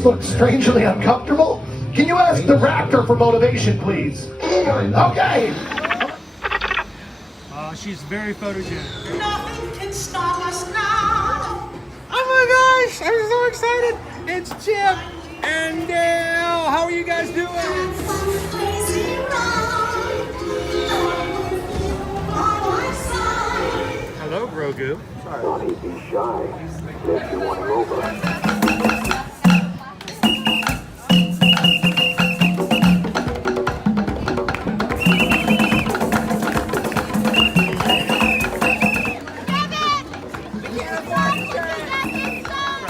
host looks strangely uncomfortable. Can you ask the raptor for motivation, please? Okay. She's very photogenic. Nothing can stop us now. Oh my gosh, I'm so excited. It's Chip and Dale. How are you guys doing? Hello, Grogu. Sorry. Johnny, be shy. Said you want him over.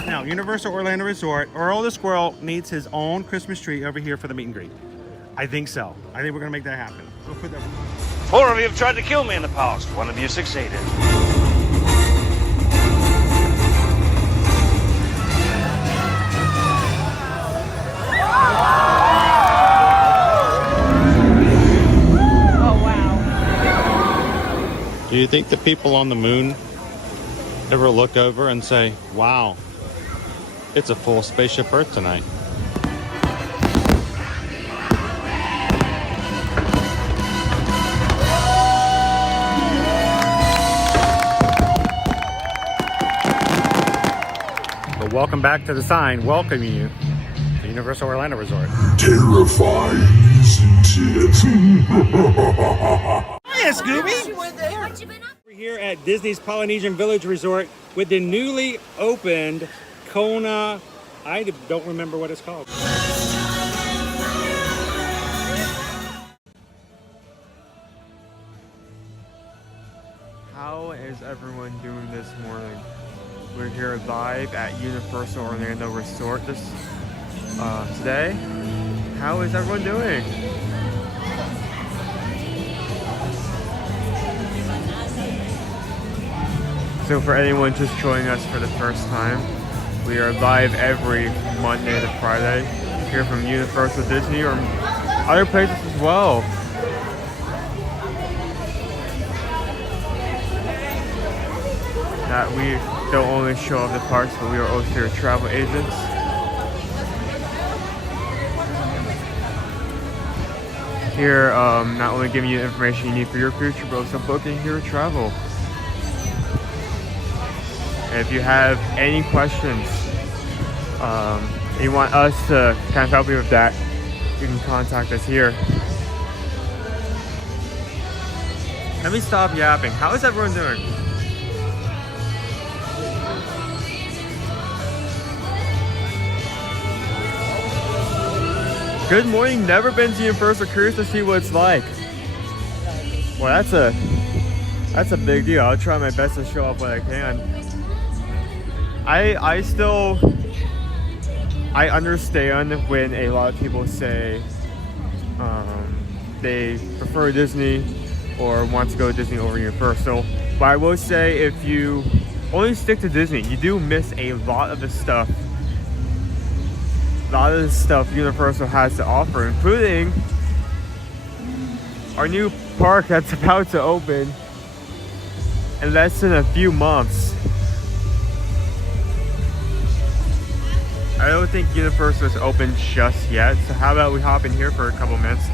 Now, Universal Orlando Resort, Earl the Squirrel needs his own Christmas tree over here for the meet and greet. I think so. I think we're gonna make that happen. We'll put that. 4 of you have tried to kill me in the past. 1 of you succeeded. Do you think the people on the moon ever look over and say, wow, it's a full spaceship Earth tonight? But welcome back to the sign welcoming you to Universal Orlando Resort. Terrifying, isn't it? Hiya, Scooby! We're here at Disney's Polynesian Village Resort with the newly opened Kona. I don't remember what it's called. How is everyone doing this morning? We're here live at Universal Orlando Resort today. How is everyone doing? So for anyone just joining us for the first time, we are live every Monday to Friday here from Universal Disney or other places as well. That we don't only show off the parks, but we are also your travel agents. Here, not only giving you the information you need for your future, but also booking your travel. And if you have any questions, you want us to kind of help you with that, you can contact us here. Let me stop yapping. How is everyone doing? Good morning. Never been to Universal. Curious to see what it's like. Well, that's a big deal. I'll try my best to show up what I can. I understand when a lot of people say they prefer Disney or want to go to Disney over Universal. But I will say, if you only stick to Disney, you do miss a lot of the stuff. A lot of the stuff Universal has to offer, including our new park that's about to open in less than a few months. I don't think Universal is open just yet, so how about we hop in here for a couple minutes.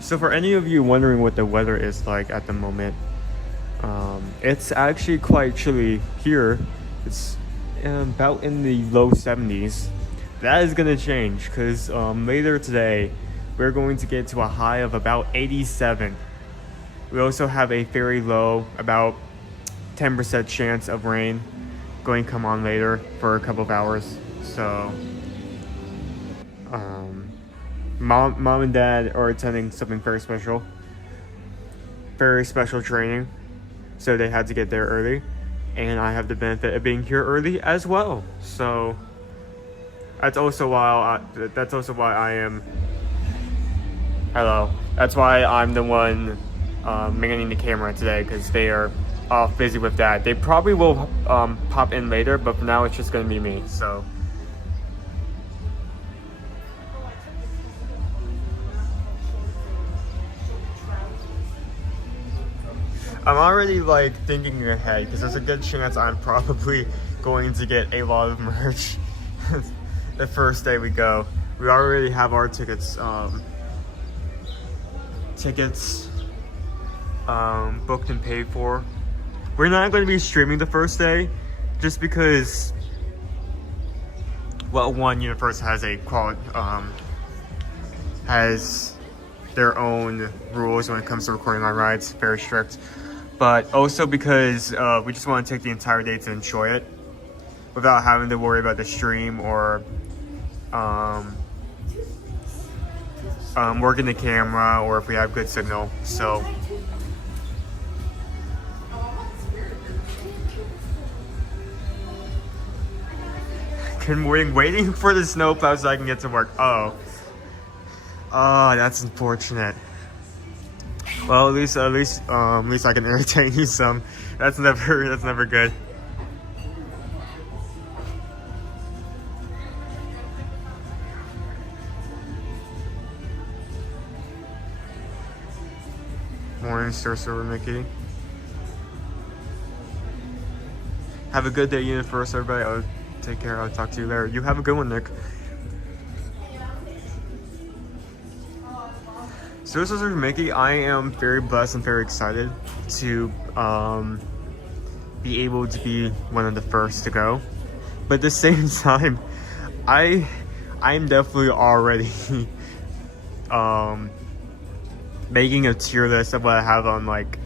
So for any of you wondering what the weather is like at the moment, it's actually quite chilly here. It's about in the low 70s. That is going to change because later today we're going to get to a high of about 87. We also have a very low, about 10% chance of rain going to come on later for a couple of hours. So mom and dad are attending something very special training, so they had to get there early, and I have the benefit of being here early as well. So that's also why I am. Hello. That's why I'm the one manning the camera today, because they are busy with that. They probably will pop in later, but for now it's just gonna be me. So I'm already like thinking ahead because there's a good chance I'm probably going to get a lot of merch the first day we go. We already have our tickets booked and paid for. We're not going to be streaming the first day just because, well, one, Universal has has their own rules when it comes to recording on rides, very strict. But also because we just want to take the entire day to enjoy it without having to worry about the stream or working the camera or if we have good signal. So waiting for the snowplow so I can get to work. Oh, that's unfortunate. Well, at least I can entertain you some. That's never good. Morning, Star Silver Mickey. Have a good day, Universe, everybody. I'll take care. I'll talk to you later. You have a good one, Nick. So, Silver Mickey, I am very blessed and very excited to be able to be one of the first to go. But at the same time, I'm definitely already making a tier list of what I have on like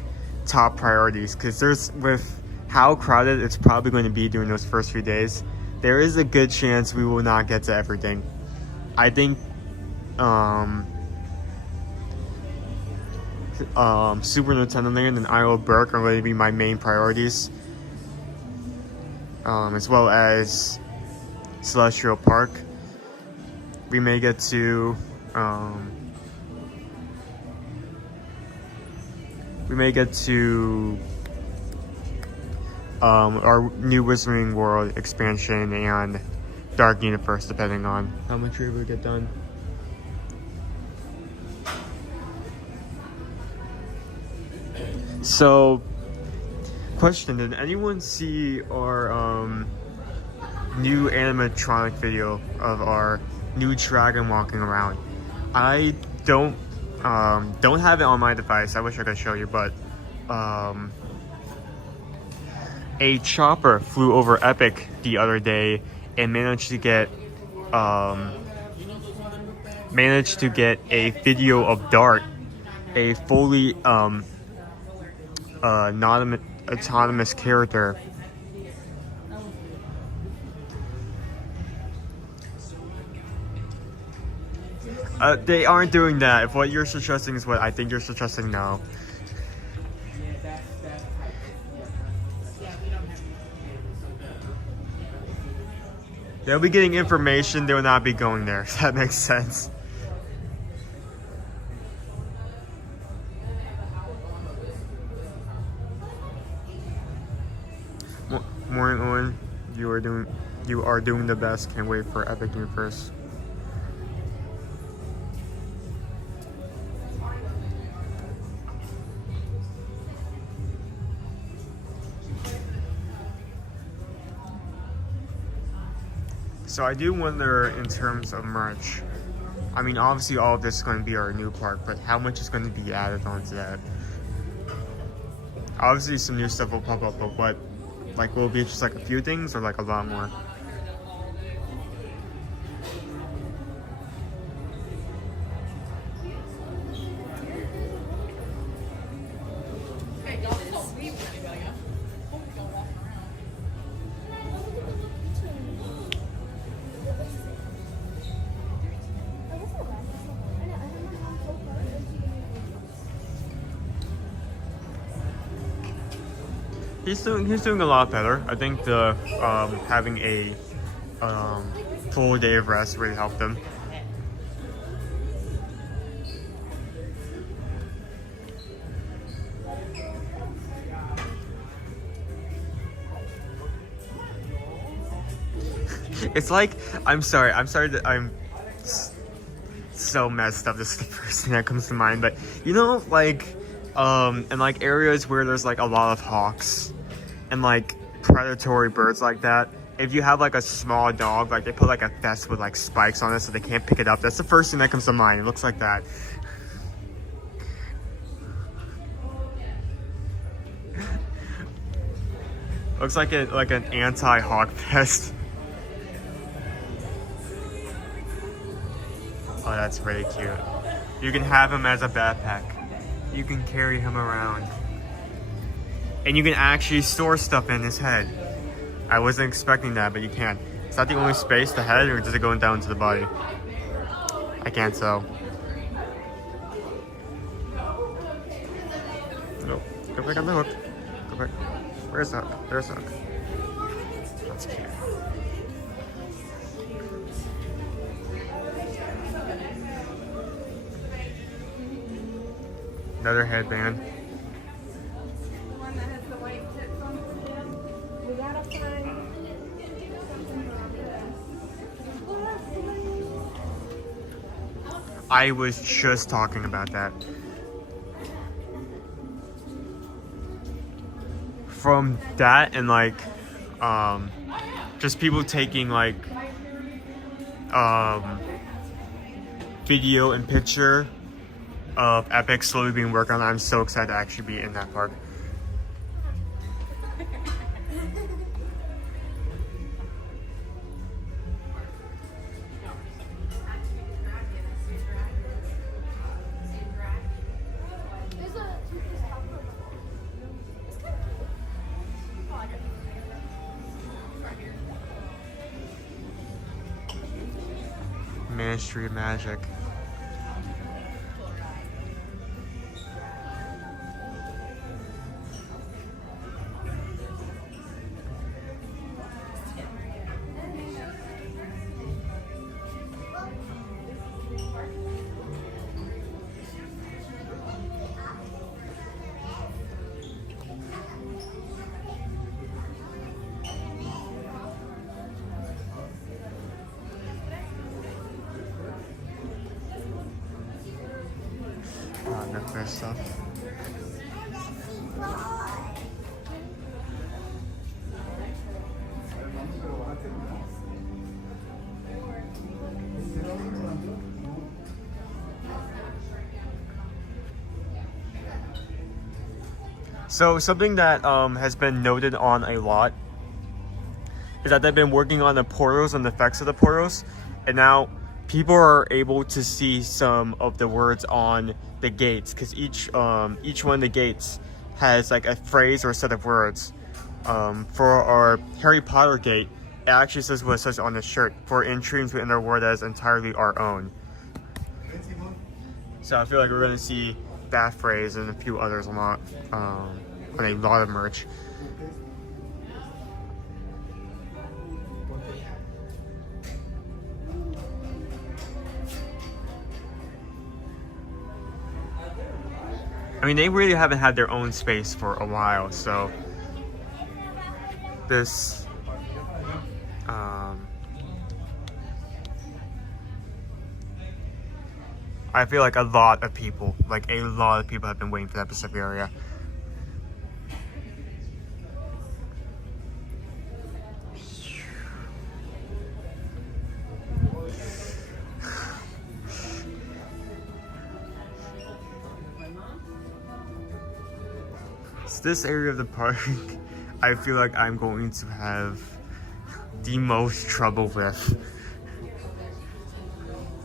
top priorities, because with how crowded it's probably going to be during those first few days, there is a good chance we will not get to everything. I think Super Nintendo Land and Isle of Berk are going to be my main priorities, as well as Celestial Park. We may get to our new Wizarding World expansion and Dark Universe, depending on how much we get done. So, question, did anyone see our new animatronic video of our new dragon walking around? I don't have it on my device. I wish I could show you, but a chopper flew over Epic the other day and managed to get a video of Dart, a fully autonomous character. They aren't doing that. If what you're suggesting is what I think you're suggesting, no. They'll be getting information, they will not be going there, if that makes sense. Morning, Owen. You are doing the best. Can't wait for Epic Universe. So I do wonder in terms of merch. I mean, obviously all of this is going to be our new park, but how much is going to be added onto that? Obviously some new stuff will pop up, but what? Like, will it be just like a few things or like a lot more? He's doing a lot better. I think the having a full day of rest really helped him. It's like, I'm sorry that I'm so messed up. This is the first thing that comes to mind, but you know, like in like areas where there's like a lot of hawks and like predatory birds like that, if you have like a small dog, like they put like a vest with like spikes on it so they can't pick it up. That's the first thing that comes to mind. It looks like that. Looks like an anti-hawk vest. Oh, that's really cute. You can have him as a backpack. You can carry him around. And you can actually store stuff in his head. I wasn't expecting that, but you can. Is that the only space, the head, or does it go down to the body? I can't tell. Nope. Go back on the hook. Go back. Where's the hook? There's the hook. That's cute. Another headband. I was just talking about that. From that and like just people taking like video and picture of Epic slowly being worked on. I'm so excited to actually be in that park. Ministry of Magic. No fair stuff. So something that has been noted on a lot is that they've been working on the portals and the effects of the portals, and now people are able to see some of the words on the gates, because each one of the gates has like a phrase or a set of words. For our Harry Potter gate, it actually says what it says on the shirt: for intrigues within our world that is entirely our own. So I feel like we're gonna see that phrase and a few others on a lot of merch. I mean, they really haven't had their own space for a while, so this I feel like a lot of people have been waiting for that specific area. This area of the park, I feel like I'm going to have the most trouble with.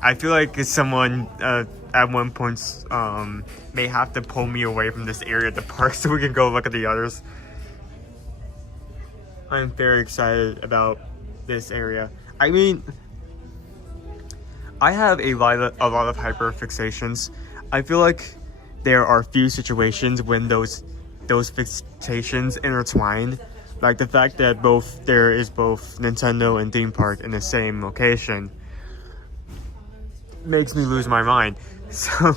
I feel like someone at one point may have to pull me away from this area of the park so we can go look at the others. I'm very excited about this area. I mean, I have a lot of hyperfixations. I feel like there are few situations when those fixations intertwine, like the fact that there is both Nintendo and theme park in the same location makes me lose my mind. So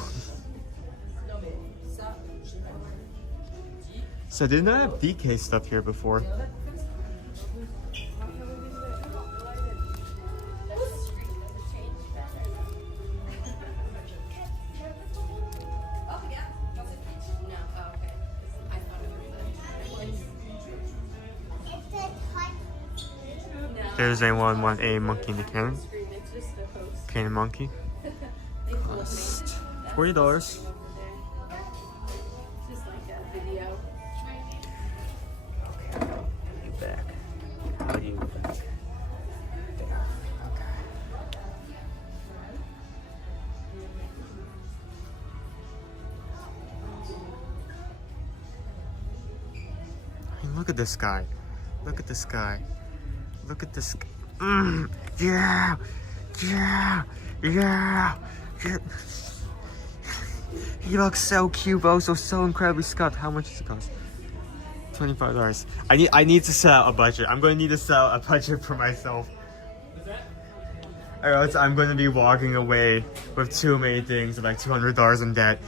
didn't I have DK stuff here before? Does anyone want a monkey in the cannon? Cannon monkey. Cost $40. Back. How do you go back? There. Okay. I mean, look at this guy. Look at this guy. Look at this. Yeah. Yeah. Yeah. Yeah. He looks so cute, but also so incredibly scuffed. How much does it cost? $25. I need to set out a budget. I'm going to need to set out a budget for myself. Or else I'm going to be walking away with too many things and like $200 in debt.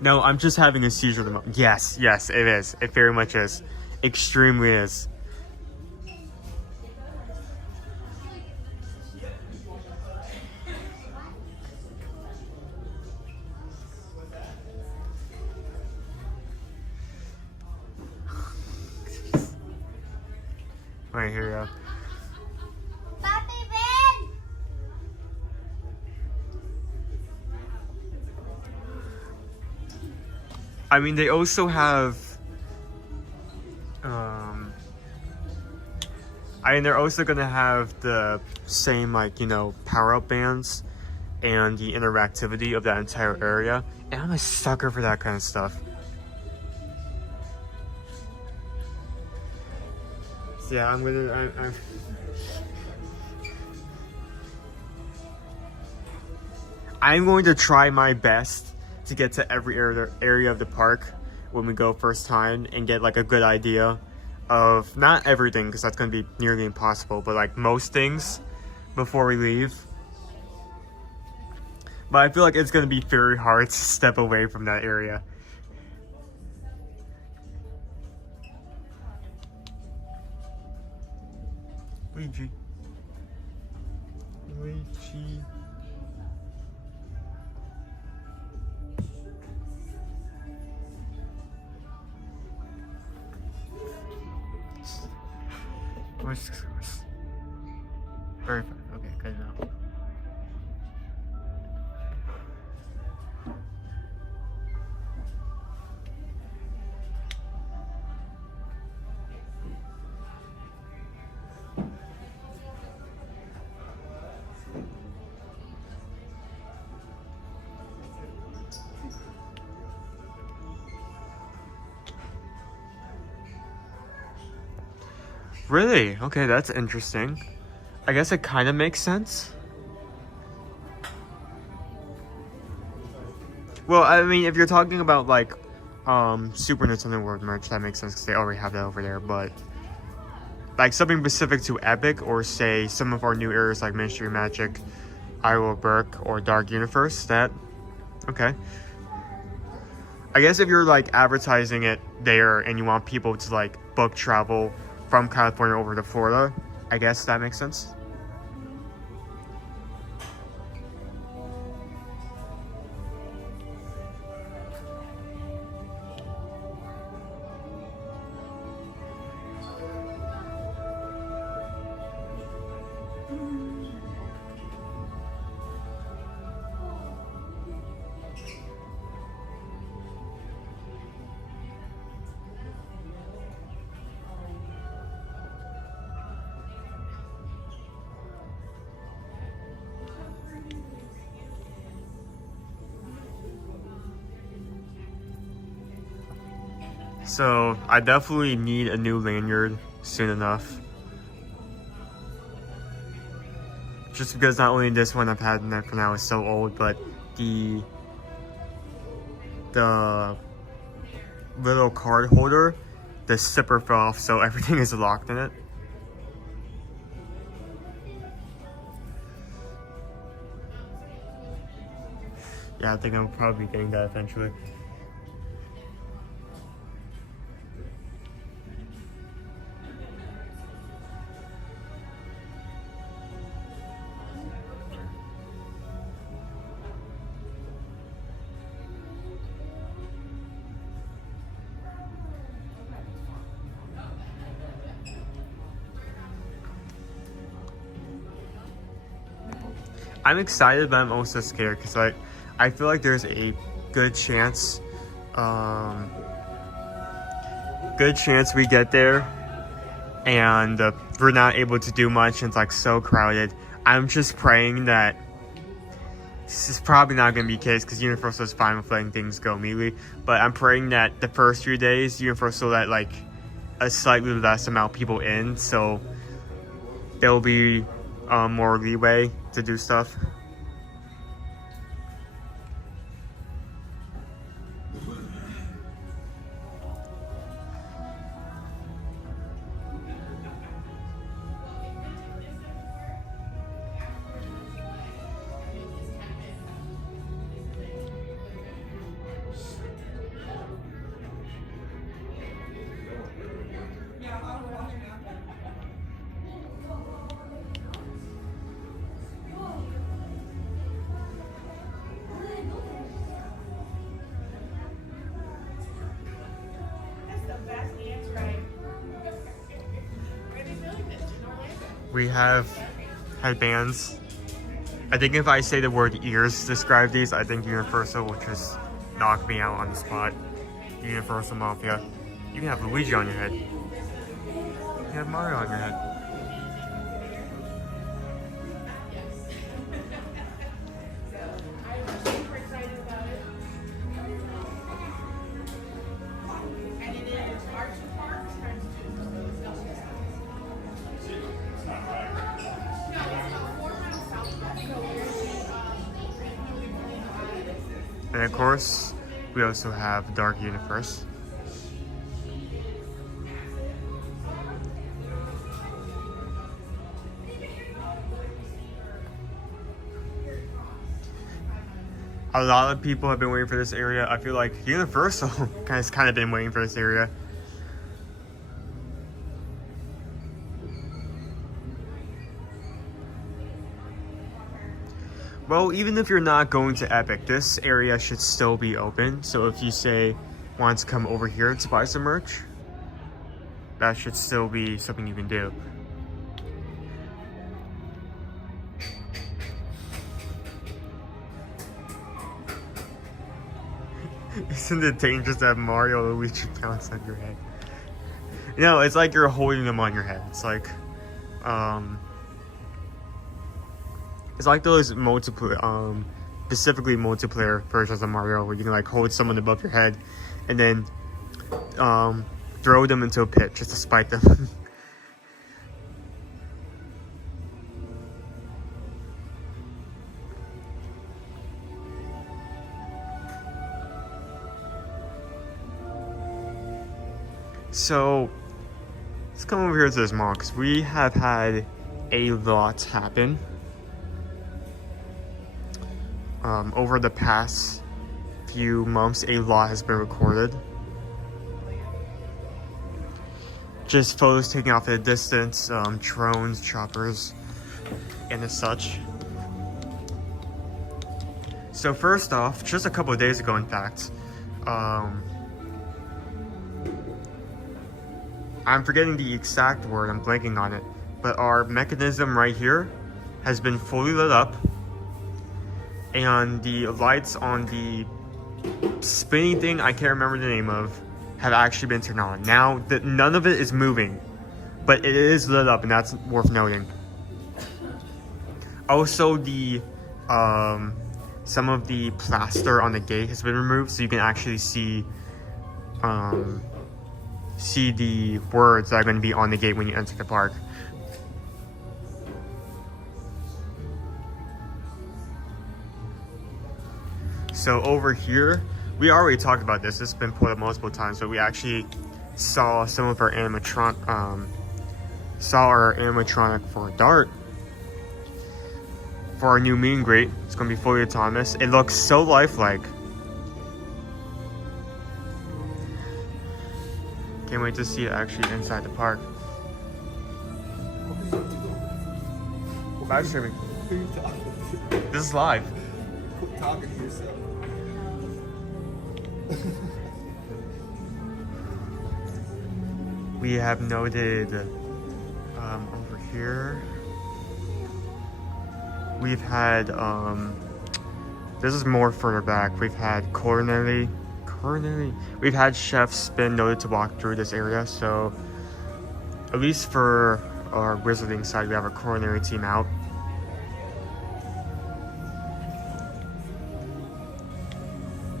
No, I'm just having a seizure at the moment. Yes, yes, it is. It very much is. Extremely is. Right, here we go. I mean, they also have, I mean, they're also gonna have the same, like, you know, power-up bands and the interactivity of that entire area. And I'm a sucker for that kind of stuff. So yeah, I'm going to try my best to get to every area of the park when we go first time and get like a good idea of not everything, because that's going to be nearly impossible, but like most things before we leave. But I feel like it's going to be very hard to step away from that area. Luigi. Very fun. Okay, good enough. Really? Okay, that's interesting. I guess it kind of makes sense. Well, I mean, if you're talking about like Super Nintendo World merch, that makes sense because they already have that over there. But like something specific to Epic, or say some of our new areas like Ministry of Magic, Iowa Burke, or Dark Universe, that okay. I guess if you're like advertising it there and you want people to like book travel from California over to Florida, I guess that makes sense. So I definitely need a new lanyard soon enough. Just because not only this one I've had in there for now is so old, but the little card holder, the zipper fell off, so everything is locked in it. Yeah, I think I'm probably getting that eventually. I'm excited, but I'm also scared because like I feel like there's a good chance we get there and we're not able to do much and it's like so crowded. I'm just praying that this is probably not going to be the case because Universal is fine with letting things go immediately, but I'm praying that the first few days Universal let like a slightly less amount of people in, so there'll be more leeway to do stuff. We have headbands. I think if I say the word ears to describe these, I think Universal will just knock me out on the spot. Universal Mafia. You can have Luigi on your head. You can have Mario on your head. And of course, we also have Dark Universe. A lot of people have been waiting for this area. I feel like Universal has kind of been waiting for this area. Well, even if you're not going to Epic, this area should still be open. So if you say want to come over here to buy some merch, that should still be something you can do. Isn't it dangerous to have Mario or Luigi bounce on your head? You know, it's like you're holding them on your head. It's like those multiplayer, specifically multiplayer versions of Mario where you can like hold someone above your head and then throw them into a pit just to spike them. So let's come over here to this mall because we have had a lot happen over the past few months. A lot has been recorded. Just photos taken off at a distance, drones, choppers, and as such. So first off, just a couple of days ago, in fact, I'm forgetting the exact word, I'm blanking on it, but our mechanism right here has been fully lit up, and the lights on the spinning thing I can't remember the name of have actually been turned on. Now, none of it is moving, but it is lit up, and that's worth noting. Also, the some of the plaster on the gate has been removed, so you can actually see the words that are going to be on the gate when you enter the park. So over here, we already talked about this. This has been put up multiple times, but we actually saw some of our animatronic for Dart for our new meet and greet. It's going to be fully autonomous. It looks so lifelike. Can't wait to see it actually inside the park. Live streaming. This is live. Quit talking to yourself. We have noted over here we've had, this is more further back. We've had culinary. We've had chefs been noted to walk through this area, so at least for our wizarding side, we have a culinary team out.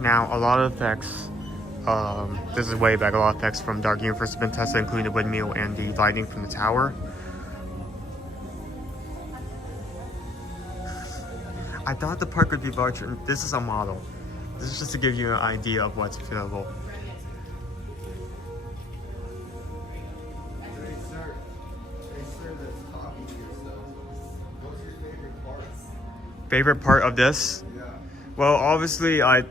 Now, a lot of effects, this is way back, a lot of effects from Dark Universe have been tested, including the windmill and the lighting from the tower. I thought the park would be larger. This is a model. This is just to give you an idea of what's available. Hey, sir, that's talking to yourself. What's your favorite part? Favorite part of this? Yeah. Well, obviously, I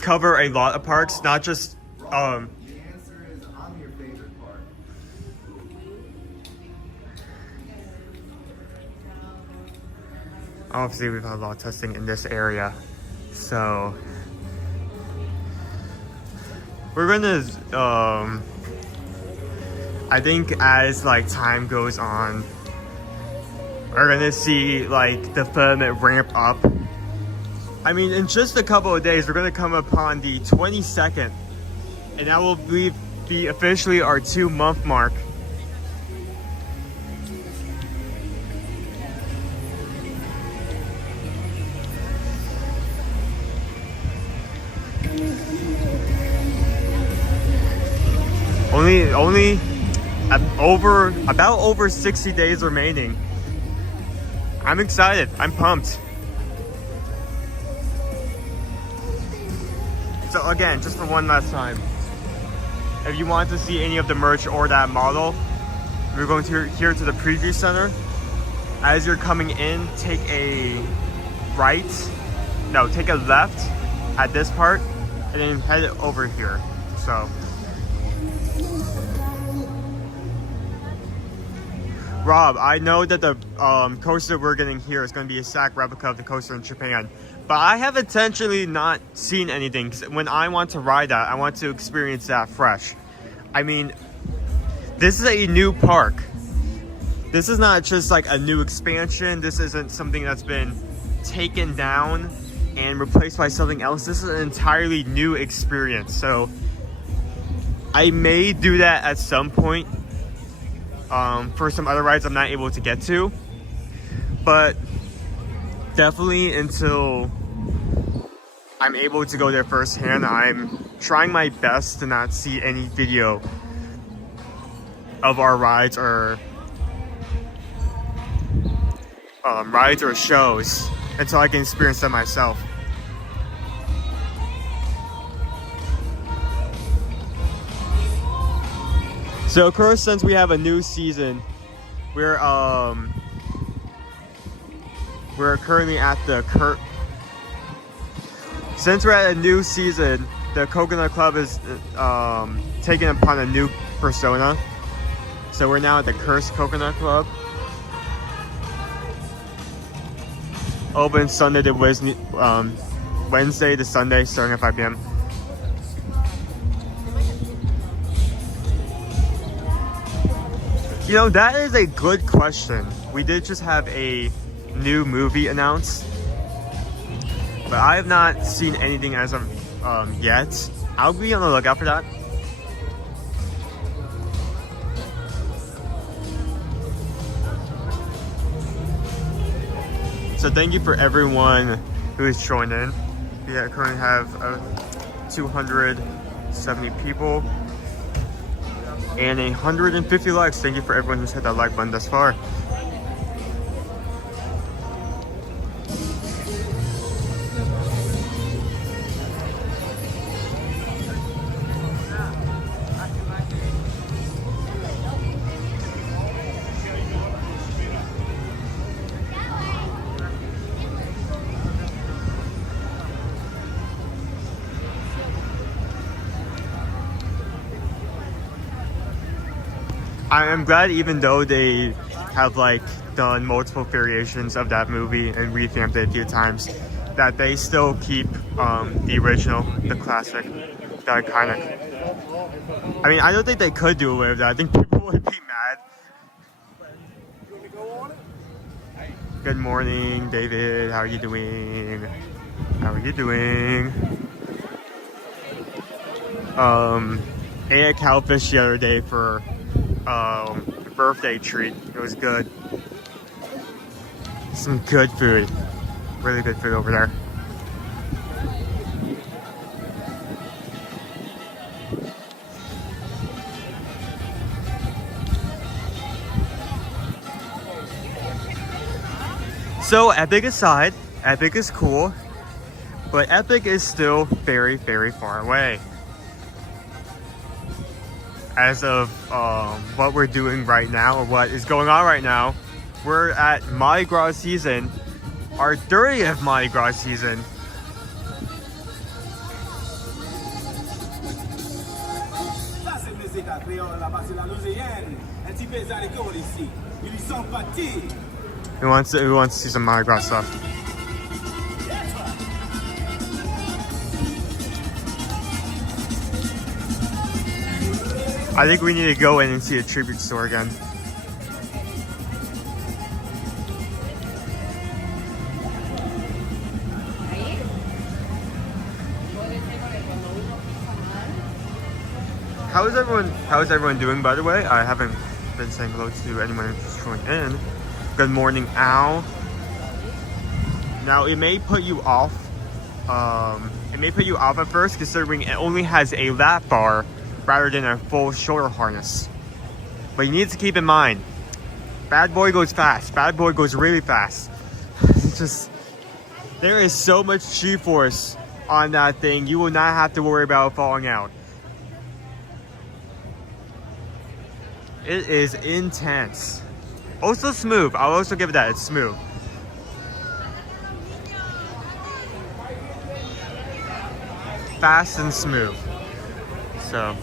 cover a lot of parks, not just The answer is I'm your favorite part. obviously we've had a lot of testing in this area, so we're gonna I think as like time goes on, we're gonna see like the fun ramp up. I mean, in just a couple of days, we're gonna come upon the 22nd, and that will be officially our 2-month mark. Only about over 60 days remaining. I'm excited. I'm pumped. So again, just for one last time, if you want to see any of the merch or that model, we're going to here to the preview center. As you're coming in, take a left at this part, and then head over here. So, Rob, I know that the coaster we're getting here is going to be a exact replica of the coaster in Japan, but I have intentionally not seen anything. When I want to ride that, I want to experience that fresh. I mean, this is a new park. This is not just like a new expansion. This isn't something that's been taken down and replaced by something else. This is an entirely new experience. So I may do that at some point. For some other rides I'm not able to get to, but definitely until I'm able to go there firsthand, I'm trying my best to not see any video of our rides or shows until I can experience them myself. So of course, since we have a new season, we're currently at the since we're at a new season, the Coconut Club is taking upon a new persona. So we're now at the Cursed Coconut Club. Open Sunday to Wednesday to Sunday, starting at 5 p.m. You know, that is a good question. We did just have a new movie announced, but I have not seen anything as of yet. I'll be on the lookout for that. So thank you for everyone who has joined in. We currently have 270 people. And 150 likes. Thank you for everyone who's hit that like button thus far. I am glad, even though they have like done multiple variations of that movie and revamped it a few times, that they still keep the original, the classic, the iconic. I mean, I don't think they could do away with that. I think people would be mad. You want me to go on it? Good morning, David. How are you doing? How are you doing? Ate a cowfish the other day for birthday treat. It was good. Some good food. Really good food over there. So Epic aside, Epic is cool, but Epic is still very, very far away. As of what we're doing right now, or what is going on right now, we're at Mardi Gras season, our 30th Mardi Gras season. Who wants to see some Mardi Gras stuff? I think we need to go in and see a tribute store again. How is everyone doing, by the way? I haven't been saying hello to anyone who's just joined in. Good morning, Al. Now it may put you off. It may put you off at first, considering it only has a lap bar rather than a full shoulder harness. But you need to keep in mind, bad boy goes fast. Bad boy goes really fast. It's just, there is so much G-force on that thing. You will not have to worry about falling out. It is intense. Also smooth. I'll also give it that. It's smooth. Fast and smooth. So,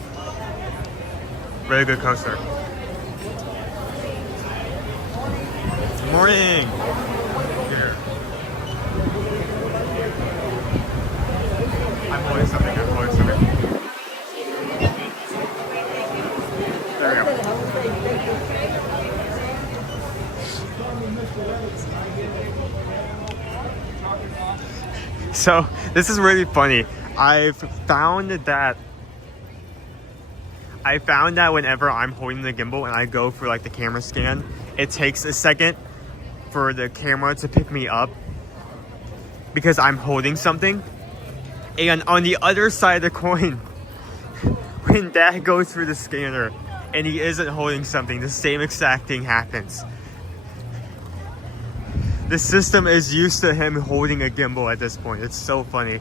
really good coaster. Good morning. Here. I'm holding something. There we go. So, this is really funny. I found that whenever I'm holding the gimbal and I go for like the camera scan, it takes a second for the camera to pick me up because I'm holding something. And on the other side of the coin, when Dad goes through the scanner and he isn't holding something, the same exact thing happens. The system is used to him holding a gimbal at this point. It's so funny.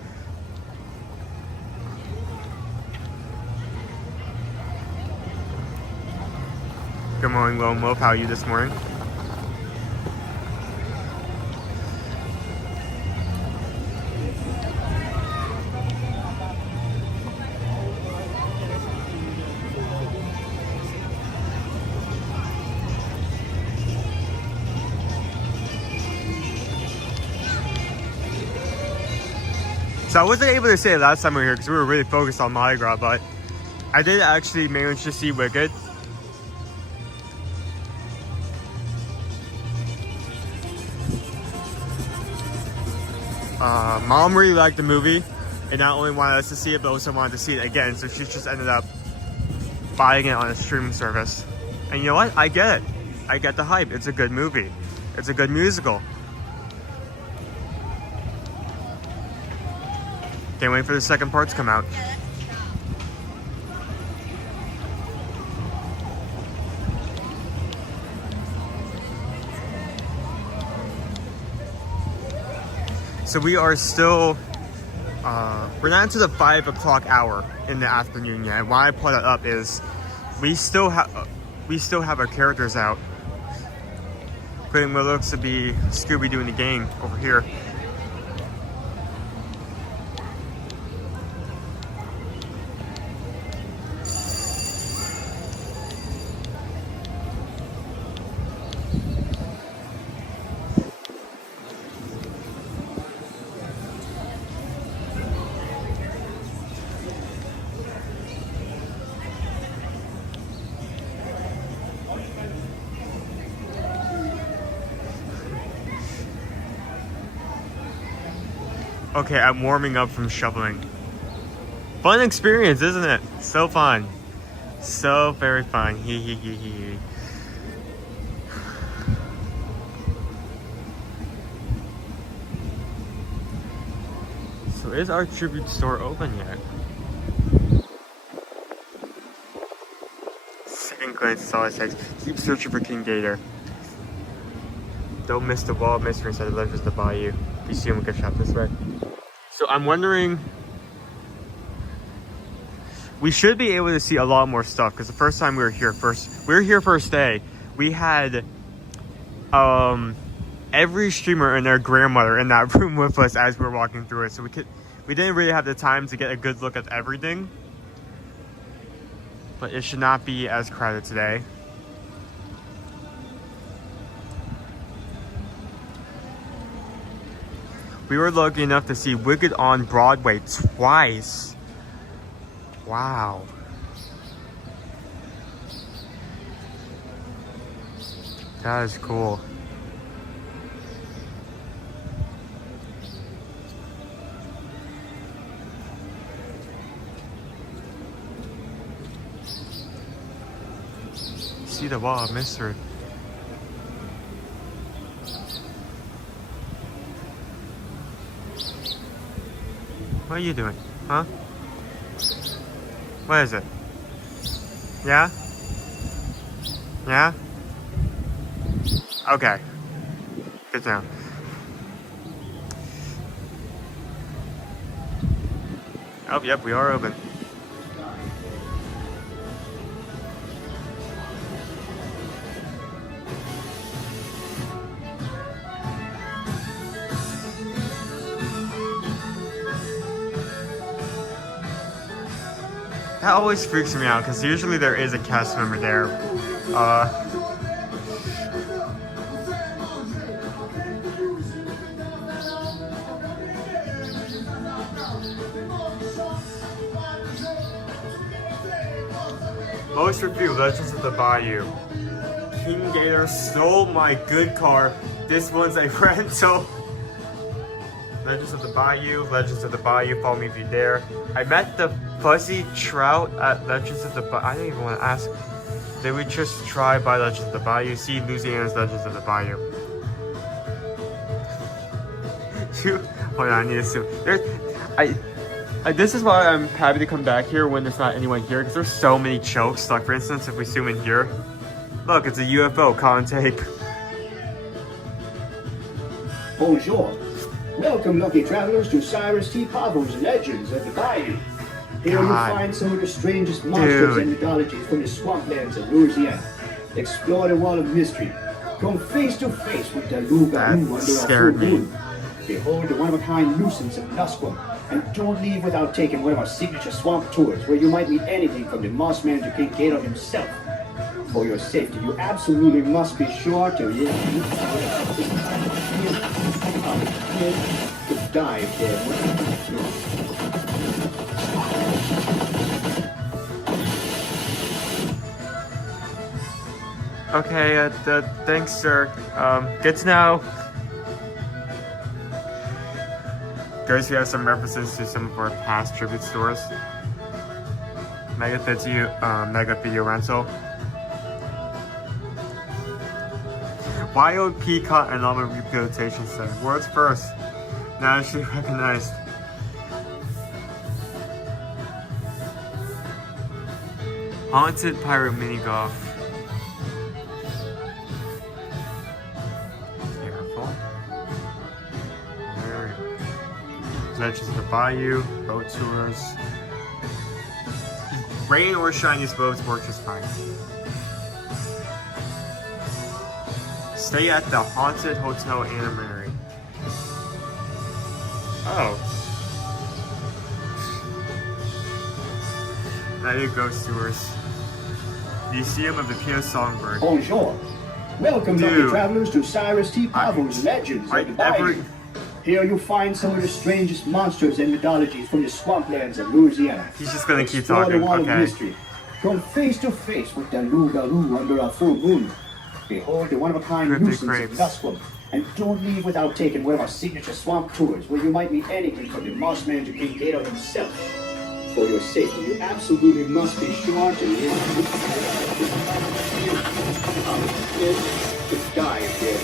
Good morning, Lone Wolf. How are you this morning? So I wasn't able to say it last time we were here because we were really focused on Mardi Gras, but I did actually manage to see Wicked. Mom really liked the movie and not only wanted us to see it, but also wanted to see it again. So she just ended up buying it on a streaming service. And you know what? I get it. I get the hype. It's a good movie. It's a good musical. Can't wait for the second part to come out. So we are still, we're not into the 5 o'clock hour in the afternoon yet. And why I put it up is we still have our characters out, including what looks to be Scooby-Doo and the gang over here. Okay, I'm warming up from shoveling. Fun experience, isn't it? So fun. So very fun. Hee hee hee hee. So is our tribute store open yet? Second glance is all it takes. Keep searching for King Gator. Don't miss the wall of mystery inside the Legends of the Bayou. If you see him, we can shop this way. So I'm wondering, we should be able to see a lot more stuff because the first time we were here first day, we had every streamer and their grandmother in that room with us as we were walking through it. So we didn't really have the time to get a good look at everything. But it should not be as crowded today. We were lucky enough to see Wicked on Broadway twice. Wow. That is cool. See the wall of mystery. What are you doing? Huh? What is it? Yeah? Yeah? Okay. Good to know. Oh, yep, we are open. That always freaks me out because usually there is a cast member there. Most review Legends of the Bayou. King Gator stole my good car. This one's a rental. Legends of the Bayou, Legends of the Bayou, follow me if you dare. I met the fuzzy trout at Legends of the Bayou. I didn't even want to ask. Did we just try by Legends of the Bayou? See Louisiana's Legends of the Bayou. Hold on, I need to zoom. This is why I'm happy to come back here when there's not anyone here, because there's so many chokes. Like for instance, if we zoom in here, look, it's a UFO con tape. Bonjour. Welcome, lucky travelers, to Cyrus T. Pavo's Legends of the Bayou. Here you'll find some of the strangest monsters and mythologies from the swamplands of Louisiana. Explore the wall of mystery. Come face to face with the loup-garou under a full moon. Behold the one-of-a-kind nuisance of Musqueam. And don't leave without taking one of our signature swamp tours, where you might meet anything from the moss man to King Gator himself. For your safety, you absolutely must be sure to dive there. Okay, thanks, sir. Good to know. Guys, we have some references to some of our past tribute stores. Mega Video Rental. Wild Peacock and Llama Rehabilitation Center. World's first. Nationally recognized. Haunted Pirate Mini Golf. Careful. There we go. Legends of the Bayou, boat tours. Rain or shiniest boats work just fine. Stay at the Haunted Hotel Anna Mary. Oh. Night Ghost Tours. Museum of the Pia Songbird. Bonjour. Welcome, lucky travelers, to Cyrus T. Pavo's Legends of the Bayou. Here you'll find some of the strangest monsters and mythologies from the swamplands of Louisiana. He's just gonna keep Explore talking. The wall of Okay. mystery. Come face to face with the loup-garou under a full moon. Behold the one-of-a-kind nuisance of Musqueam. And don't leave without taking one of our signature swamp tours, where you might meet anything from the Moss Man to King Gator himself. For your safety, you absolutely must be sure to die here.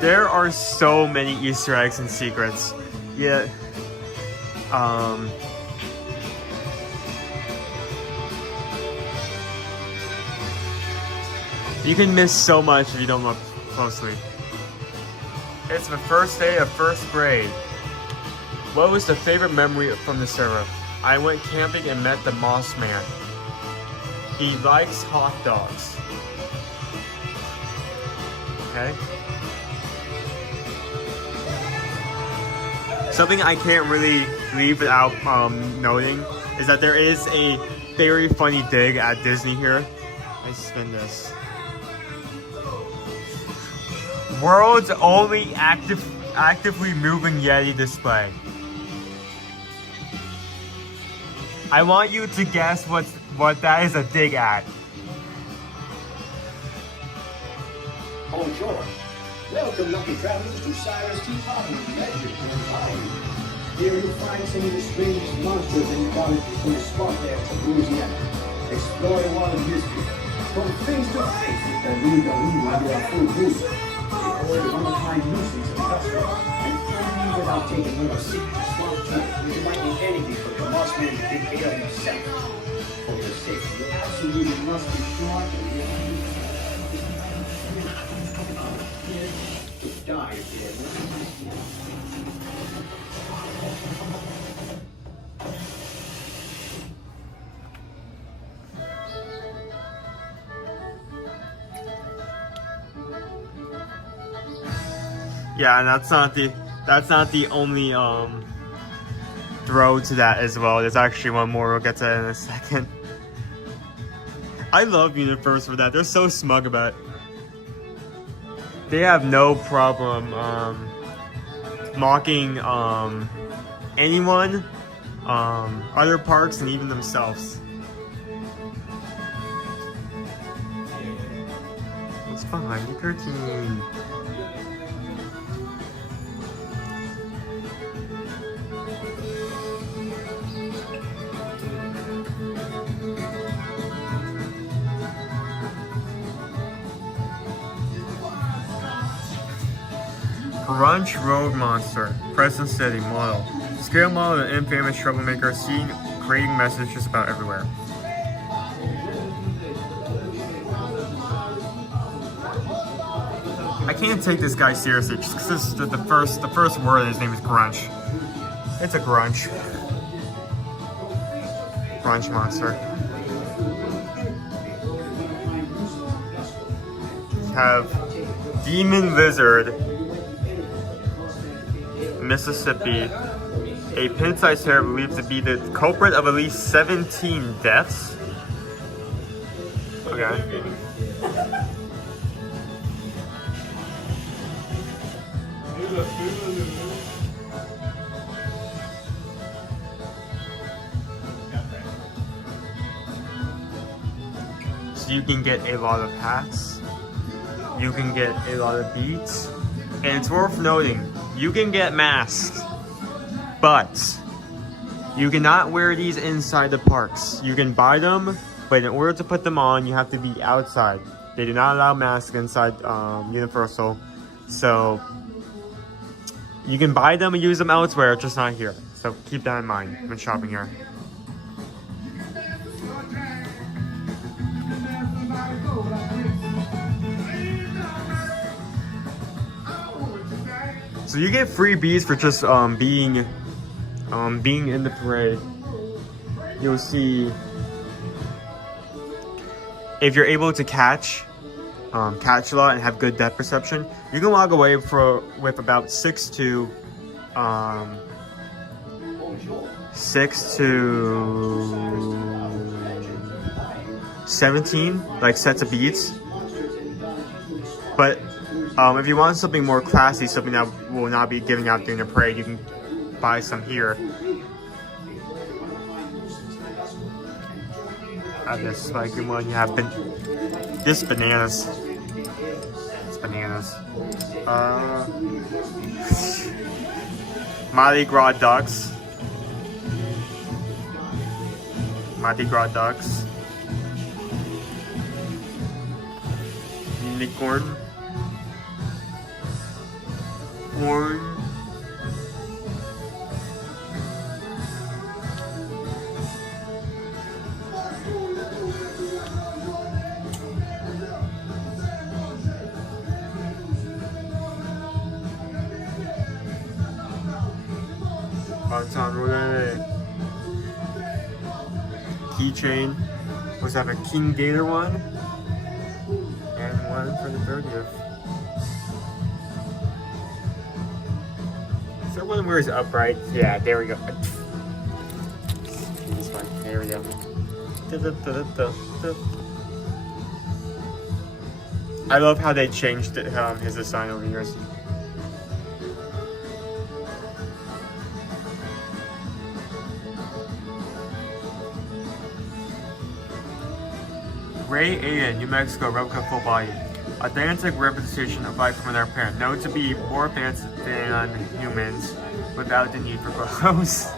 There are so many Easter eggs and secrets. Yeah. You can miss so much if you don't look closely. It's the first day of first grade. What was the favorite memory from the server? I went camping and met the Moss Man. He likes hot dogs. Okay. Something I can't really leave without noting is that there is a very funny dig at Disney here. I spin this. World's only actively moving Yeti display. I want you to guess what that is a dig at. Bonjour. Welcome, lucky travelers, to Cyrus T. Potter's Legend in the Bayou. Here you'll find some of the strangest monsters and mythologies from the swamplands of Louisiana. Explore the wild history. Come face to face with the Louis under our full moon. Behold the undefined nuisance of industrial. And only without taking one of our secret swamp tours, where you might meet anything from the Moss Man to King Gator himself. For your safety, you absolutely must be sure to die here. Yeah, and that's not the only throw to that as well. There's actually one more. We'll get to that in a second. I love Universe for that. They're so smug about it. They have no problem mocking anyone, other parks, and even themselves. What's behind the curtain? Grunge Road Monster, Present City model. Scale model of an infamous troublemaker seen creating messages about everywhere. I can't take this guy seriously just because the first word of his name is grunge. It's a grunge. Grunge monster. We have Demon Lizard, Mississippi, a pin-sized hair believed to be the culprit of at least 17 deaths. Okay. So you can get a lot of hats, you can get a lot of beads, and it's worth noting, you can get masks, but you cannot wear these inside the parks. You can buy them, but in order to put them on, you have to be outside. They do not allow masks inside Universal, so you can buy them and use them elsewhere, just not here. So keep that in mind when shopping here. So you get freebies for just being in the parade. You'll see if you're able to catch a lot and have good depth perception, you can log away with about 6 to 17 like sets of beads. But if you want something more classy, something that will not be giving out during the parade, you can buy some here. have this spiky one. You have this bananas. It's bananas. Mardi Gras ducks. Mardi Gras ducks. Unicorn. Horn. Keychain. Was that a King Gator one? And one for the 30th. Is that one where it's upright? Yeah, there we go. This one. There we go. I love how they changed his design over the years. Ray A in New Mexico replica full body. Authentic representation of life from their parent. Known to be more advanced than humans without the need for clothes.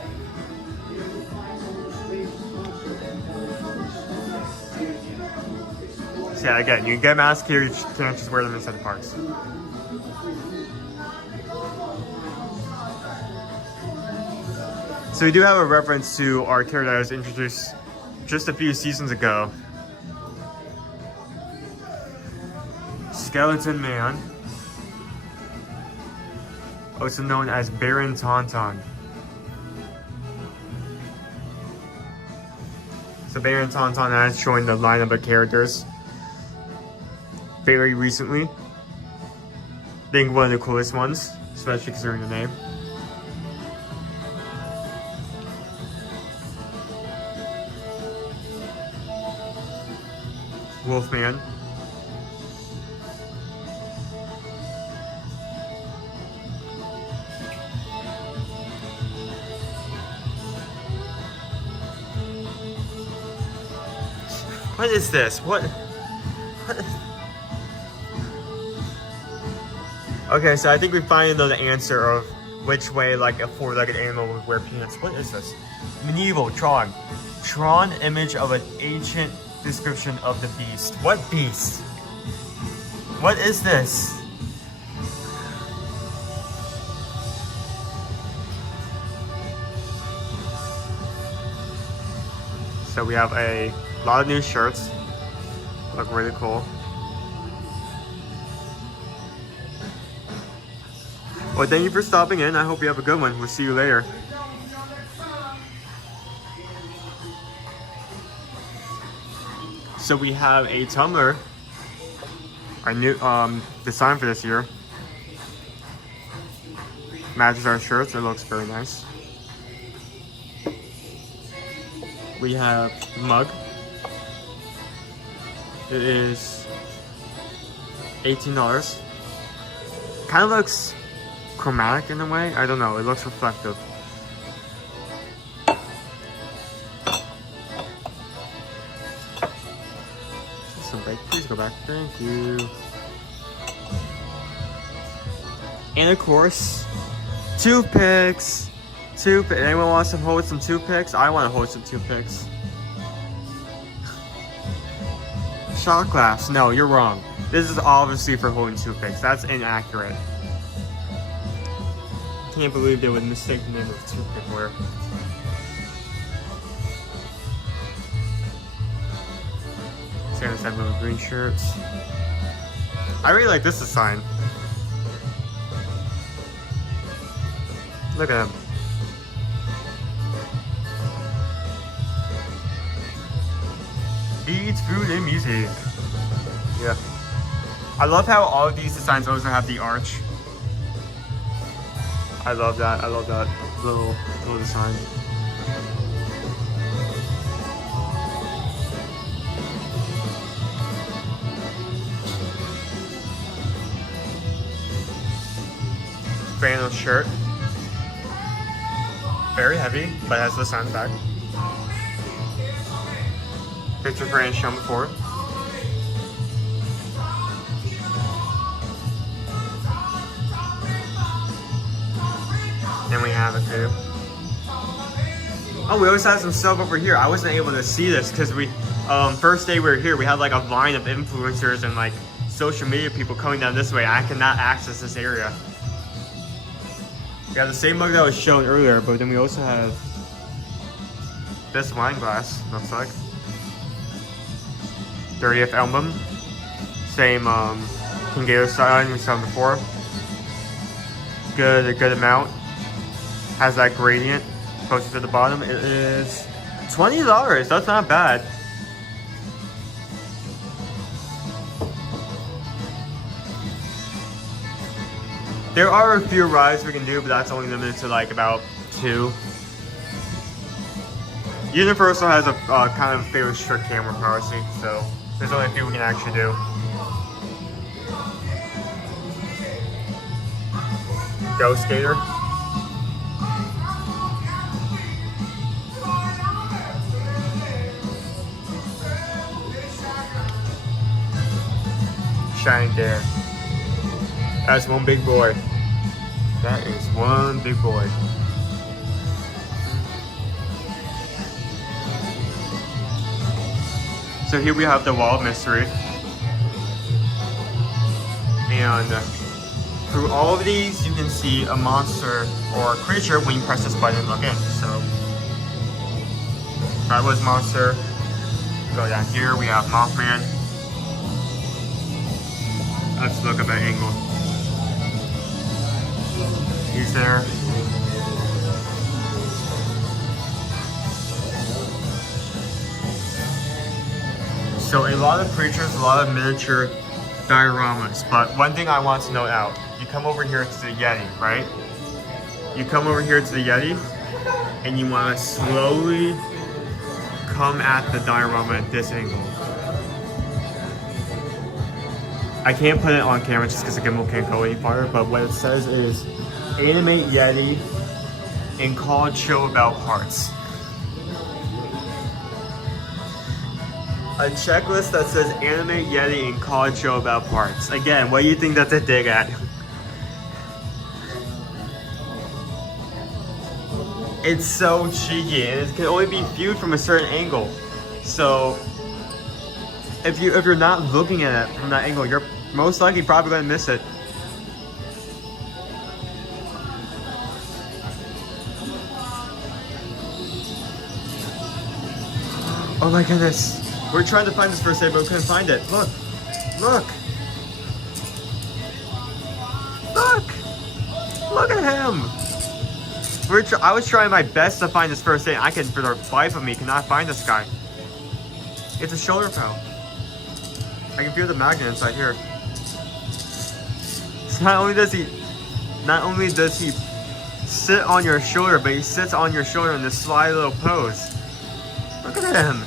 So yeah, again, you can get masks here, you can't just wear them inside the parks. So we do have a reference to our character that was introduced just a few seasons ago. Skeleton Man, also known as Baron Tauntaun. So Baron Tauntaun has joined the lineup of characters very recently. I think one of the coolest ones, especially considering the name. Wolfman. What is this? What? Okay, so I think we finally know the answer of which way like a four-legged animal would wear pants. What is this? Medieval Tron. Tron image of an ancient description of the beast. What beast? What is this? So we have a lot of new shirts. Look really cool. Well, thank you for stopping in. I hope you have a good one. We'll see you later. So we have a tumbler. Our new design for this year. Matches our shirts. It looks very nice. We have mug. It is $18. Kind of looks chromatic in a way. I don't know. It looks reflective. Some break. Please go back. Thank you. And of course, toothpicks. Anyone wants to hold some toothpicks? I want to hold some toothpicks. Shot glass. No, you're wrong. This is obviously for holding toothpicks. That's inaccurate. Can't believe they would mistake the name of toothpick wear. Santa's had little green shirts. I really like this design. Look at him. Beats, food, and music. Yeah. I love how all of these designs also have the arch. I love that. I love that little design. Flannel shirt. Very heavy, but has the sign back. Picture frame shown before. Then we have a coupe. Oh, we always have some stuff over here. I wasn't able to see this because we, first day we were here, we had like a line of influencers and like social media people coming down this way. I cannot access this area. We have the same mug that was shown earlier, but then we also have this wine glass, looks like. 30th album. Same King Gator style we saw before. A good amount. Has that gradient closer to the bottom. It is $20. That's not bad. There are a few rides we can do, but that's only limited to like about 2. Universal has a kind of fairly strict camera policy, so there's only a few we can actually do. Go Skater. Shining Dare. That's one big boy. That is one big boy. So here we have the Wall of Mystery. And through all of these, you can see a monster or a creature when you press this button and look in. So that was monster. Go down here, we have Mothman. Let's look at that angle. He's there. So a lot of creatures, a lot of miniature dioramas. But one thing I want to note out, you come over here to the Yeti, right? You come over here to the Yeti and you want to slowly come at the diorama at this angle. I can't put it on camera just because the gimbal can't go any farther, but what it says is animate Yeti and call and show about parts. A checklist that says animate Yeti and call and show about parts. Again, what do you think that's a dig at? It's so cheeky and it can only be viewed from a certain angle. So if you're not looking at it from that angle, you're most likely probably gonna miss it. Oh my goodness. We're trying to find this first aid, but we couldn't find it. Look. Look. Look. Look at him. I was trying my best to find this first aid. I can, for the life of me, cannot find this guy. It's a shoulder pal. I can feel the magnet inside here. So not only does he sit on your shoulder, but he sits on your shoulder in this sly little pose. Look at him.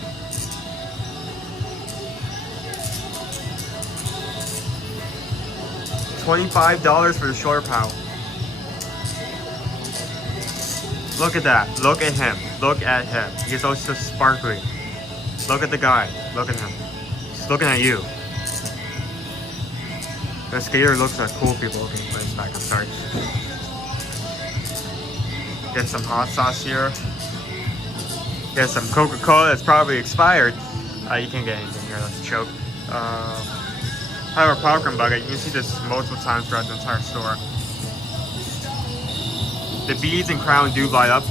$25 for the shoulder pal. Look at that. Look at him. Look at him. He's also sparkly. Look at the guy. Look at him. He's looking at you. The skater looks like cool people. Okay, put this back. I'm sorry. Get some hot sauce here. Get some Coca-Cola that's probably expired. You can't get anything here. That's a choke. Have our popcorn bucket. You can see this multiple times throughout the entire store. The beads and crown do light up.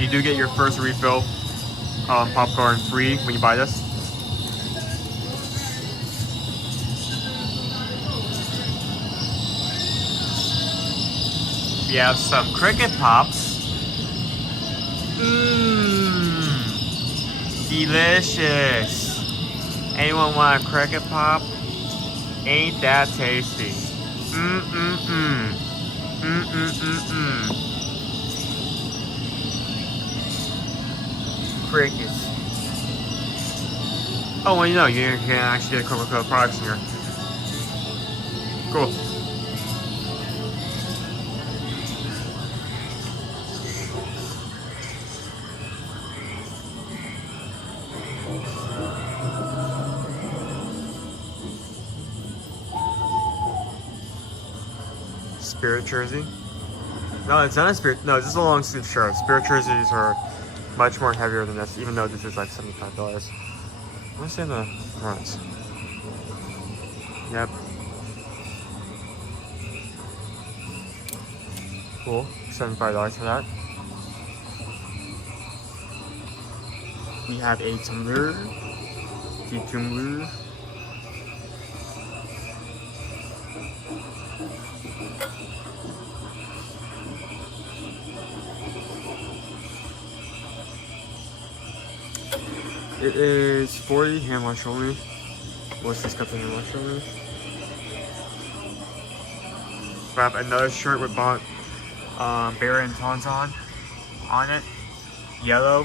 You do get your first refill popcorn free when you buy this. We have some cricket pops. Mmm, delicious. Anyone want a cricket pop? Ain't that tasty? Mmm. Crickets. Oh, well, you know, you can actually get Coca-Cola products in here. Cool. spirit jersey. No, it's not a spirit. No, this is a long sleeve shirt. Spirit jerseys are much more heavier than this, even though this is like $75. I want to say the front. Yep. Cool. $75 for that. We have a tumbler. The tumbler. It is 40 hand wash only. What's this cup of hand wash only? We have another shirt with Bear and Tons on it. Yellow.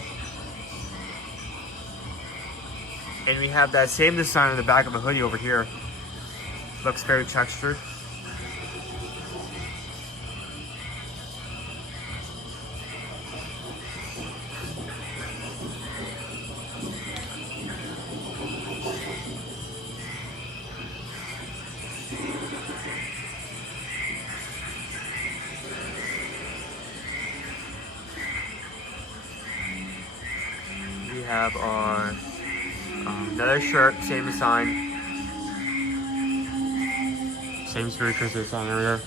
And we have that same design on the back of a hoodie over here. Looks very textured. We have our another shirt, same design, same spirit jersey design over here.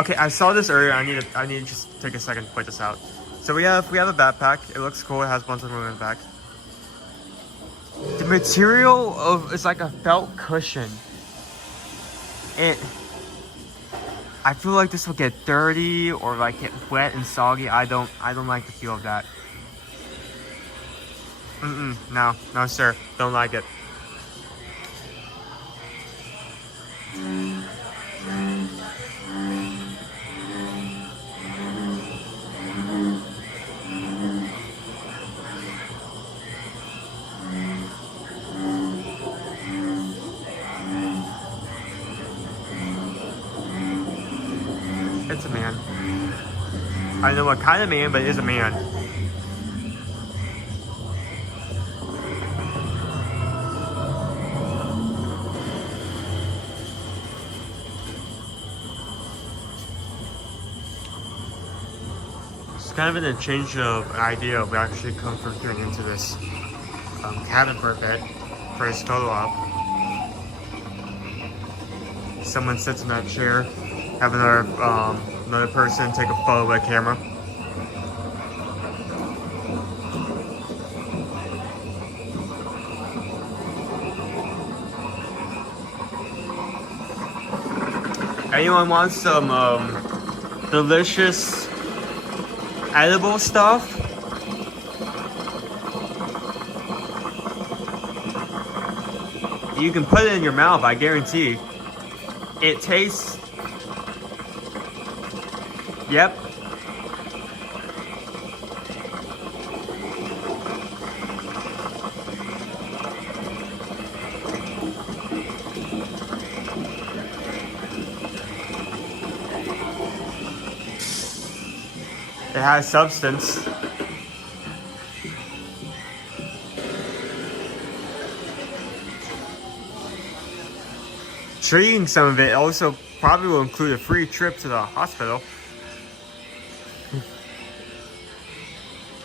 Okay, I saw this earlier. I need to just take a second to point this out. So we have a backpack. It looks cool. It has a bunch of room in the back. The material of it's like a felt cushion. I feel like this will get dirty or like get wet and soggy. I don't like the feel of that. No sir, don't like it. It's a man. I don't know what kind of man, but it is a man. Kind of in a change of idea, we actually come from getting into this cabin for a bit for his photo op. Someone sits in that chair, have another person take a photo with a camera. Anyone wants some delicious edible stuff? You can put it in your mouth, I guarantee. It tastes... Yep. It has substance. Treating some of it also probably will include a free trip to the hospital.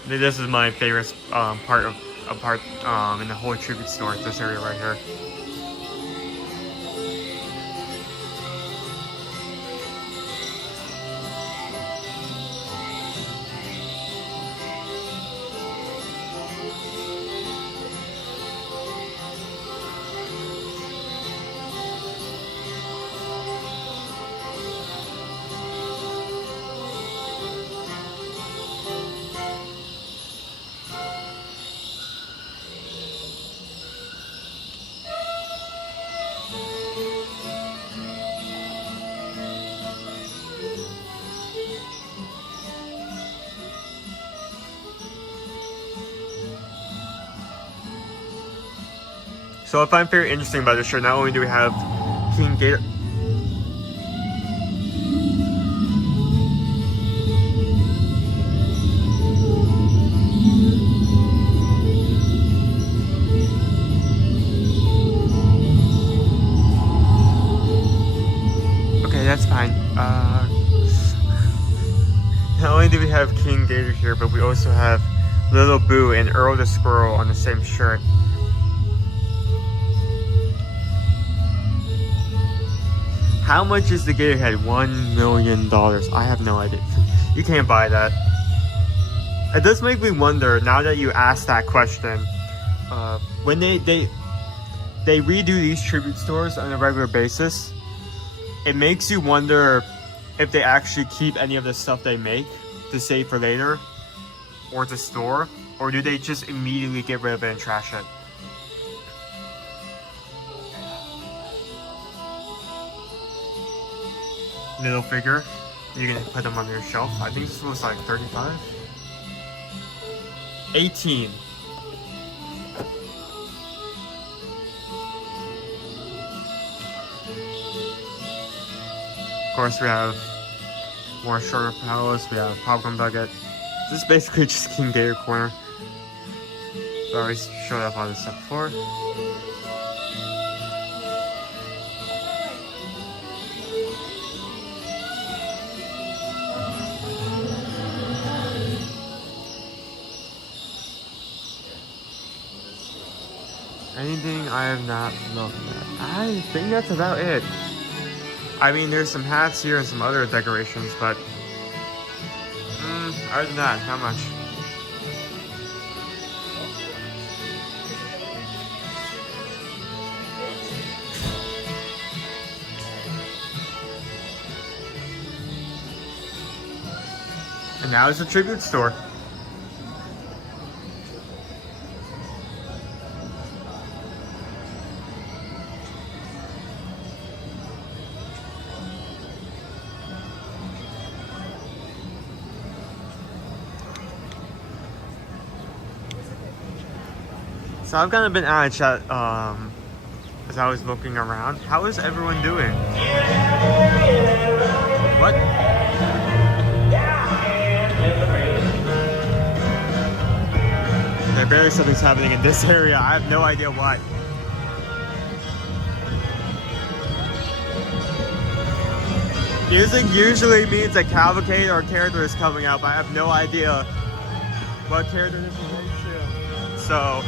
This is my favorite part in the whole tribute store. This area right here. So what I find very interesting about this shirt, not only do we have King Gator... Okay, only do we have King Gator here, but we also have Little Boo and Earl the Squirrel on the same shirt. How much is the gator head? $1 million. I have no idea. You can't buy that. It does make me wonder, now that you asked that question, when they redo these tribute stores on a regular basis, it makes you wonder if they actually keep any of the stuff they make to save for later or to store, or do they just immediately get rid of it and trash it? Little figure, you can put them on your shelf. I think this was like 35, 18. Of course, we have more shorter palettes. We have popcorn bucket. This is basically just King Gator corner. I already showed off all this stuff before. Anything I have not looked at? I think that's about it. I mean, there's some hats here and some other decorations, but other than that, not much. And now it's a tribute store. So I've kind of been out of chat as I was looking around. How is everyone doing? What? Okay, barely something's happening in this area. I have no idea what. Music usually means a cavalcade or a character is coming out, but I have no idea what character this relates to. So,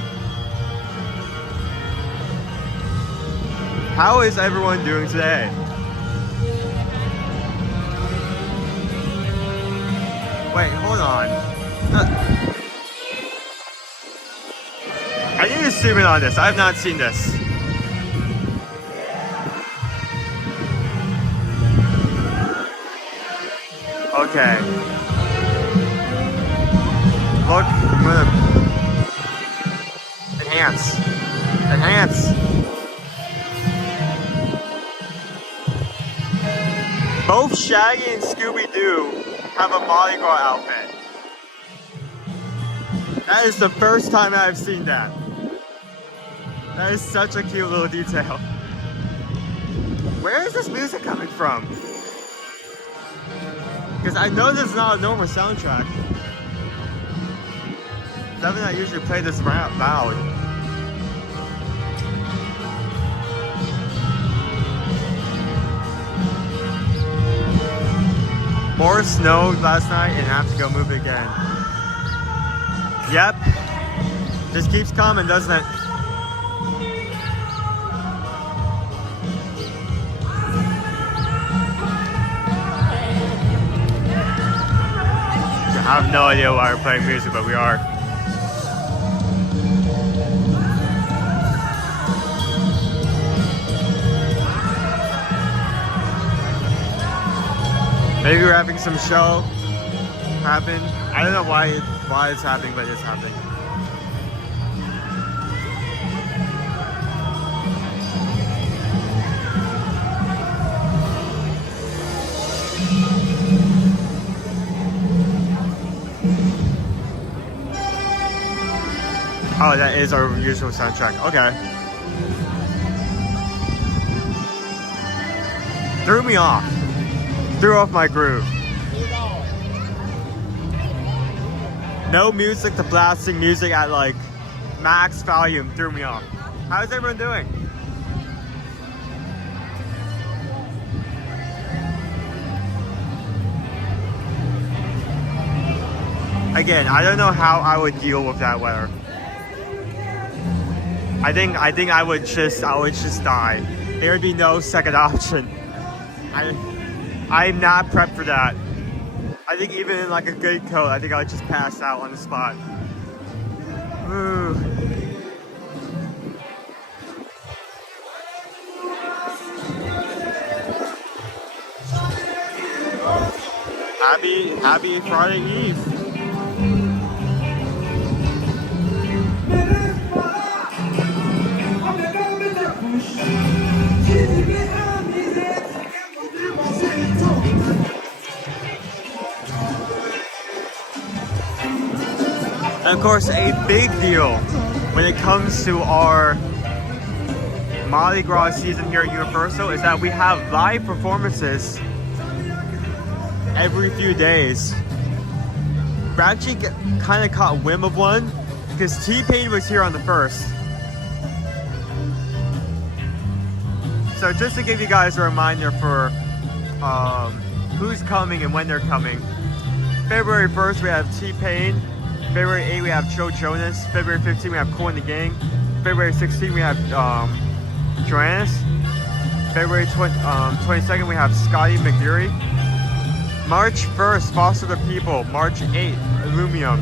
how is everyone doing today? Wait, hold on. I need to zoom in on this. I have not seen this. Okay. Look, I'm gonna enhance. Enhance. Both Shaggy and Scooby-Doo have a Mardi Gras outfit. That is the first time I've seen that. That is such a cute little detail. Where is this music coming from? Because I know this is not a normal soundtrack. Devin and I usually play this loud. More snowed last night and have to go move it again. Yep. Just keeps coming, doesn't it? I have no idea why we're playing music, but we are. Maybe we're having some show happen. I don't know why it's happening, but it's happening. Oh, that is our usual soundtrack. Okay. Threw me off. Threw off my groove. No music to blasting music at like max volume threw me off. How's everyone doing? Again, I don't know how I would deal with that weather. I think I would just die. There would be no second option. I'm not prepped for that. I think even in like a good coat, I think I would just pass out on the spot. Ooh. Happy Friday Eve. And of course, a big deal when it comes to our Mardi Gras season here at Universal is that we have live performances every few days. We actually kind of caught whim of one because T-Pain was here on the 1st. So just to give you guys a reminder for who's coming and when they're coming. February 1st we have T-Pain. February 8th we have Joe Jonas. February 15th we have Cool and the Gang. February 16th we have Joannis. February 22nd we have Scotty McGeary. March 1st, Foster the People. March 8th, Illumium.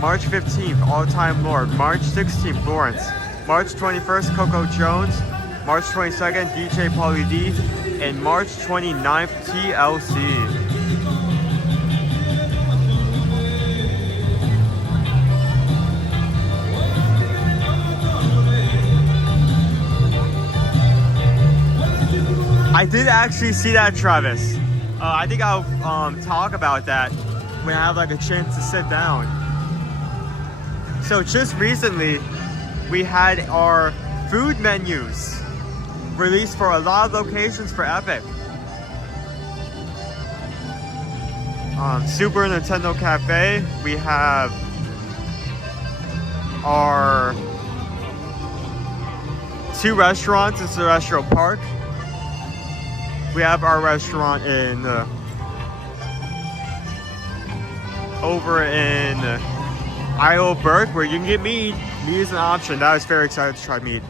March 15th, All Time Lord. March 16th, Florence. March 21st, Coco Jones. March 22nd, DJ Pauly D. And March 29th, TLC. I did actually see that, Travis. I think I'll talk about that when I have like a chance to sit down. So just recently, we had our food menus released for a lot of locations for Epic. Super Nintendo Cafe, we have our 2 restaurants in Celestial Park. We have our restaurant in over in Isle of Burke where you can get meat. Meat is an option. I was very excited to try meat.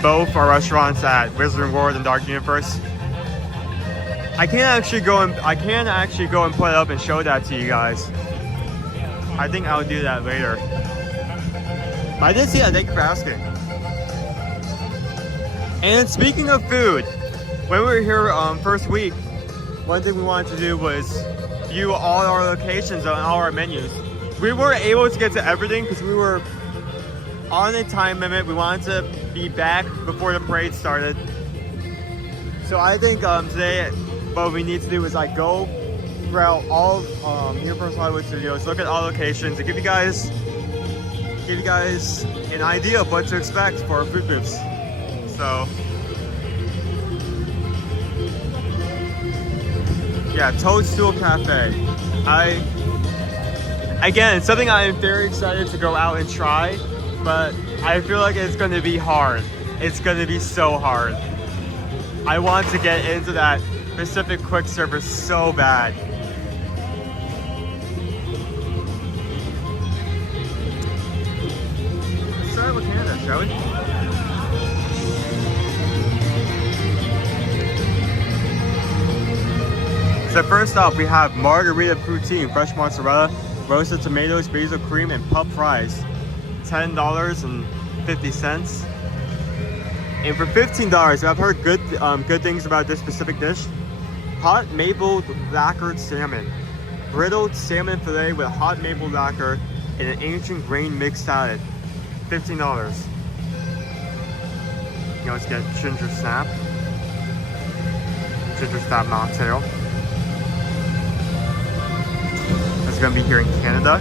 Both our restaurants at Wizarding World and Dark Universe. I can't actually go and put it up and show that to you guys. I think I'll do that later. But I did see that. Thank you for asking. And speaking of food, when we were here first week, one thing we wanted to do was view all our locations and all our menus. We weren't able to get to everything because we were on a time limit. We wanted to be back before the parade started. So I think today what we need to do is like go throughout all of Universal Hollywood Studios, look at all locations, and give you guys an idea of what to expect for our food booths. So, yeah, Toadstool Cafe. Again, it's something I'm very excited to go out and try, but I feel like it's going to be hard. It's going to be so hard. I want to get into that Pacific quick service so bad. Let's start with Canada, shall we? So first off, we have margarita poutine, fresh mozzarella, roasted tomatoes, basil cream, and pup fries. $10.50. And for $15, I've heard good things about this specific dish. Hot maple lacquered salmon. Griddled salmon fillet with hot maple lacquer and an ancient grain mixed salad. $15. You let's get ginger snap. Ginger snap mocktail. That's gonna be here in Canada.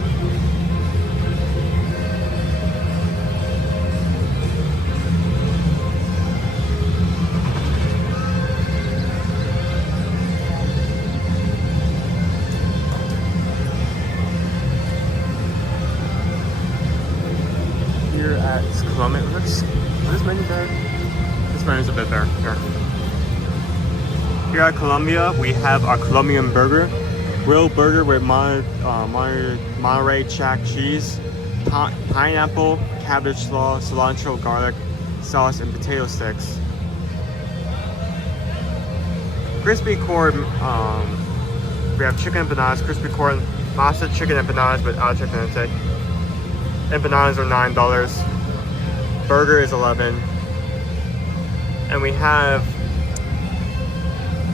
Here at Columbia, is this menu better? This menu's a bit better. Here. Here at Columbia, we have our Colombian burger. Grilled burger with Monterey Jack cheese, pineapple, cabbage slaw, cilantro, garlic sauce, and potato sticks. Crispy corn, we have chicken empanadas, crispy corn, masa chicken empanadas with acha pente. Empanadas are $9. Burger is $11. And we have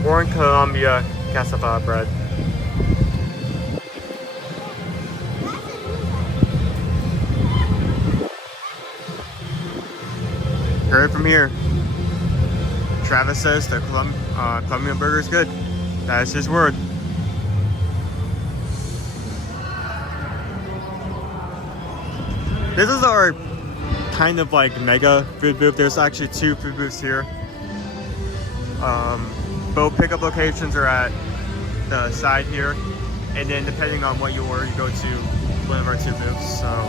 Born Colombia cassava bread. Heard from here. Travis says the Colombian burger is good. That's his word. This is our kind of like mega food booth. There's actually 2 food booths here. Both pickup locations are at the side here, and then depending on what you order, you go to one of our 2 booths. So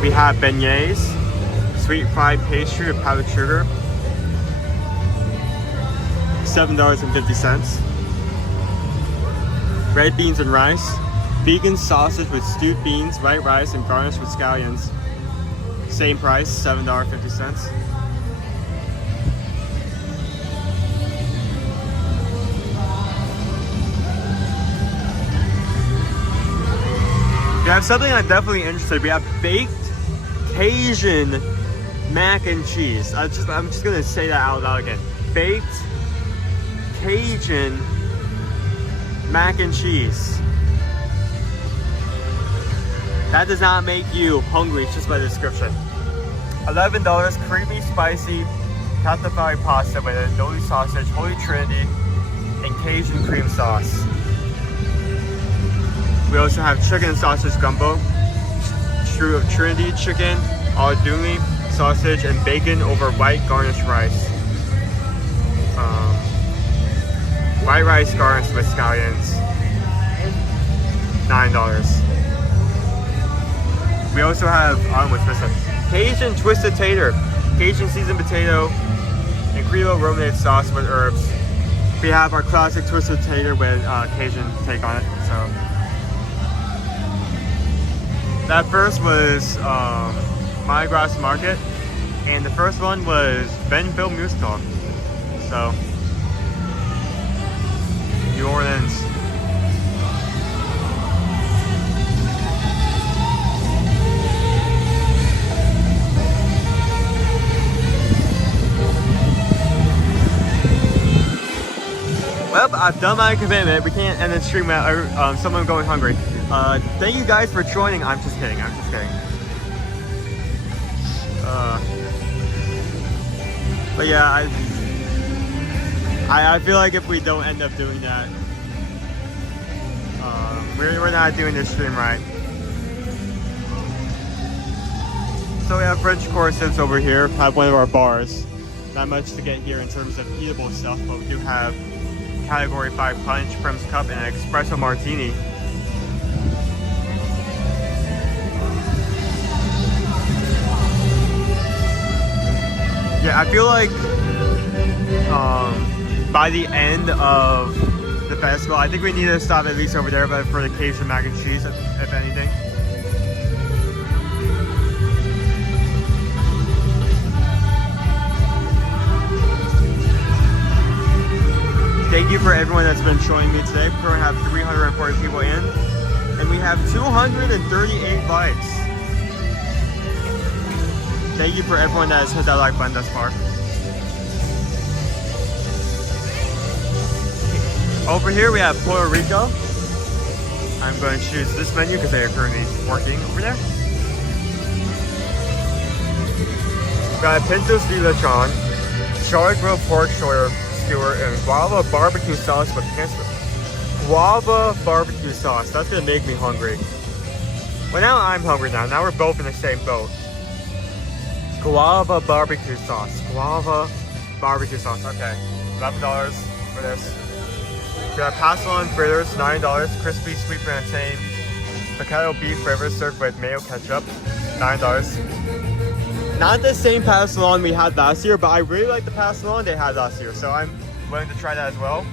we have beignets, sweet fried pastry with powdered sugar, $7.50. Red beans and rice, vegan sausage with stewed beans, white rice, and garnished with scallions. Same price, $7.50. We have something I'm definitely interested in. We have baked Cajun mac and cheese. I'm just gonna say that out loud again. Baked Cajun mac and cheese. That does not make you hungry, it's just by the description. $11, creamy, spicy catafied pasta with adobe sausage, Holy Trinity, and Cajun cream sauce. We also have chicken and sausage gumbo, true of Trinity chicken, al duli, sausage, and bacon over white garnished rice. White rice garnished with scallions, $9. We also have, what's missing? Cajun twisted tater, Cajun seasoned potato, and Creole romaine sauce with herbs. We have our classic twisted tater with Cajun take on it. So that first was Mardi Gras Market, and the first one was Benville Moose Talk. So New Orleans. Well, I've done my commitment. We can't end the stream without someone going hungry. Thank you guys for joining. I'm just kidding. But yeah, I feel like if we don't end up doing that, we're not doing this stream right. So we have French corsets over here. Have one of our bars. Not much to get here in terms of eatable stuff, but we do have Category 5 Punch, Prim's Cup, and an Espresso Martini. Yeah, I feel like by the end of the festival, I think we need to stop at least over there, but for the Cajun mac and cheese, if anything. Thank you for everyone that's been joining me today. We're going to have 340 people in, and we have 238 likes. Thank you for everyone that has hit that like button thus far. Over here we have Puerto Rico. I'm going to choose this menu because they are currently working over there. We've got pinto de lechon, charred grilled pork shoulder skewer, and guava barbecue sauce with pesto. Guava barbecue sauce. That's gonna make me hungry. Well, now I'm hungry now. Now we're both in the same boat. Guava barbecue sauce. Guava barbecue sauce. Okay, $11 for this. We got pasta and fritters, $9. Crispy sweet plantain, avocado beef river served with mayo ketchup, $9. Not the same pastelon we had last year, but I really like the pastelon they had last year, so I'm willing to try that as well.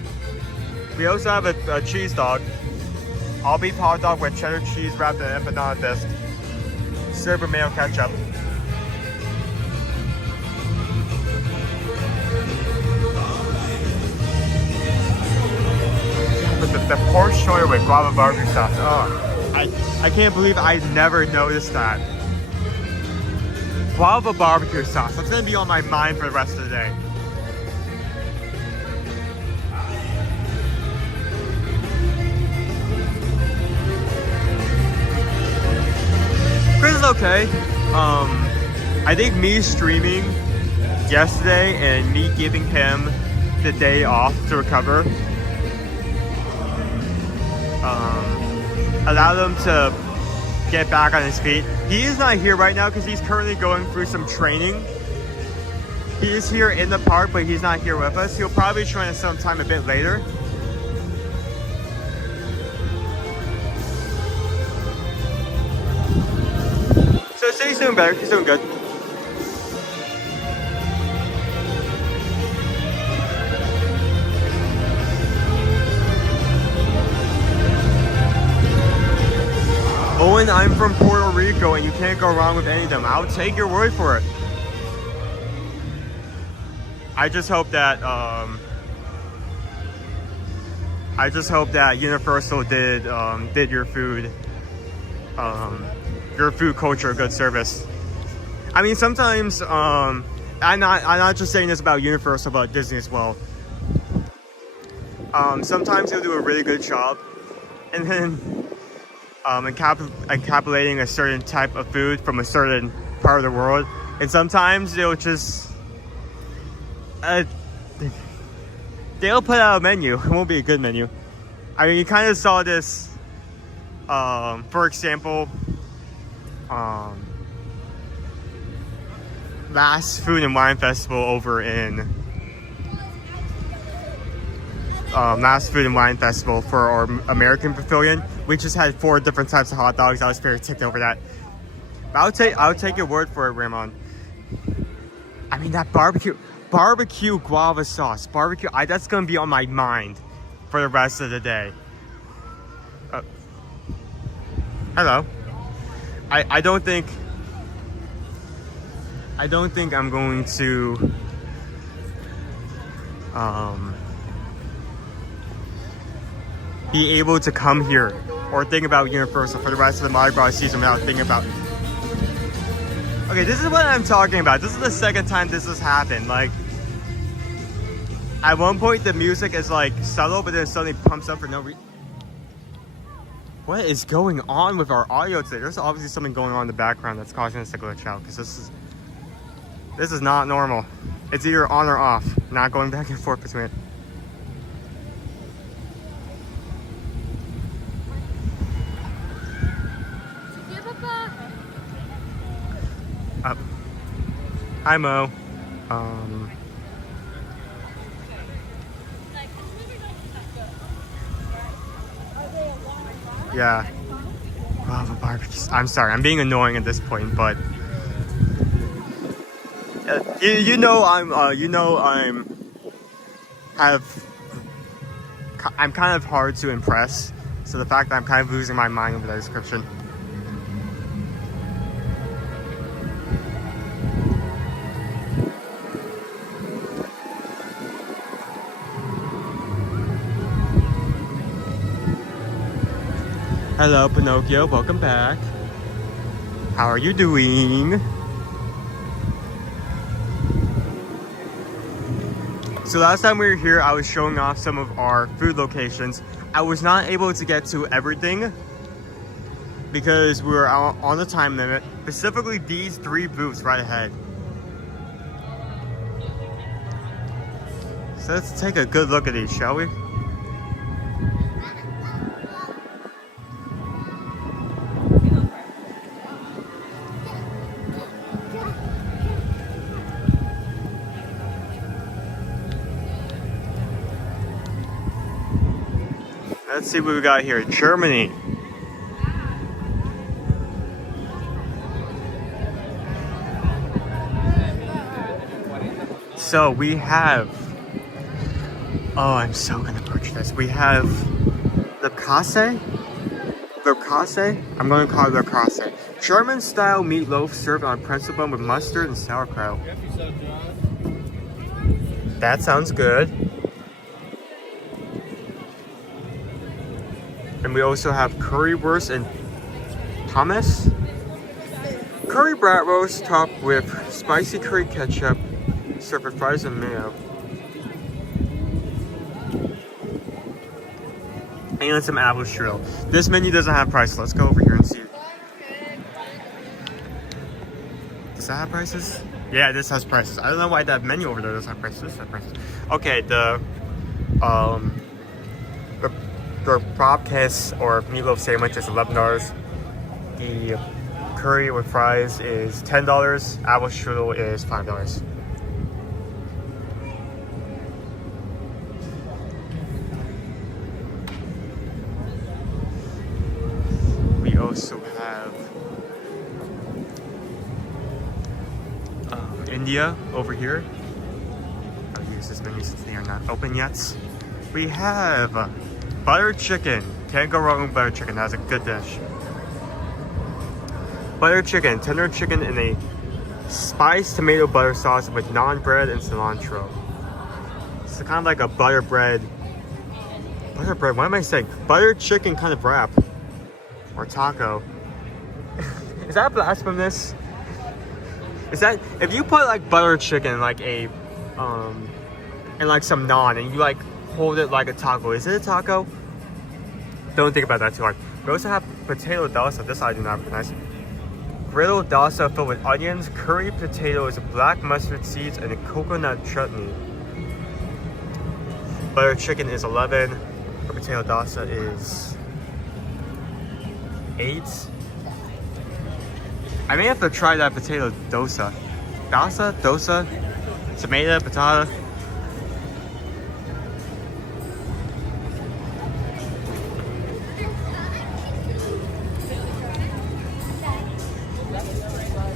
We also have a cheese dog, all beef hot dog with cheddar cheese wrapped in an empanada disc, served with mayo ketchup. The pork shoulder with guava barbecue sauce. Oh, I can't believe I never noticed that. Guava barbecue sauce. That's gonna be on my mind for the rest of the day. Chris is okay. I think me streaming yesterday and me giving him the day off to recover allowed him to get back on his feet. He is not here right now because he's currently going through some training. He is here in the park, but he's not here with us. He'll probably join us sometime a bit later. So he's doing better. He's doing good. Owen, I'm from Puerto Rico and you can't go wrong with any of them. I'll take your word for it. I just hope that Universal did your food culture a good service. I mean, sometimes I'm not just saying this about Universal, but Disney as well. Sometimes they'll do a really good job, and then encapsulating a certain type of food from a certain part of the world, and sometimes they'll just they'll put out a menu. It won't be a good menu. I mean, you kind of saw this, for example, last Food and Wine Festival over in last Food and Wine Festival for our American Pavilion. We just had 4 different types of hot dogs. I was very ticked over that. But I'll take your word for it, Ramon. I mean, that barbecue guava sauce, that's gonna be on my mind for the rest of the day. Hello. I don't think I'm going to be able to come here or think about Universal for the rest of the Mardi Gras season without thinking about. Okay, this is what I'm talking about. This is the second time this has happened. Like, at one point the music is like subtle, but then it suddenly pumps up for no reason. What is going on with our audio today? There's obviously something going on in the background that's causing us to glitch out, because this is not normal. It's either on or off, not going back and forth between it. Hi Mo. Yeah. Guava barbecue. I'm sorry, I'm being annoying at this point, but I'm kind of hard to impress. So the fact that I'm kind of losing my mind over that description. Hello, Pinocchio. Welcome back. How are you doing? So last time we were here, I was showing off some of our food locations. I was not able to get to everything because we were on the time limit. Specifically, these 3 booths right ahead. So let's take a good look at these, shall we? Let's see what we got here. Germany. So we have, oh, I'm so gonna butcher this. We have the casse. I'm going to call it the casse. German style meatloaf served on pretzel bun with mustard and sauerkraut. That sounds good. And we also have currywurst and hummus. Curry bratwurst topped with spicy curry ketchup, served with fries and mayo. And some apple strudel. This menu doesn't have prices. Let's go over here and see. Does that have prices? Yeah, this has prices. I don't know why that menu over there doesn't have prices. This has prices. Okay, the bratwurst or meatloaf sandwich is $11. The curry with fries is $10. Apple strudel is $5. We also have India over here. I'll use this menu since they are not open yet. We have butter chicken. Can't go wrong with butter chicken. That's a good dish. Butter chicken, tender chicken in a spiced tomato butter sauce with naan bread and cilantro. It's kind of like a butter bread, what am I saying? Butter chicken kind of wrap. Or taco. Is that blasphemous? Is that, if you put like butter chicken in like a, and like some naan and you like hold it like a taco, is it a taco? Don't think about that too hard. We also have potato dosa. This I do not recognize. Griddled dosa filled with onions, curry potatoes, black mustard seeds, and a coconut chutney. Butter chicken is 11. Potato dosa is 8. I may have to try that potato dosa. Dosa, tomato, patata.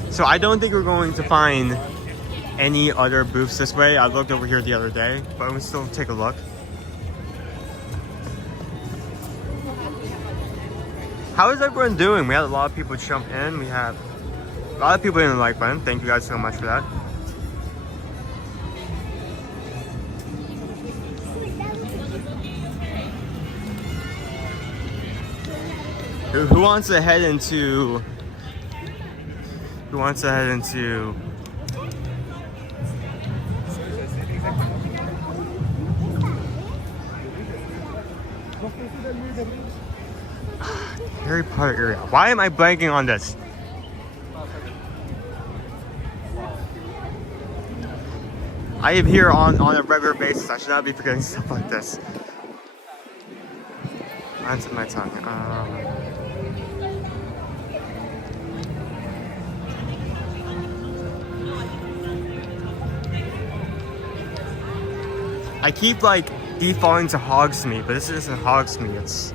So I don't think we're going to find any other booths this way. I looked over here the other day, but I'm gonna still take a look. How is everyone doing? We had a lot of people jump in. We have a lot of people in the like button. Thank you guys so much for that. Who wants to head into? Who wants to head into? Harry Potter area. Why am I blanking on this? I am here on a regular basis. I should not be forgetting stuff like this. Onto my tongue. I keep like defaulting to Hogsmeade, but this isn't Hogsmeade. It's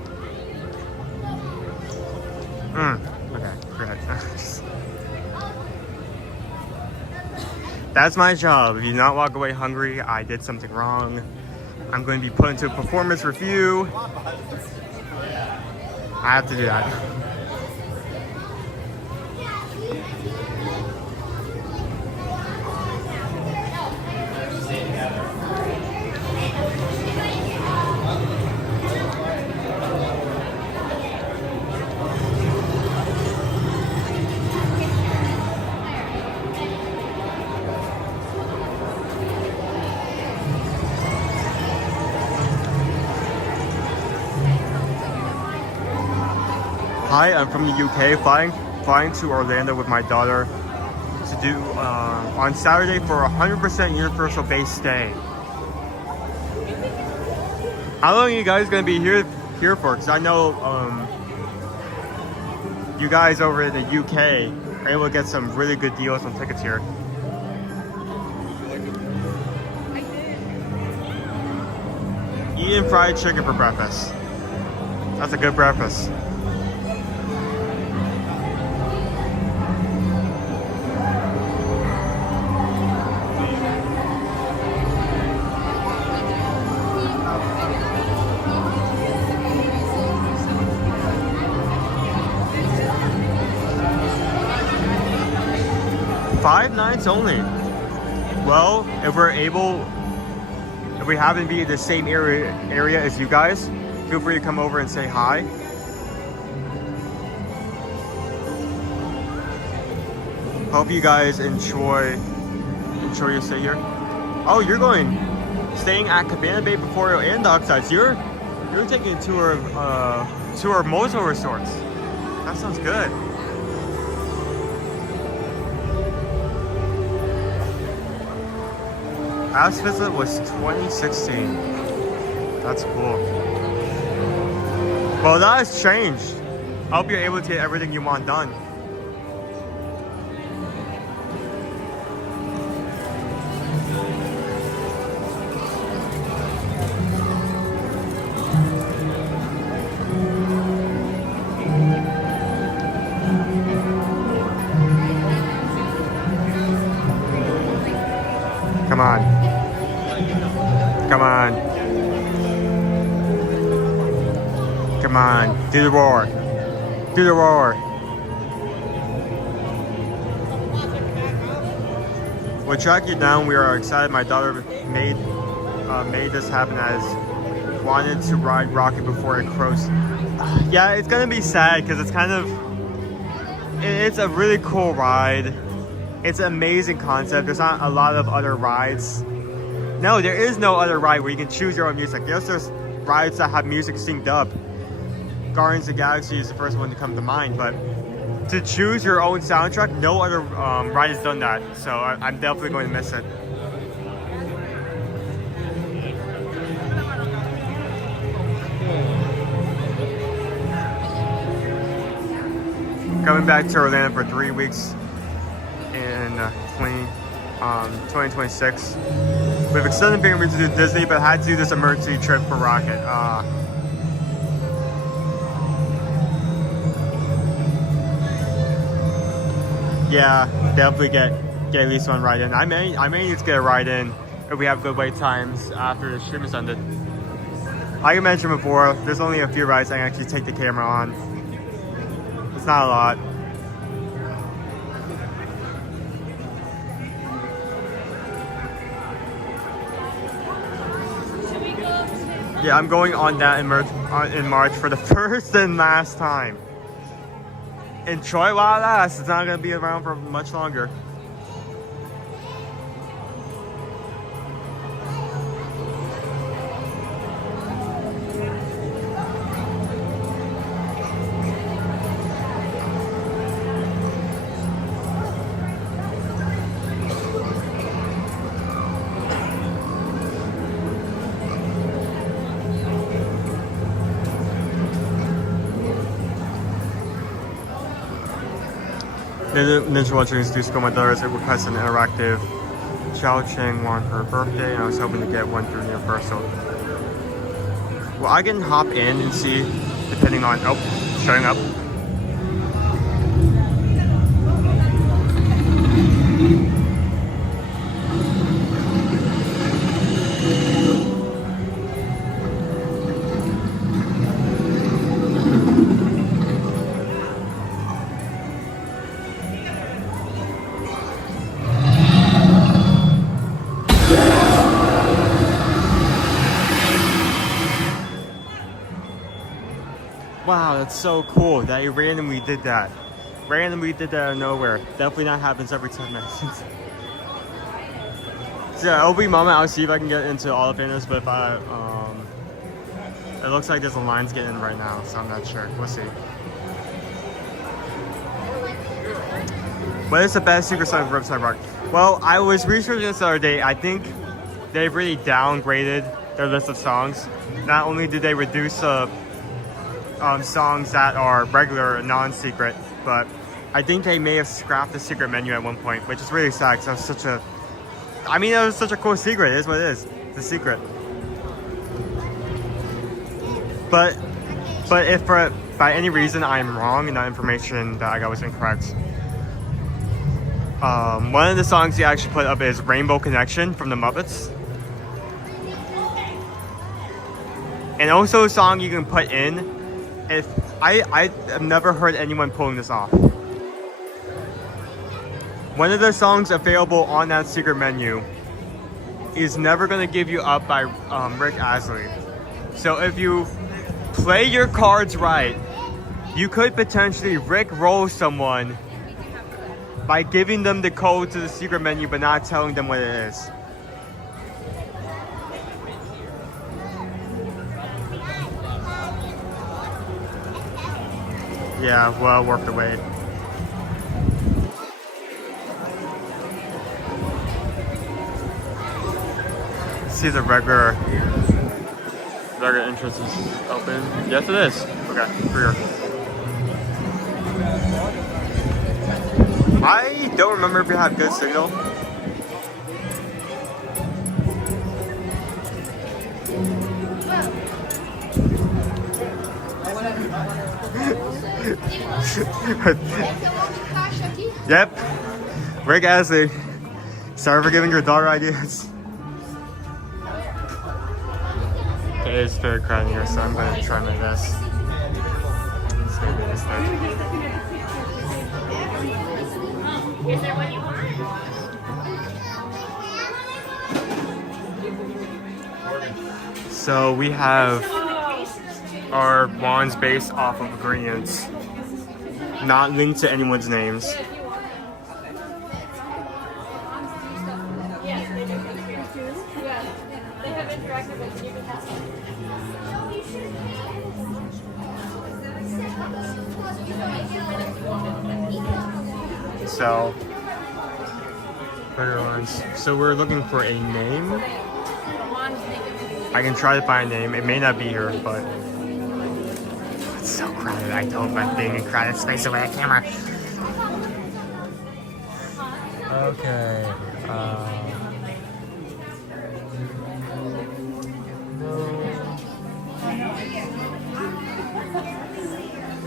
okay, great. That's my job. If you do not walk away hungry, I did something wrong. I'm going to be put into a performance review. I have to do that. Hi, I'm from the UK, flying to Orlando with my daughter to do on Saturday for a 100% universal base stay. How long are you guys gonna be here for? Because I know you guys over in the UK are able to get some really good deals on tickets here. Eating fried chicken for breakfast. That's a good breakfast. 5 nights only. Well, if we happen to be in the same area as you guys, feel free to come over and say hi. Hope you guys enjoy your stay here. Oh, you're staying at Cabana Bay Memorial and Docksides. You're taking a tour of Mosul resorts. That sounds good. Last visit was 2016. That's cool. Well, that has changed. I hope you're able to get everything you want done. Come on. Come on. Come on. Do the roar. Do the roar. We'll track you down. We are excited. My daughter made this happen as wanted to ride Rocket before it crossed. Yeah, it's gonna be sad because it's a really cool ride. It's an amazing concept. There's not a lot of other rides. No, there is no other ride where you can choose your own music. There's rides that have music synced up. Guardians of the Galaxy is the first one to come to mind, but to choose your own soundtrack, no other ride has done that. So I'm definitely going to miss it. Coming back to Orlando for 3 weeks in 2026. We've extended being able to do Disney, but had to do this emergency trip for Rocket. Yeah, definitely get at least one ride in. I may need to get a ride in if we have good wait times after the stream is ended. Like I mentioned before, there's only a few rides I can actually take the camera on. It's not a lot. Yeah, I'm going on that in March for the first and last time. Enjoy while it lasts. It's not going to be around for much longer. Ninja Watcher introduced my daughter to request an interactive Xiao Cheng one for her birthday, and I was hoping to get one through Universal. Well, I can hop in and see, depending on showing up. Wow, that's so cool that you randomly did that. Randomly did that out of nowhere. Definitely not happens every 10 minutes. So yeah, it'll be a moment. I'll see if I can get into all of this, but if it looks like there's a lines getting in right now, so I'm not sure. We'll see. What is the best Secret Santa website rock? Well, I was researching this the other day. I think they've really downgraded their list of songs. Not only did they reduce songs that are regular and non-secret, but I think they may have scrapped the secret menu at one point, which is really sad because that was such a cool secret. It is what it is. It's a secret. But if by any reason I'm wrong and that information that I got was incorrect, one of the songs he actually put up is Rainbow Connection from the Muppets. And also a song you can put in if I have never heard anyone pulling this off. one of the songs available on that secret menu is Never Gonna Give You Up by Rick Astley. So if you play your cards right, you could potentially Rick-roll someone by giving them the code to the secret menu but not telling them what it is. Yeah, well worth the wait. See the regular entrance is open. Yes, it is. Okay, we're here. I don't remember if we have good signal. Yep. Rick Astley. Sorry for giving your daughter ideas. It is very crowded here, so I'm going to try my best. It's going to be this thing. Is there one you want? So we have our wands based off of ingredients, not linked to anyone's names. So, better ones. So we're looking for a name. I can try to find a name. It may not be here, but it's so crowded. I told my being in crowded space away a camera. Okay.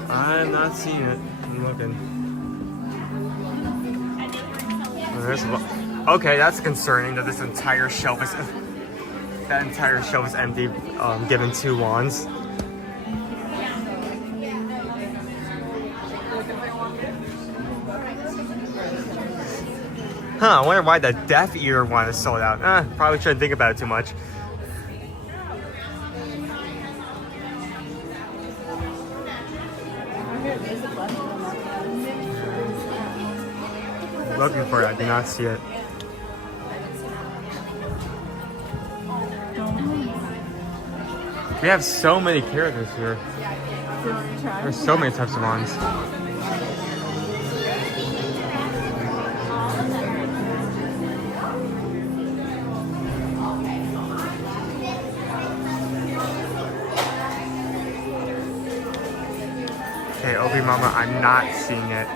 I'm not seeing it. I'm looking. Okay, that's concerning that this entire shelf is empty, given 2 wands. Huh, I wonder why the deaf ear one is sold out. Probably shouldn't think about it too much. Looking for it, I do not see it. We have so many characters here. There's so many types of wands. Okay, Obi Mama, I'm not seeing it.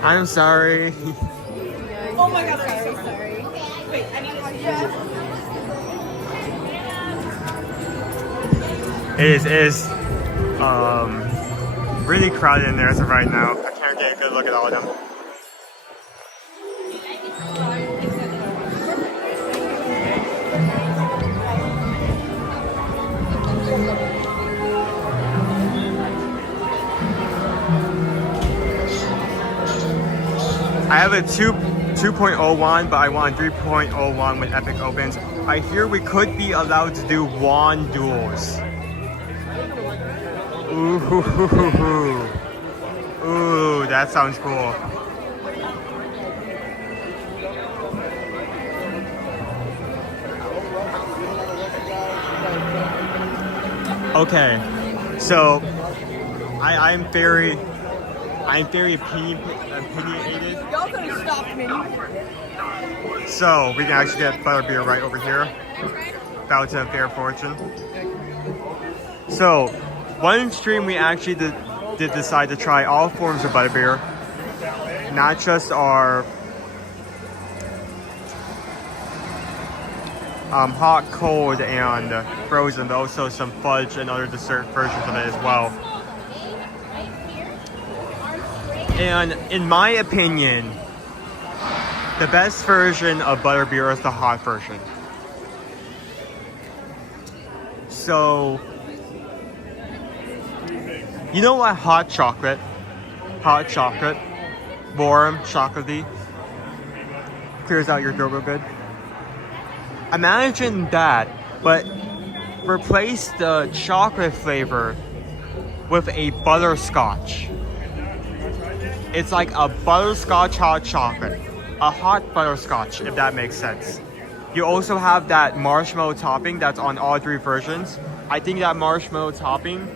I'm sorry. Oh my god, sorry. Wait, I need to watch It is really crowded in there as of right now. I can't get a good look at all of them. I have a 2.0 wand, but I want 3.0 wand with epic opens. I hear we could be allowed to do wand duels. Ooh, that sounds cool. Okay, so I'm very opinionated. Y'all could have stopped me. So we can actually get Butterbeer right over here. Bow to fair fortune. So one stream we actually did decide to try all forms of Butterbeer, not just our hot, cold, and frozen, but also some fudge and other dessert versions of it as well. And in my opinion, the best version of Butterbeer is the hot version. So, you know what hot chocolate warm, chocolatey. Clears out your throat real good. Imagine that, but replace the chocolate flavor with a butterscotch. It's like a butterscotch hot chocolate. A hot butterscotch, if that makes sense. You also have that marshmallow topping that's on all 3 versions. I think that marshmallow topping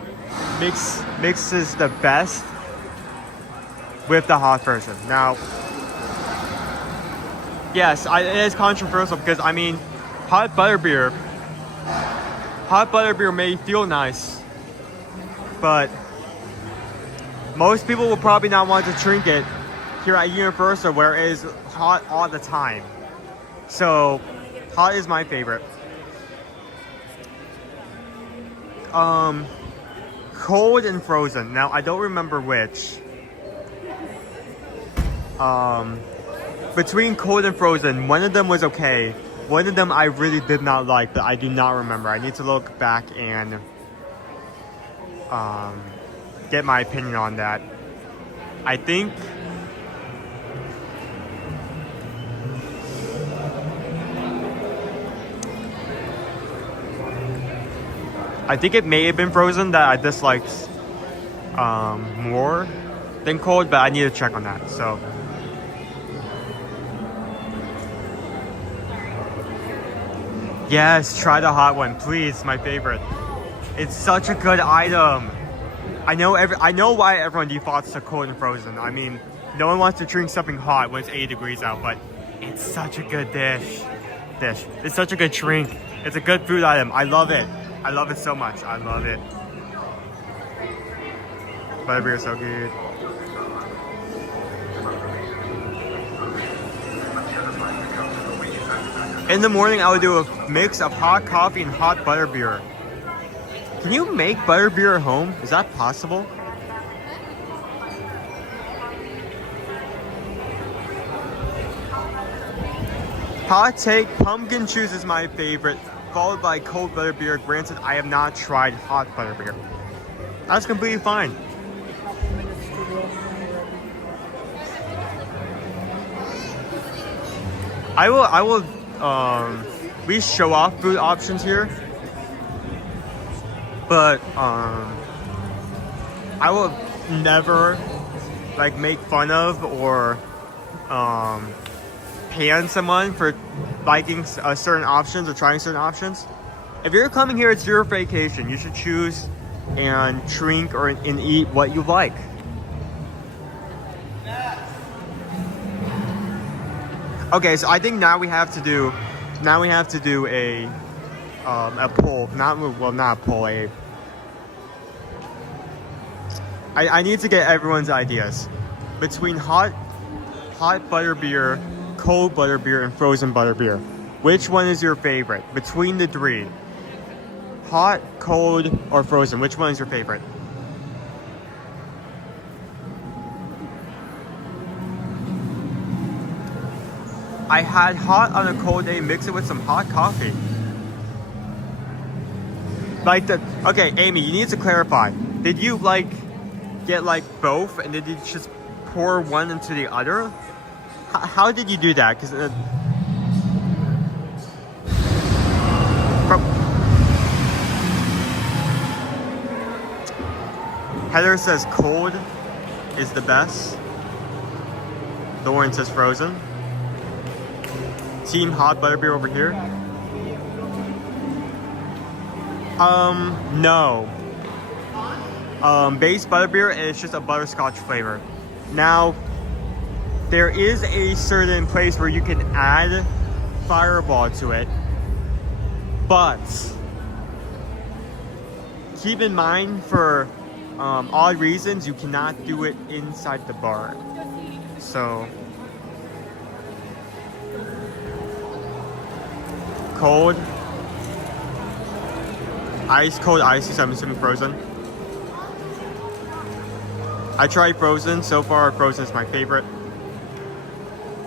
mixes the best with the hot version. Now, yes, it is controversial because I mean, hot butterbeer may feel nice, but most people will probably not want to drink it here at Universal where it is hot all the time. So, hot is my favorite. Cold and frozen. Now, I don't remember which. Between cold and frozen, one of them was okay. One of them I really did not like, but I do not remember. I need to look back and get my opinion on that. I think it may have been frozen that I disliked more than cold, but I need to check on that. So yes, try the hot one, please. My favorite. It's such a good item. I know why everyone defaults to cold and frozen. I mean, no one wants to drink something hot when it's 80 degrees out, but it's such a good dish. It's such a good drink. It's a good food item. I love it. I love it so much. I love it. Butterbeer is so good. In the morning, I would do a mix of hot coffee and hot butterbeer. Can you make butterbeer at home? Is that possible? Hot take, pumpkin juice is my favorite, followed by cold butterbeer. Granted, I have not tried hot butterbeer. That's completely fine. I will we show off food options here, but I will never like make fun of or pan someone for liking certain options or trying certain options. If you're coming here, it's your vacation. You should choose and drink and eat what you like. Okay, so I think now we have to do a poll. Not a poll. I need to get everyone's ideas between hot butterbeer, cold butterbeer, and frozen butterbeer. Which one is your favorite between the 3? Hot, cold, or frozen? Which one is your favorite? I had hot on a cold day, mix it with some hot coffee. Okay, Amy, you need to clarify. Did you get both and did you just pour one into the other? How did you do that? Because Heather says cold is the best. Lauren says frozen. Team hot butterbeer over here. No. Base butterbeer is just a butterscotch flavor. Now, there is a certain place where you can add Fireball to it, but keep in mind for odd reasons, you cannot do it inside the bar. So, cold, ice, cold, icy, so I'm assuming frozen. I tried frozen. So far, frozen is my favorite.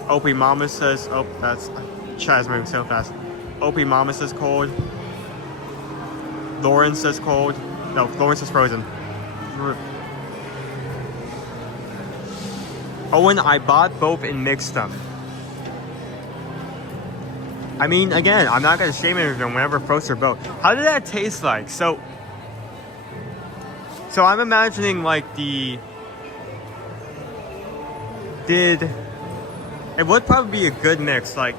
Opie Mama says, oh, that's, Chad's moving so fast. Opie Mama says cold. Lauren says cold. No, Lauren says frozen. Owen, I bought both and mixed them. I mean, again, I'm not gonna shame anyone whenever folks are both. How did that taste like? So I'm imagining like it would probably be a good mix. Like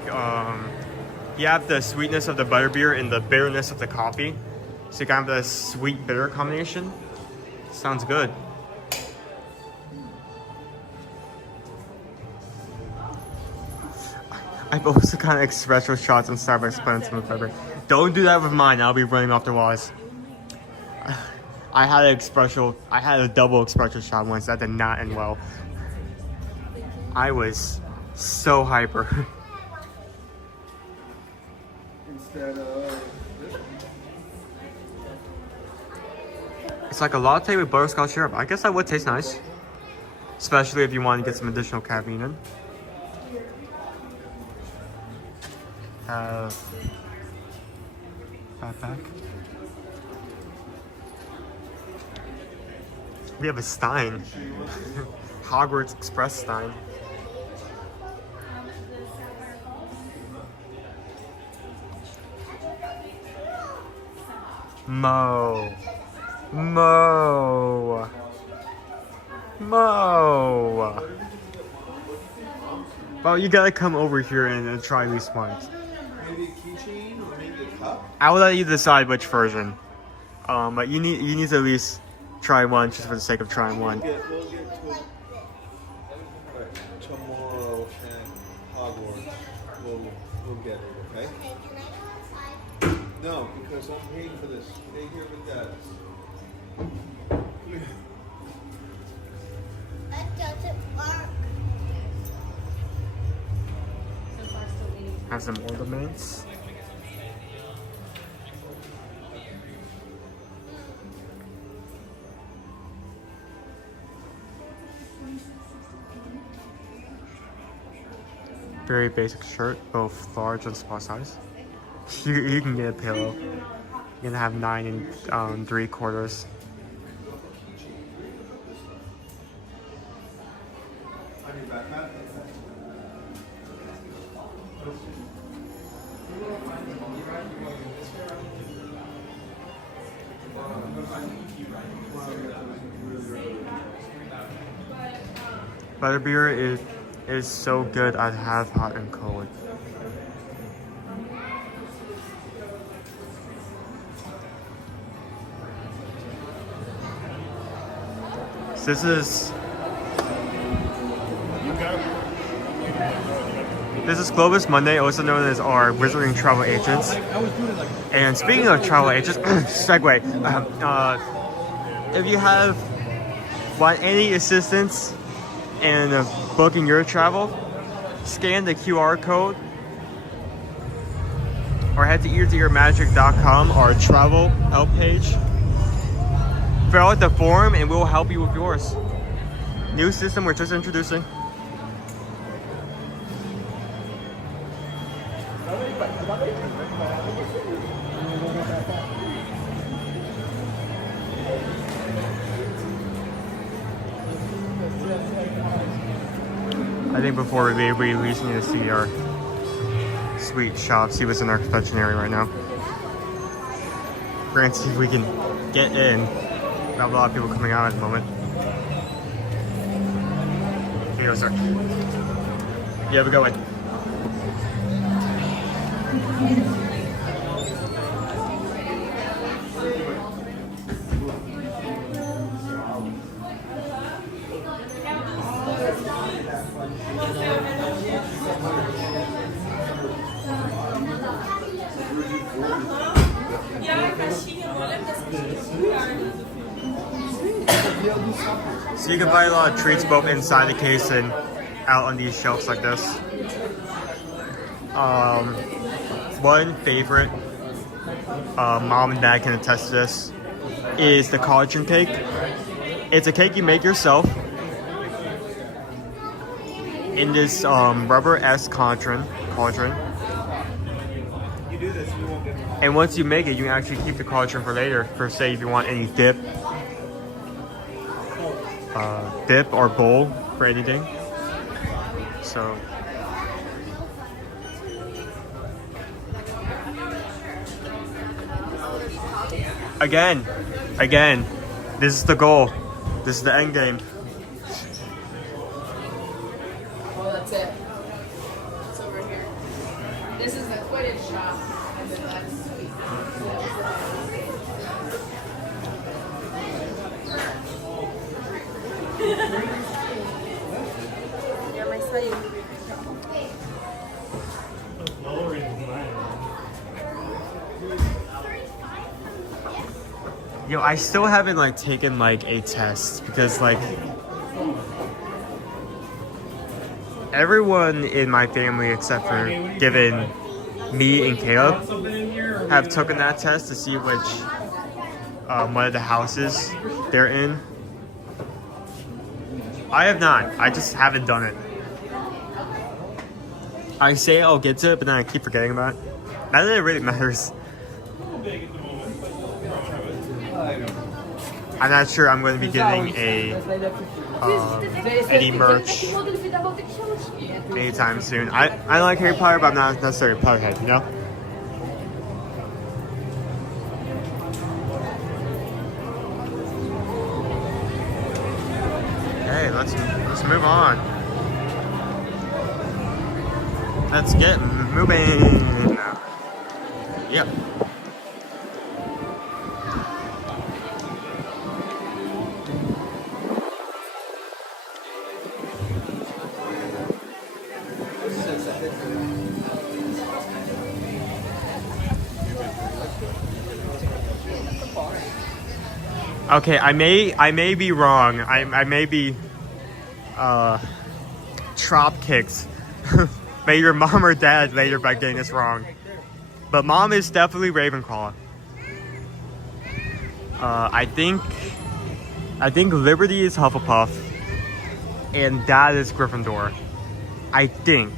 you have the sweetness of the butterbeer and the bitterness of the coffee. So you kind of have the sweet bitter combination. Sounds good. I've also kind of espresso shots and Starbucks blends in the flavor. Don't do that with mine. I'll be running off the walls. I had a double espresso shot once. That did not end well. I was so hyper. Instead of this one. It's like a latte with butterscotch syrup. I guess that would taste nice, especially if you want to get some additional caffeine in. That back. We have a Stein. Hogwarts Express Stein. Mo. Well, you gotta come over here and try at least once. Maybe a keychain or maybe a cup? I will let you decide which version. But you need to at least try one just for the sake of trying one. We'll get to it tomorrow at Hogwarts. We'll get it, okay? No, because I'm paying for this. Stay here with Dad. That doesn't work. Have some ornaments. Very basic shirt, both large and small size. You can get a pillow. You can have 9 and 3/4. Butterbeer is so good at half hot and cold. So this is Globus Monday, also known as our Wizarding Travel Agents. And speaking of travel agents, segue. If you want any assistance in booking your travel, scan the QR code or head to eartoearmagic.com, our travel help page. Fill out the form and we'll help you with yours. New system we're just introducing. I think before we leave, we at least need to see our sweet shop, see what's in our convention area right now. We're gonna see if we can get in. We have a lot of people coming out at the moment. Here you go, sir. You have a good one. So you can buy a lot of treats both inside the case and out on these shelves like this. One favorite, mom and dad can attest to this, is the collagen cake. It's a cake you make yourself in this rubber-esque cauldron. And once you make it, you can actually keep the cauldron for later, for say if you want any dip or bowl for anything. So again, this is the goal. This is the end game. Oh, that's it. It's over here. This is the Quidditch shop, and then that's sweet. Yeah, my study. Yo, I still haven't like taken like a test because like everyone in my family except for given me and Caleb have taken that test to see which one of the houses they're in. I have not. I just haven't done it. I say I'll get to it, but then I keep forgetting about it. Not that it really matters. I'm not sure I'm going to be getting any merch anytime soon. I like Harry Potter, but I'm not necessarily a Potterhead, you know? Hey, let's move on. Let's get moving. Yep. Okay, I may be wrong. I may be drop kicked by your mom or dad later by getting this wrong. But mom is definitely Ravenclaw. I think Liberty is Hufflepuff and dad is Gryffindor. I think.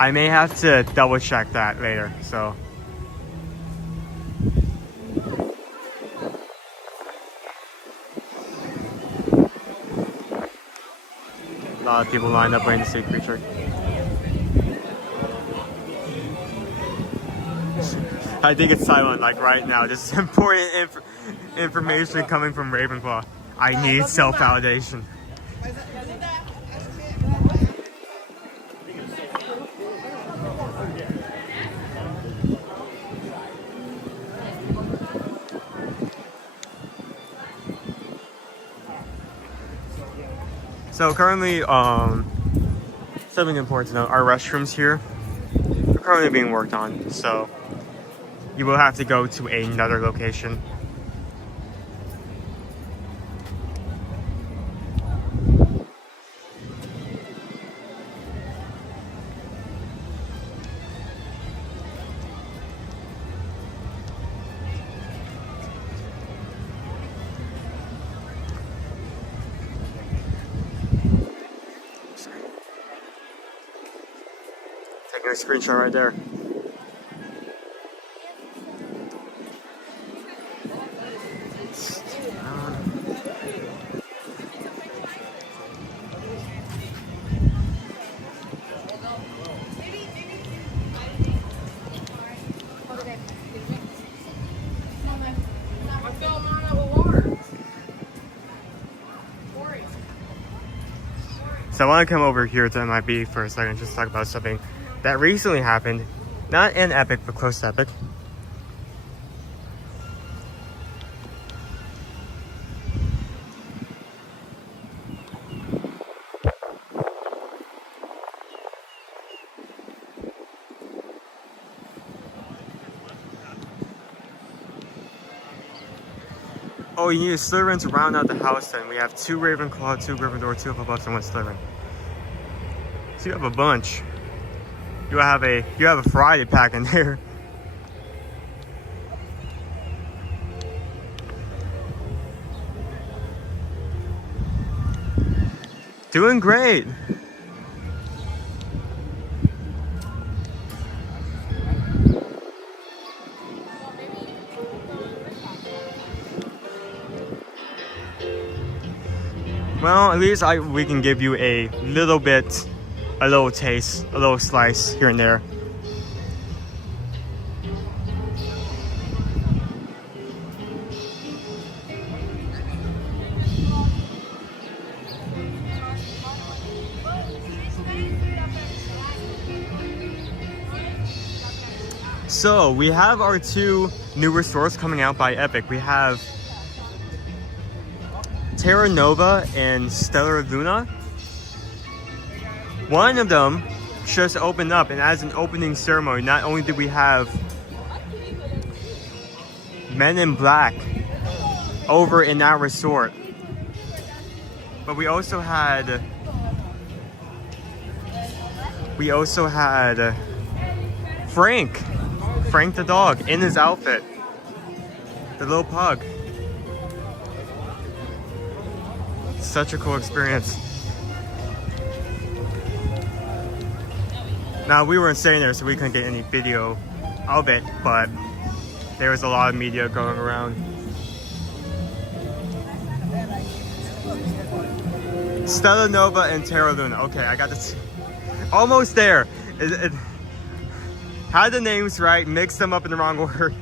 I may have to double check that later, so. A lot of people lined up waiting to see Creature. I think it's silent like right now. This is important information coming from Ravenclaw. I need self-validation. So currently, something important to note, our restrooms here are currently being worked on, so you will have to go to another location. Taking a screenshot right there. So I want to come over here to MIB for a second, just talk about something that recently happened. Not in Epic, but close to Epic. Oh, you need a Slytherin to round out the house then. We have 2 Ravenclaw, 2 Gryffindor, 2 Hufflepuffs, and 1 Slytherin. So you have a bunch. You have a Friday pack in there. Doing great. Well, at least we can give you a little bit, a little taste, a little slice here and there. So we have our two newer stores coming out by Epic. We have Terra Nova and Stellar Luna. One of them just opened up, and as an opening ceremony, not only did we have Men in Black over in that resort, but we also had Frank the dog in his outfit, the little pug. Such a cool experience. Now, we weren't staying there, so we couldn't get any video of it, but there was a lot of media going around. Stella Nova and Terra Luna. Okay, I got this. Almost there. Had the names right, mixed them up in the wrong order.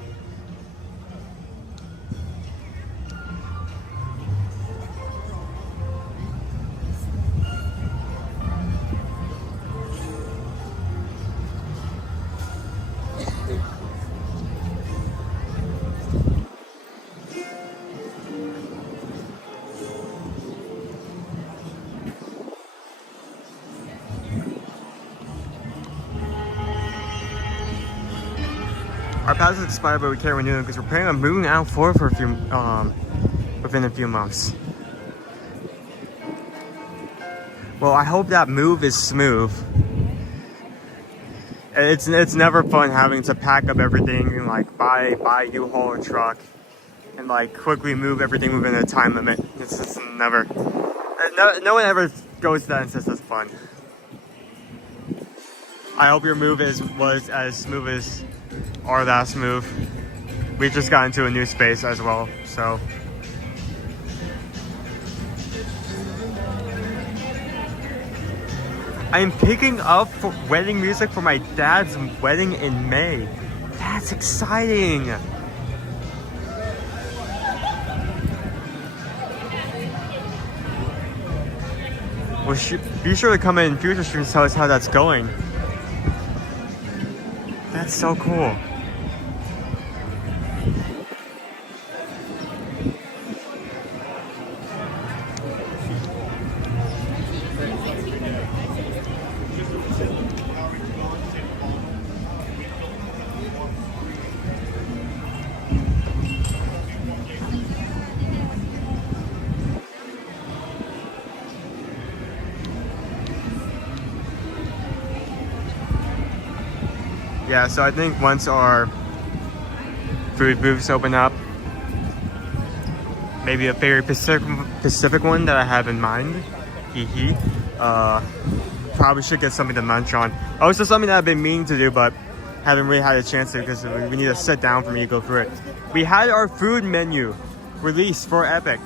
Our pass is expired, but we can't renew them because we're planning on moving out for a few, within a few months. Well, I hope that move is smooth. It's never fun having to pack up everything and like buy a U-Haul truck and like quickly move everything within a time limit. It's just never. No one ever goes to that and says that's fun. I hope your move was as smooth as our last move. We just got into a new space as well, so. I'm picking up wedding music for my dad's wedding in May. That's exciting. Well, be sure to come in future streams to tell us how that's going. That's so cool. Yeah, so I think once our food booths open up, maybe a very specific one that I have in mind, probably should get something to munch on. Also something that I've been meaning to do, but haven't really had a chance to because we need to sit down for me to go through it. We had our food menu released for Epic.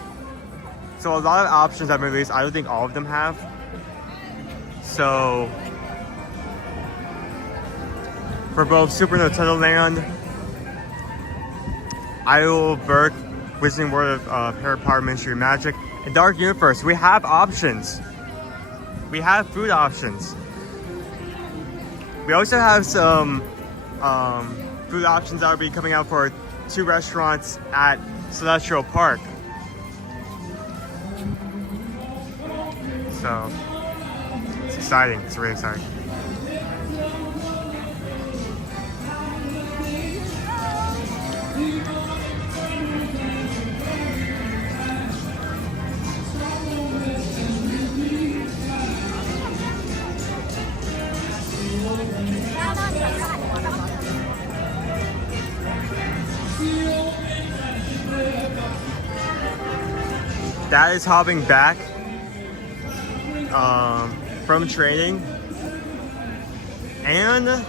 So a lot of options have been released. I don't think all of them have. So for both Super Nintendo Land, Idle Berg, Wizarding World of Harry Potter Ministry of Magic, and Dark Universe, we have options. We have food options. We also have some food options that will be coming out for 2 restaurants at Celestial Park. So it's exciting. It's really exciting. Dad is hopping back from training, and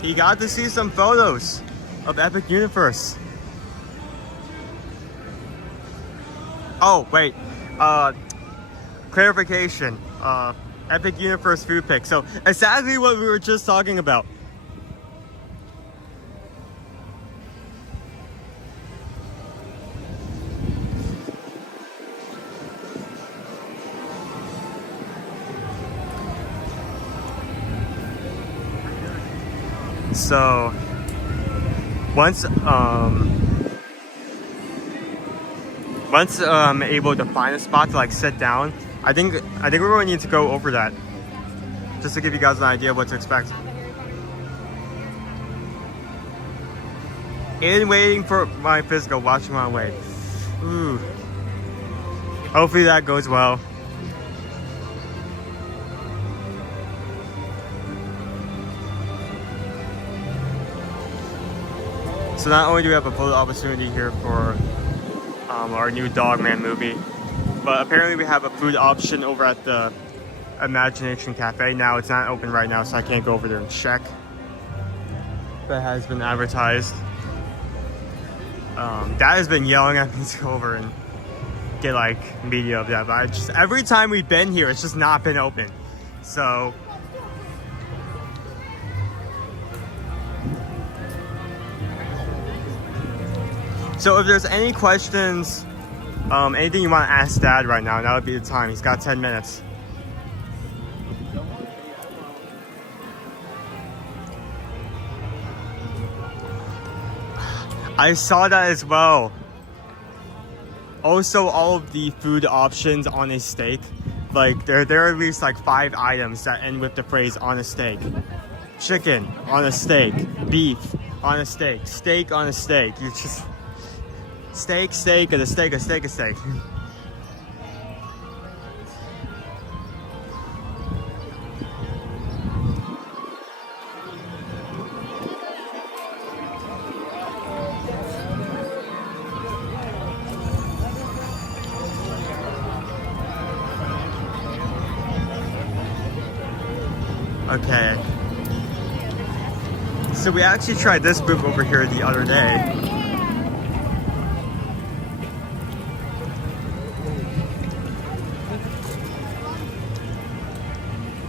he got to see some photos of Epic Universe. Oh wait, clarification. Epic Universe food pick. So exactly what we were just talking about. So once I'm able to find a spot to like sit down, I think we're going to need to go over that just to give you guys an idea of what to expect. In waiting for my physical, watching my weight. Ooh. Hopefully that goes well. So not only do we have a photo opportunity here for our new Dogman movie, but apparently we have a food option over at the Imagination Cafe. Now it's not open right now, so I can't go over there and check. That has been advertised. Dad has been yelling at me to go over and get like media of that, but I just, every time we've been here, it's just not been open. So if there's any questions, anything you want to ask Dad right now, that would be the time. He's got 10 minutes. I saw that as well. Also, all of the food options on a steak, like there are at least like 5 items that end with the phrase on a steak. Chicken on a steak, beef on a steak, steak on a steak. You just steak, steak, and a steak, a steak, a steak. Okay. So we actually tried this booth over here the other day.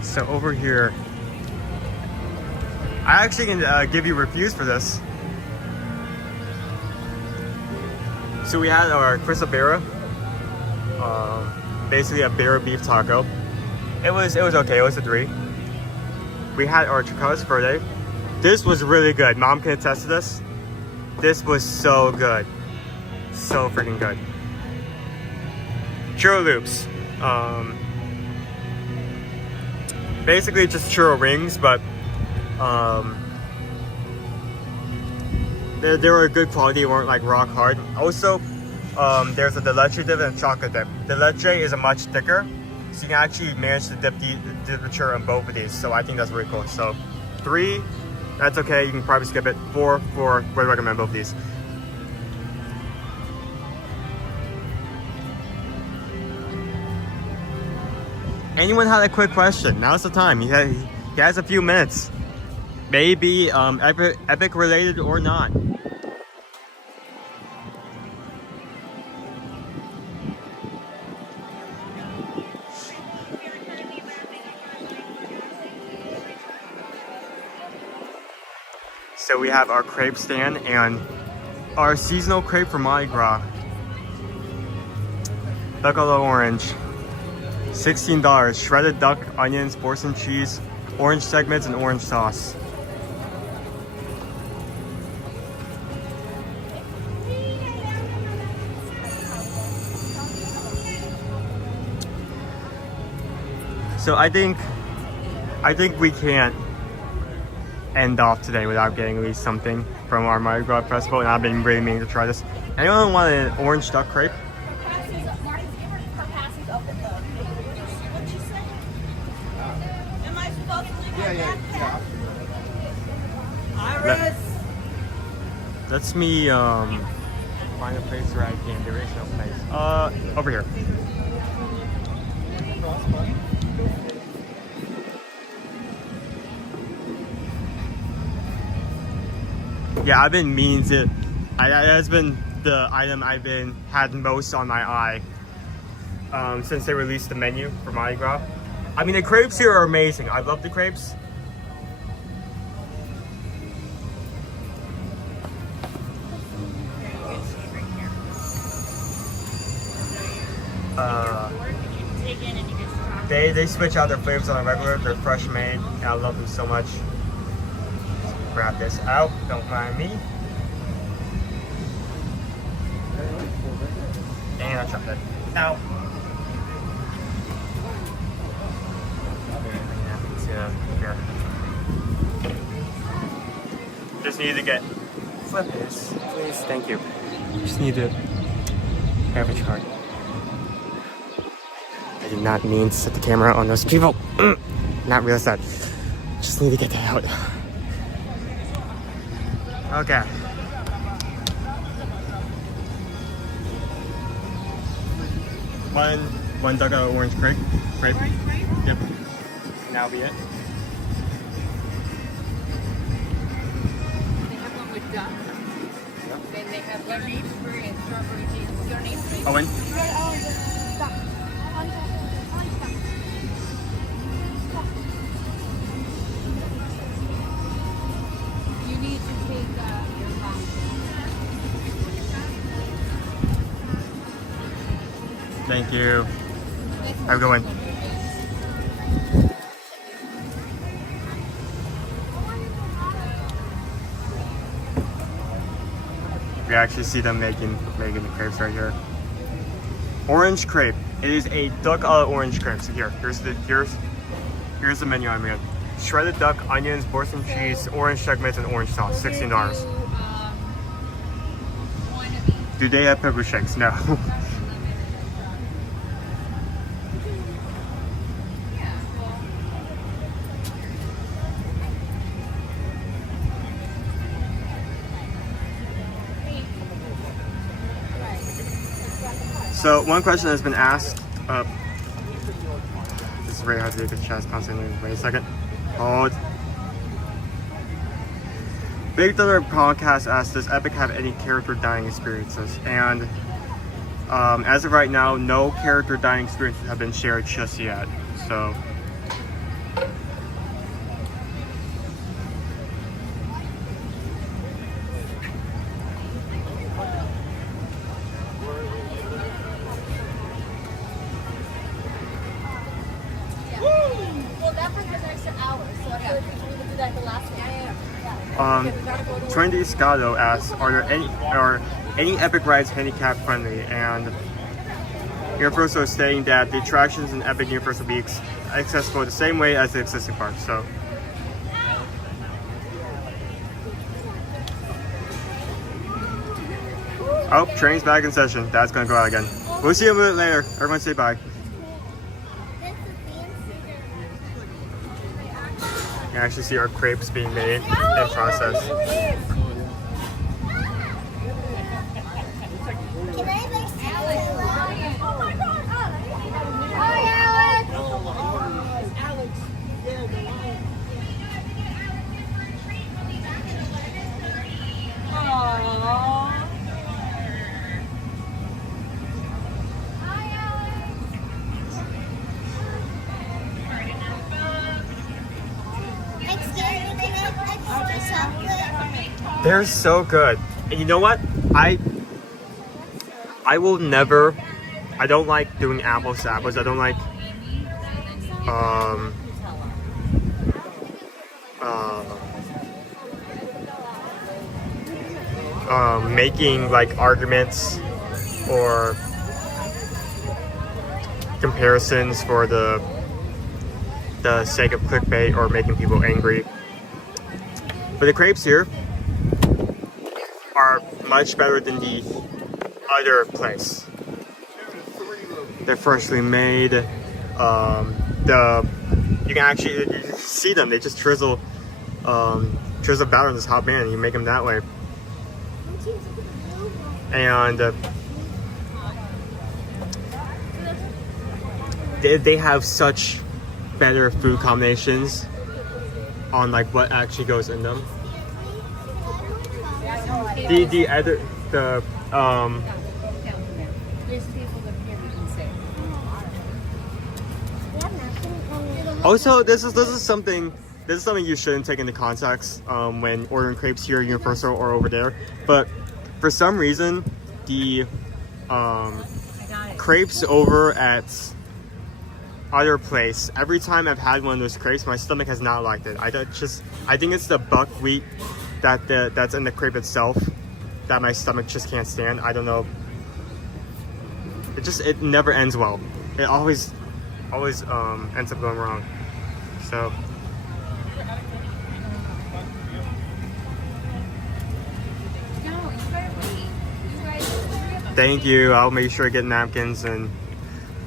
So over here, I actually can give you reviews for this. So we had our quesadilla, basically a bear beef taco. It was okay. It was a 3. We had our Chicago's Verde. This was really good. Mom can attest to this. This was so good, so freaking good. Churro loops. Basically just churro rings, but they were good quality, weren't like rock hard. Also, there's a de leche dip and a chocolate dip. The leche is a much thicker, so you can actually manage to dip the churro in both of these. So I think that's really cool. So 3, that's okay. You can probably skip it. 4, would recommend both of these. Anyone had a quick question? Now's the time. He has a few minutes. Maybe epic related or not. So we have our crepe stand and our seasonal crepe for Mardi Gras. Buffalo orange. $16. Shredded duck, onions, Boursin cheese, orange segments, and orange sauce. So I think we can't end off today without getting at least something from our Mardi Gras festival, and I've been really meaning to try this. Anyone want an orange duck crepe? Let's me find a place where I can. There is no place. Over here. Yeah, I've been meaning to. That has been the item I've had most on my eye since they released the menu for Mardi Gras. I mean, the crepes here are amazing. I love the crepes. They switch out their flavors on the regular. They're fresh made, and I love them so much. Grab this out, don't mind me. And I'll chop that out. Here. Just need to get flip this, please. Thank you. Just need to have a chart. I did not mean to set the camera on those people. Not realize that. Just need to get that out. Okay. One duck of orange crepe. Crepe. Yep. And that'll be it. They have one with duck. Yep. Then they have raspberry and strawberry cheese. What's your name, please? Owen. You need to take your phone. Thank you. Have a good one. We actually see them making the crepes right here. Orange crepe. It is a duck orange crepe. So here's the menu I'm in. Shredded duck, onions, Boston cheese, orange segments, and orange sauce. $16. Do they have pepper shakes? No. So one question has been asked. This is very hard to do because chat's constantly. Wait a second. Hold. Big Thunder Podcast asked, does Epic have any character dying experiences? And as of right now, no character dying experiences have been shared just yet. So. Trendy Scotto asks, are there any Epic rides handicap friendly? And Universal is saying that the attractions in Epic Universe will be accessible the same way as the existing parks. So. Oh, train's back in session. That's gonna go out again. We'll see you a little bit later. Everyone say bye. You can actually see our crepes being made in process. They're so good. And you know what? I will never, I don't like doing apples to apples. I don't like making like arguments or comparisons for the sake of clickbait or making people angry. But the crepes here are much better than the other place. They're freshly made. You can actually see them. They just drizzle batter in this hot pan and you make them that way. And they have such better food combinations on like what actually goes in them. The Also, this is something you shouldn't take into context when ordering crepes here at Universal or over there. But for some reason, the crepes over at other place, every time I've had one of those crepes, my stomach has not liked it. I think it's the buckwheat that's in the crepe itself that my stomach just can't stand. I don't know. It never ends well. It always ends up going wrong. So thank you. I'll make sure I get napkins and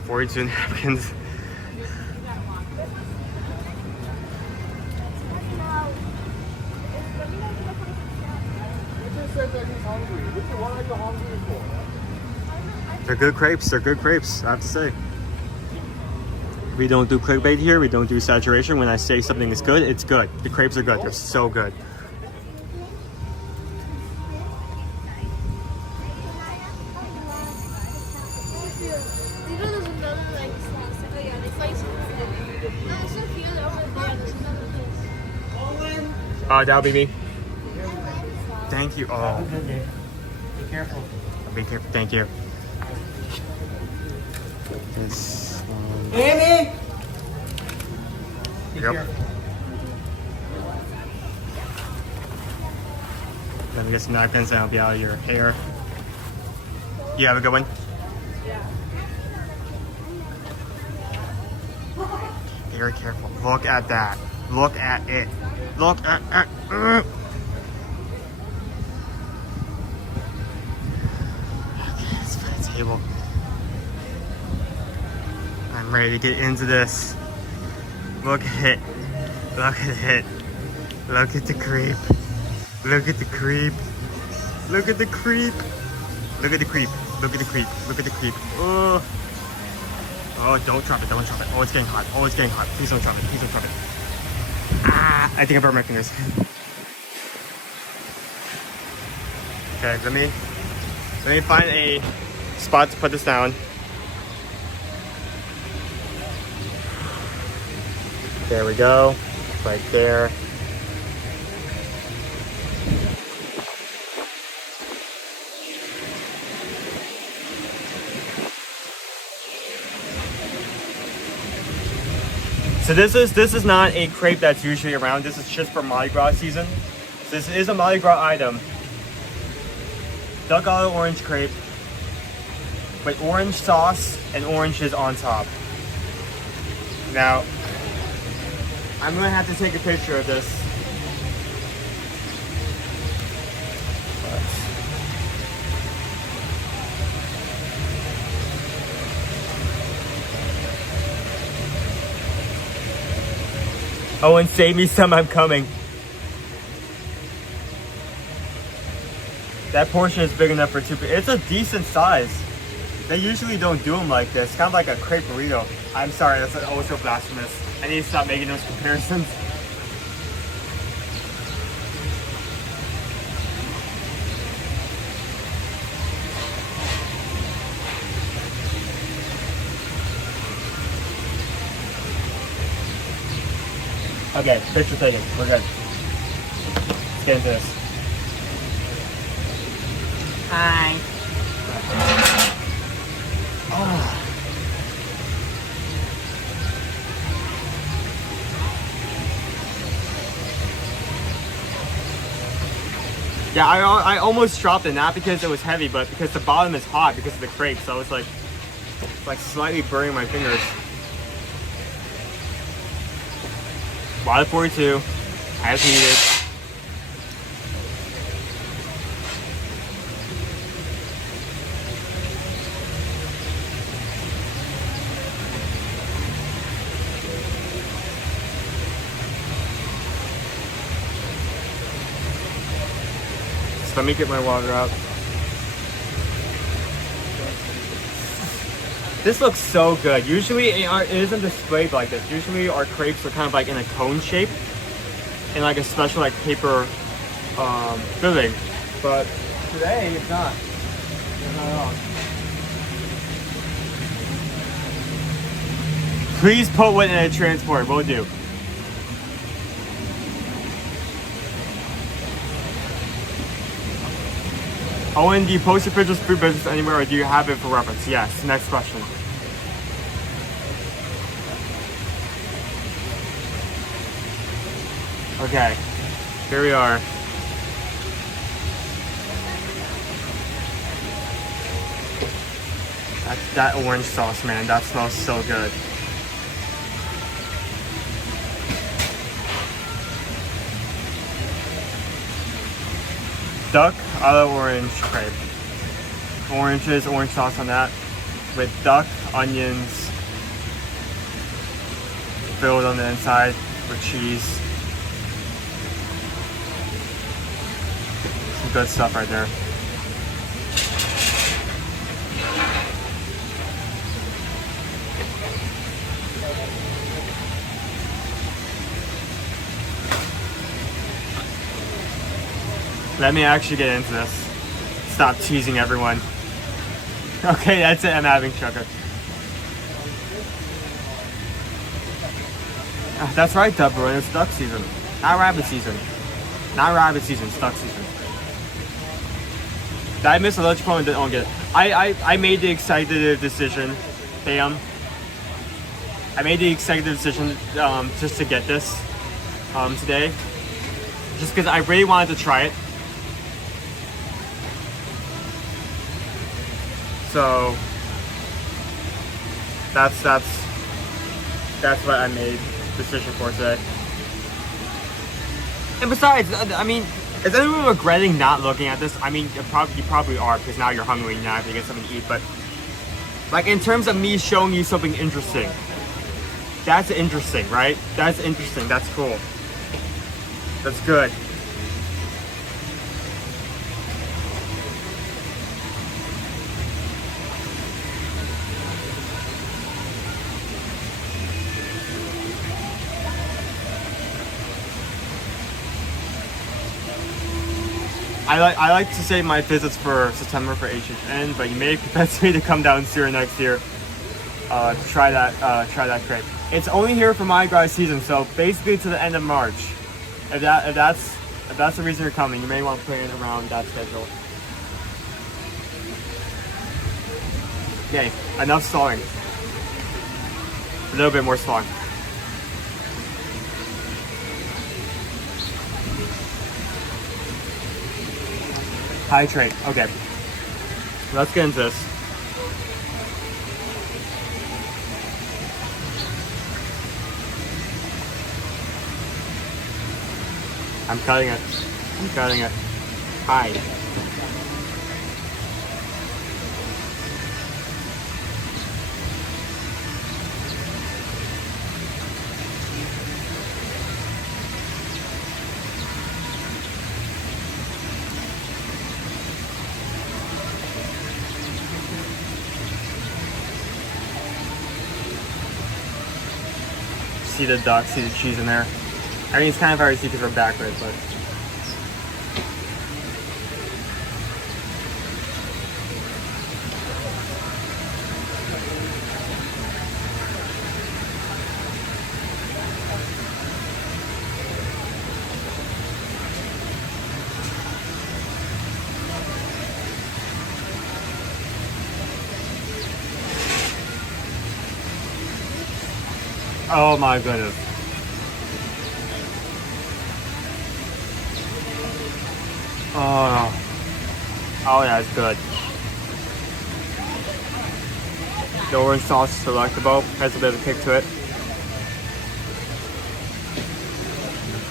42 napkins. They're good crepes. They're good crepes, I have to say. We don't do clickbait here. We don't do saturation. When I say something is good, it's good. The crepes are good. They're so good. That'll be me. Thank you. Oh. Be careful. Be careful. Thank you. This one. Amy! Be Yep. careful. Let me get some napkins and I'll be out of your hair. You have a good one? Very careful. Look at that. Look at it. Look at it. Okay, let's put a table. I'm ready to get into this. Look at it. Look at it. Look at the creep. Look at the creep. Look at the creep. Look at the creep. Look at the creep. Look at the creep. Oh. Oh, don't drop it. Don't drop it. Oh, it's getting hot. Oh, it's getting hot. Please don't drop it. Please don't drop it. Ah, I think I burned my fingers. Okay, let me find a spot to put this down. There we go. Right there. So this is not a crepe that's usually around. This is just for Mardi Gras season. So this is a Mardi Gras item. Duck olive orange crepe with orange sauce and oranges on top. Now, I'm gonna have to take a picture of this. Owen, save me some, I'm coming. That portion is big enough for two people. It's a decent size. They usually don't do them like this. Kind of like a crepe burrito. I'm sorry, that's also blasphemous. I need to stop making those comparisons. Okay, picture taken. We're good. Let's get into this. Hi. Oh. Yeah, I almost dropped it, not because it was heavy, but because the bottom is hot because of the crepe. So it's like slightly burning my fingers. Water 42, as needed. So let me get my water out. This looks so good. Usually it isn't displayed like this. Usually our crepes are kind of like in a cone shape in like a special like paper filling. But today it's not. It's not at all. Please put one in a transport. Will do. Owen, do you post your pictures for business anywhere, or do you have it for reference? Yes. Next question. Okay. Here we are. That orange sauce, man, that smells so good. Duck a la orange crepe. Oranges, orange sauce on that, with duck, onions, filled on the inside with cheese. Some good stuff right there. Let me actually get into this. Stop teasing everyone. Okay, that's it. I'm having sugar. That's right, Deborah. It's duck season. Not rabbit season. Not rabbit season. It's duck season. Did I miss a lunch point? Oh, get it. I made the executive decision. Bam. I made the executive decision just to get this today. Just because I really wanted to try it. So that's what I made decision for today. And besides, I mean, is anyone regretting not looking at this? I mean, you probably are, because now you're hungry and now you have to get something to eat. But like, in terms of me showing you something interesting, that's interesting, right? That's interesting. That's cool. That's good. I like to save my visits for September for HHN, but you may convince me to come down here next year to try that crepe. It's only here for Mardi Gras season, so basically to the end of March. If that's the reason you're coming, you may want to plan around that schedule. Okay, enough stalling. A little bit more stalling. Hydrate. Okay. Let's get into this. I'm cutting it. I'm cutting it. Hi. See the duck, see the cheese in there. I mean, it's kind of hard to see because we're backward, but. Oh my goodness. Oh yeah, it's good. The orange sauce is delectable. Has a bit of a kick to it.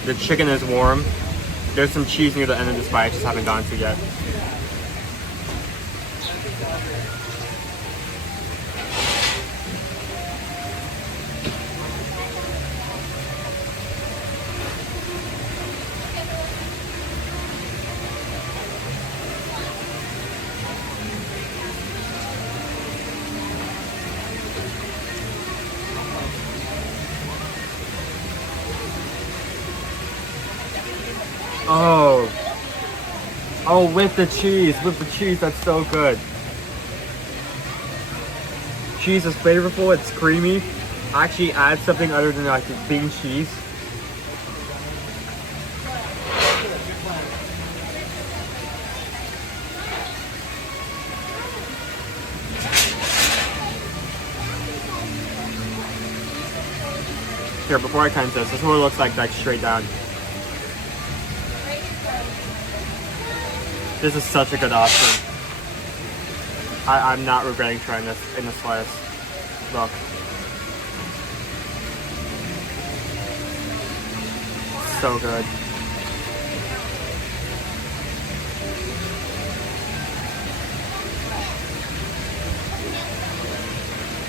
The chicken is warm. There's some cheese near the end of this bite I just haven't gotten to yet. Oh, with the cheese, that's so good. Cheese is flavorful, it's creamy. actually add something other than like the cream cheese. Here, before I cut this is what it looks like straight down. This is such a good option. I'm not regretting trying this in the slice. Look. So good.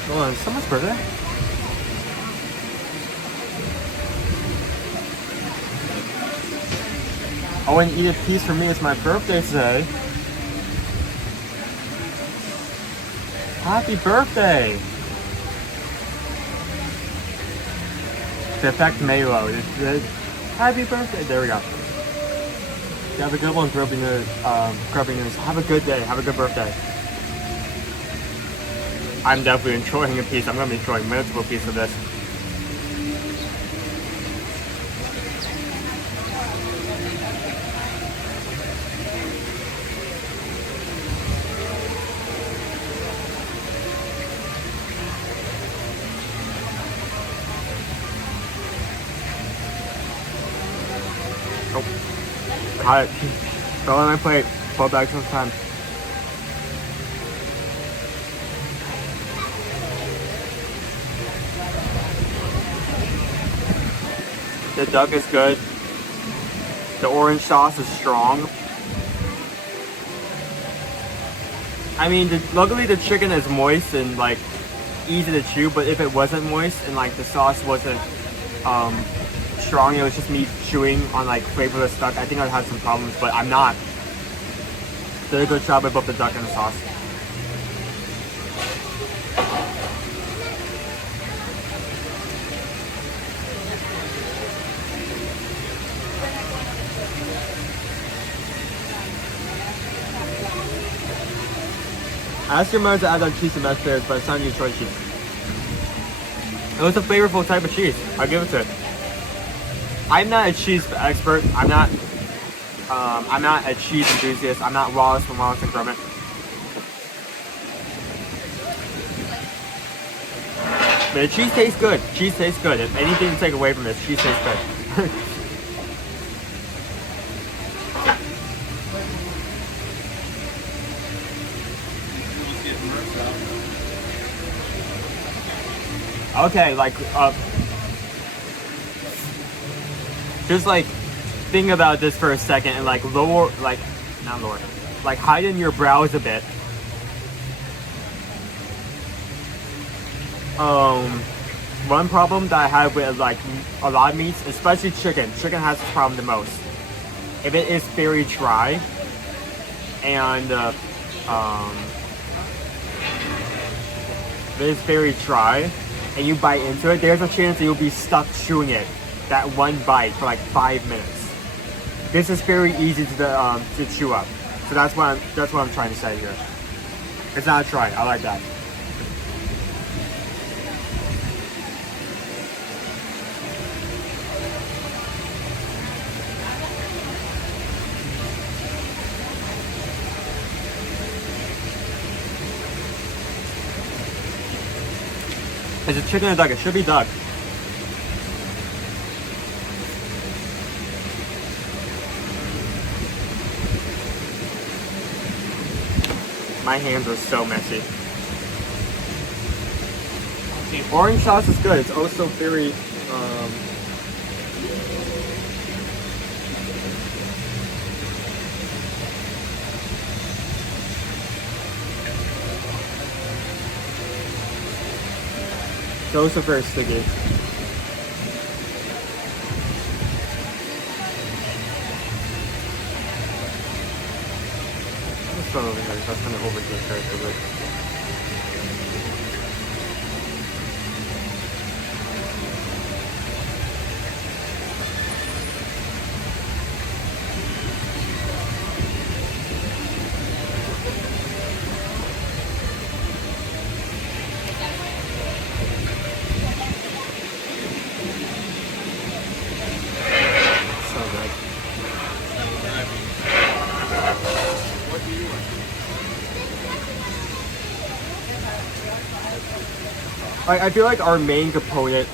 Oh, is someone's birthday? Owen, eat a piece for me. It's my birthday today. Happy birthday! The effect Melo. Happy birthday! There we go. You have a good one, Grubby News. Have a good day. Have a good birthday. I'm definitely enjoying a piece. I'm going to be enjoying multiple pieces of this. Got it. Fell on my plate. Fall back to time. The duck is good. The orange sauce is strong. I mean, luckily the chicken is moist and like easy to chew, but if it wasn't moist and like the sauce wasn't strong, it was just me chewing on like flavorless duck, I think I'd have some problems, but I'm not. Did a good job with both the duck and the sauce. Ask your mother to add on cheese and mashed potatoes, but it's not your choice cheese. It was a flavorful type of cheese. I'll give it to it. I'm not a cheese expert. I'm not a cheese enthusiast. I'm not Wallace from Wallace and Gromit. But the cheese tastes good. Cheese tastes good. If anything to take away from this, cheese tastes good. Okay, like, just like, think about this for a second and like lower, like, not lower, like heighten your brows a bit. One problem that I have with like a lot of meats, especially chicken has this problem the most. If it is very dry and if it is very dry and you bite into it, there's a chance that you'll be stuck chewing it, that one bite, for like 5 minutes. This is very easy to chew up. So that's what I'm trying to say here. It's not dry. I like that. Is it chicken or duck? It should be duck. My hands are so messy. The orange sauce is good. It's also very it's also very sticky. Let's go over here. That's gonna overdo the character bit. I feel like our main component,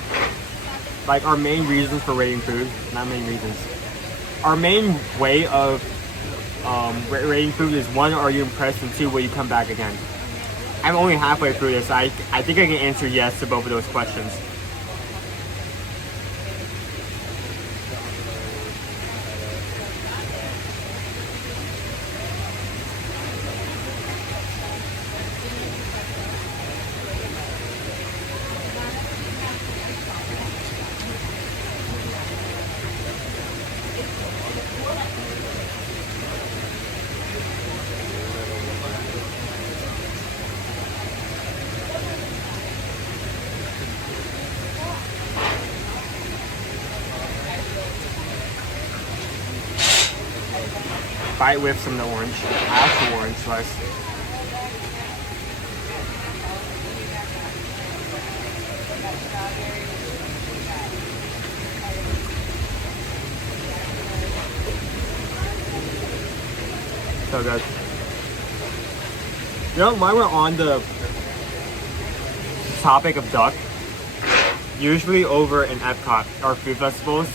like our main reasons for rating food, not main reasons. Our main way of rating food is 1, are you impressed, and 2, will you come back again? I'm only halfway through this. I think I can answer yes to both of those questions. Bite with some of the orange, actual orange slice. So good. You know, while we're on the topic of duck, usually over in Epcot, our food festivals,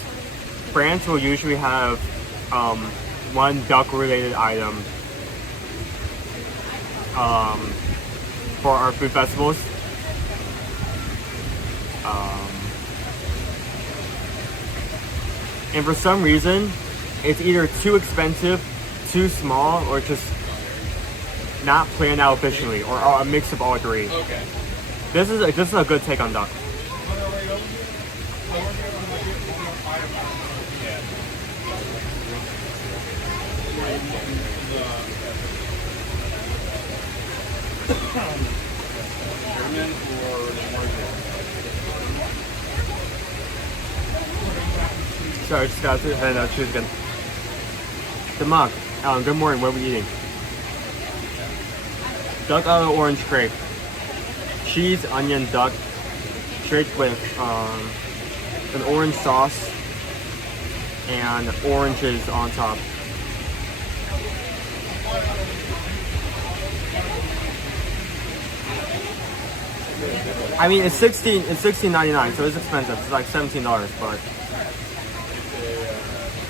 France will usually have one duck-related item for our food festivals. And for some reason, it's either too expensive, too small, or just not planned out efficiently, or a mix of all three. Okay. This is a good take on duck. Sorry, just got to hand out shoes again. The mug. Good morning. What are we eating? Duck out of orange crepe. Cheese, onion, duck, draped with an orange sauce and oranges on top. I mean, it's $16.99, so it's expensive. It's like $17, but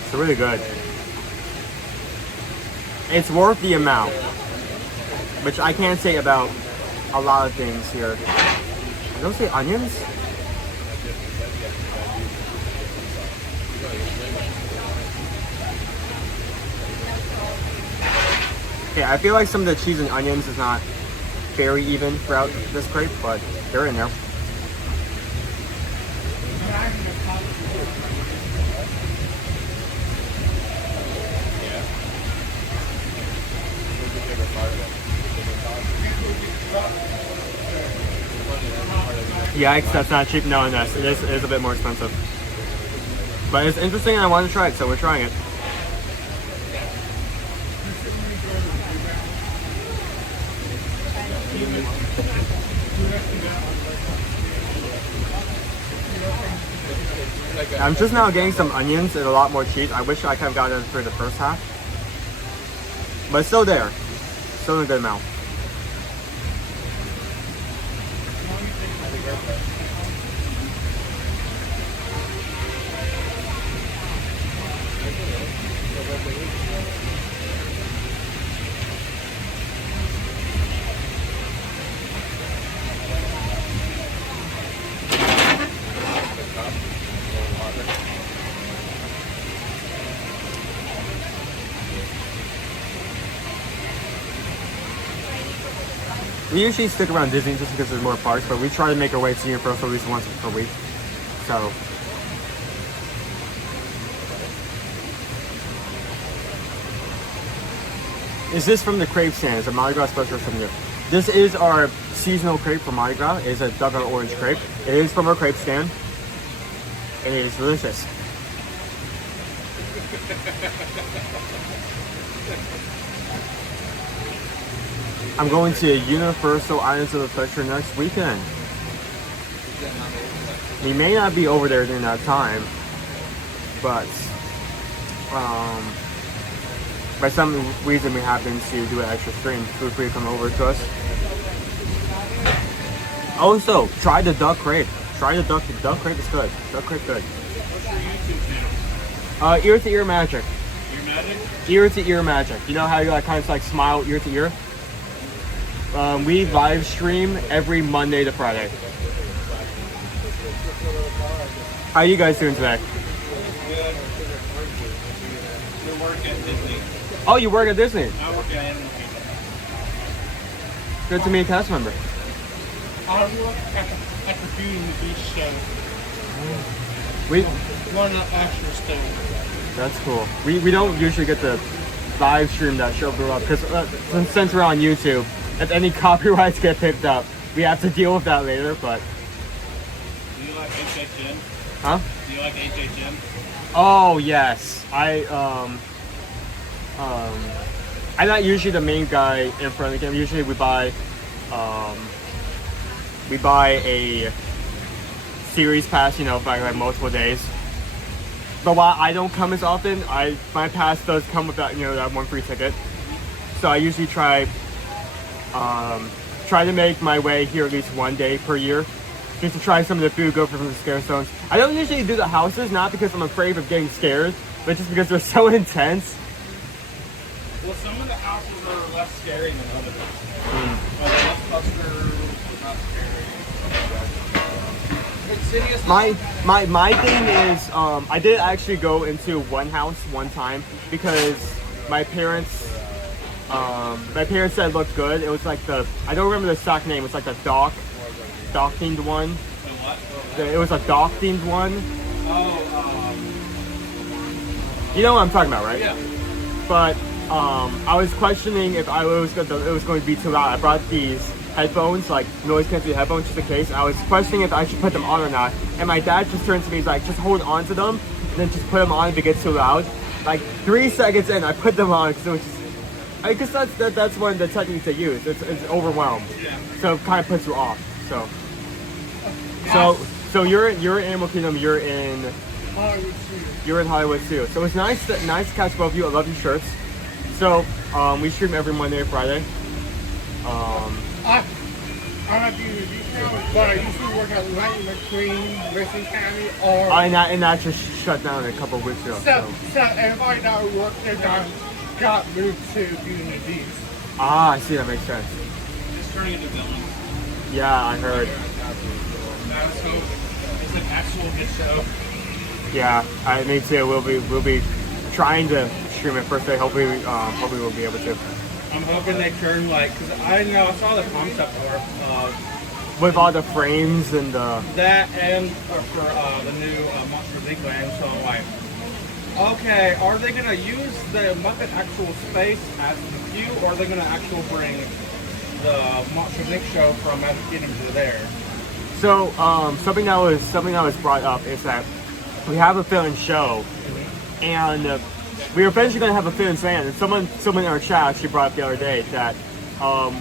it's really good. It's worth the amount, which I can't say about a lot of things here. Are those the onions? Okay, I feel like some of the cheese and onions is not very even throughout this crepe, but they're in there. Yikes, that's not cheap. No, it is a bit more expensive. But it's interesting and I wanted to try it, so we're trying it. I'm just now getting some onions and a lot more cheese. I wish I could have gotten it for the first half. But it's still there. Still in a good amount. We usually stick around Disney just because there's more parks, but we try to make our way to Universal at least once per week. So is this from the crepe stand? It's a Mardi Gras special or something new. This is our seasonal crepe for Mardi Gras. It is a duck on orange crepe. It is from our crepe stand. And it is delicious. I'm going to Universal Islands of Adventure next weekend. We may not be over there during that time, but by some reason we happen to do an extra stream. Feel free to come over to us. Also, try the duck crepe. Try the duck crepe is good. Duck crepe good. Ear to ear magic. Ear to ear magic. You know how you like kind of like smile ear to ear? We live stream every Monday to Friday. How you guys doing today? We work at Disney. Oh, you work at Disney? I work at Animal Kingdom. Good to meet a cast member. I work at the Beauty and the Beast show. We One of the actors too. That's cool. We don't usually get to live stream that show blew up because since we're on YouTube, if any copyrights get picked up, we have to deal with that later. But Do you like HHN? huh? Do you like HHN? Oh yes, I'm not usually the main guy in front of the game. Usually we buy a series pass, you know, by like multiple days. But while I don't come as often, my pass does come with that, you know, that one free ticket. So I usually try to make my way here at least one day per year, just to try some of the food, go for some of the scare zones. I don't usually do the houses, not because I'm afraid of getting scared, but just because they're so intense. Well, some of the houses are less scary than others. Like Ghostbusters, not scary. Insidious. My thing is, I did actually go into one house one time because my parents said it looked good. It was like I don't remember the exact name. It was like the dock themed one. It was a dock themed one. You know what I'm talking about, right? Yeah. But I was questioning if it was going to be too loud. I brought these headphones, like noise canceling headphones, just in case. I was questioning if I should put them on or not. And my dad just turned to me, he's like, just hold on to them, and then just put them on if it gets too loud. Like 3 seconds in, I put them on because it was just, I guess that's one of the techniques they use. It's overwhelmed, so it kind of puts you off. So you're in Animal Kingdom. You're in Hollywood too. So it's nice to catch both of you. I love your shirts. So we stream every Monday and Friday. I'm at the UV but I usually work at Lightning McQueen, Racing County, or... And that just shut down a couple of weeks ago. So everybody that worked there got moved to Beauty and the Beast. Ah, I see, that makes sense. It's turning into villains. Yeah, I heard. So it's an actual hit show. Yeah, me too. We'll be trying to stream it first day. Hopefully we'll be able to. I'm hoping they turn because I saw the concept art with all the frames and that and for the new Monsters Inc. land. So I'm like, okay, are they gonna use the Muppet actual space as the queue, or are they gonna actually bring the Monsters Inc. show from Magic Kingdom to there? So something that was brought up is that we have a fill-in show, and we were eventually going to have a fill-in land. And someone in our chat actually brought up the other day that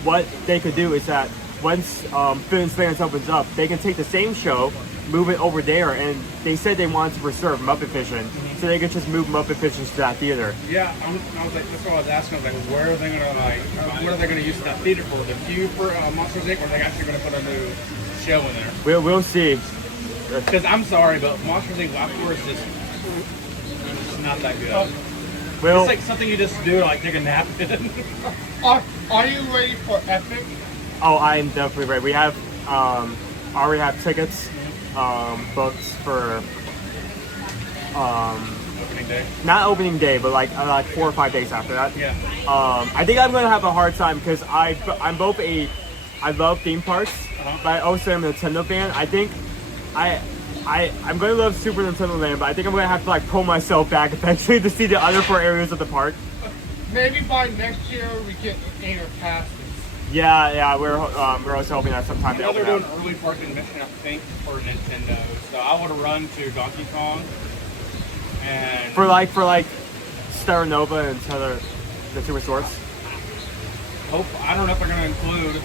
what they could do is that once fill-in land opens up, they can take the same show, move it over there, and they said they wanted to preserve Muppet Vision, so they could just move Muppet Vision to that theater. Yeah, I was like, that's what I was asking. I was like, where are they gonna use that theater for? The queue for Monsters Inc. Or are they actually gonna put a new show in there? We'll see. Because I'm sorry, but Monsters Inc. Live Tour is just not that good. Well, it's like something you just do to like take a nap in. Are you ready for Epic? Oh, I am definitely ready. We have already have tickets booked for opening day. Not opening day, but like 4 or 5 days after that. Yeah. I think I'm gonna have a hard time because I love theme parks, but I also am a Nintendo fan. I think I'm gonna love Super Nintendo Land, but I think I'm gonna have to like pull myself back eventually to see the other 4 areas of the park. Maybe by next year we get annual passes. Yeah, we're also hoping that sometime They're they doing open up. early park admission, I think, for Nintendo. So I would run to Donkey Kong and For Star Nova and the 2 resorts. I don't know if they're gonna include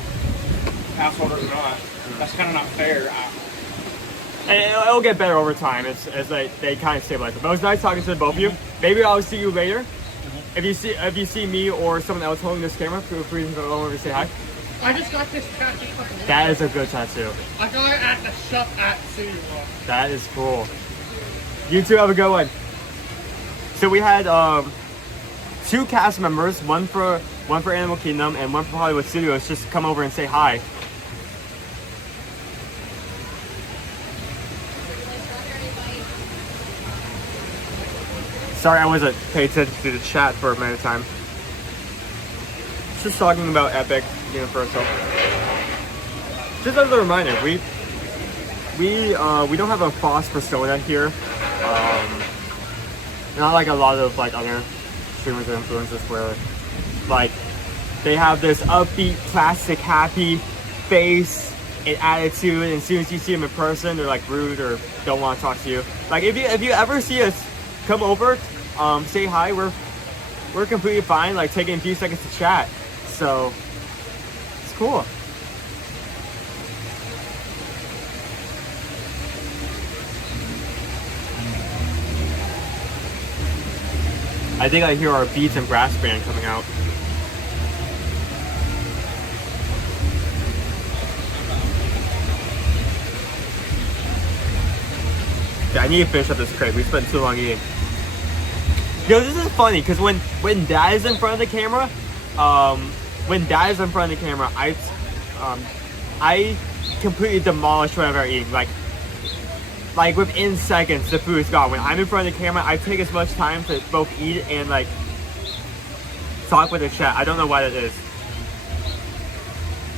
pass holders or not. That's kind of not fair. And it'll get better over time as they kind of stabilize it. But it was nice talking to both of you. Maybe I'll see you later. If you see me or someone else holding this camera, feel free to go over and say hi. I just got this tattoo. A couple weeks That ago. is a good tattoo. I got it at the shop at City Walk. That is cool. You two have a good one. So we had 2 cast members, one for Animal Kingdom and one for Hollywood Studios, just come over and say hi. Sorry, I wasn't paying attention to the chat for a minute of time. Just talking about Epic Universal. Just as a reminder, we don't have a Frost persona here. Not like a lot of like other streamers or influencers where like they have this upbeat, plastic, happy face and attitude, and as soon as you see them in person, they're like rude or don't want to talk to you. Like if you ever see us come over, say hi, we're completely fine, like taking a few seconds to chat. So it's cool. I think I hear our Beats and Brass band coming out. Yeah, I need to finish up this crepe. We spent too long eating. Yo, this is funny because when Dad is in front of the camera, I completely demolish whatever I eat. Like within seconds, the food is gone. When I'm in front of the camera, I take as much time to both eat and like talk with the chat. I don't know why that is.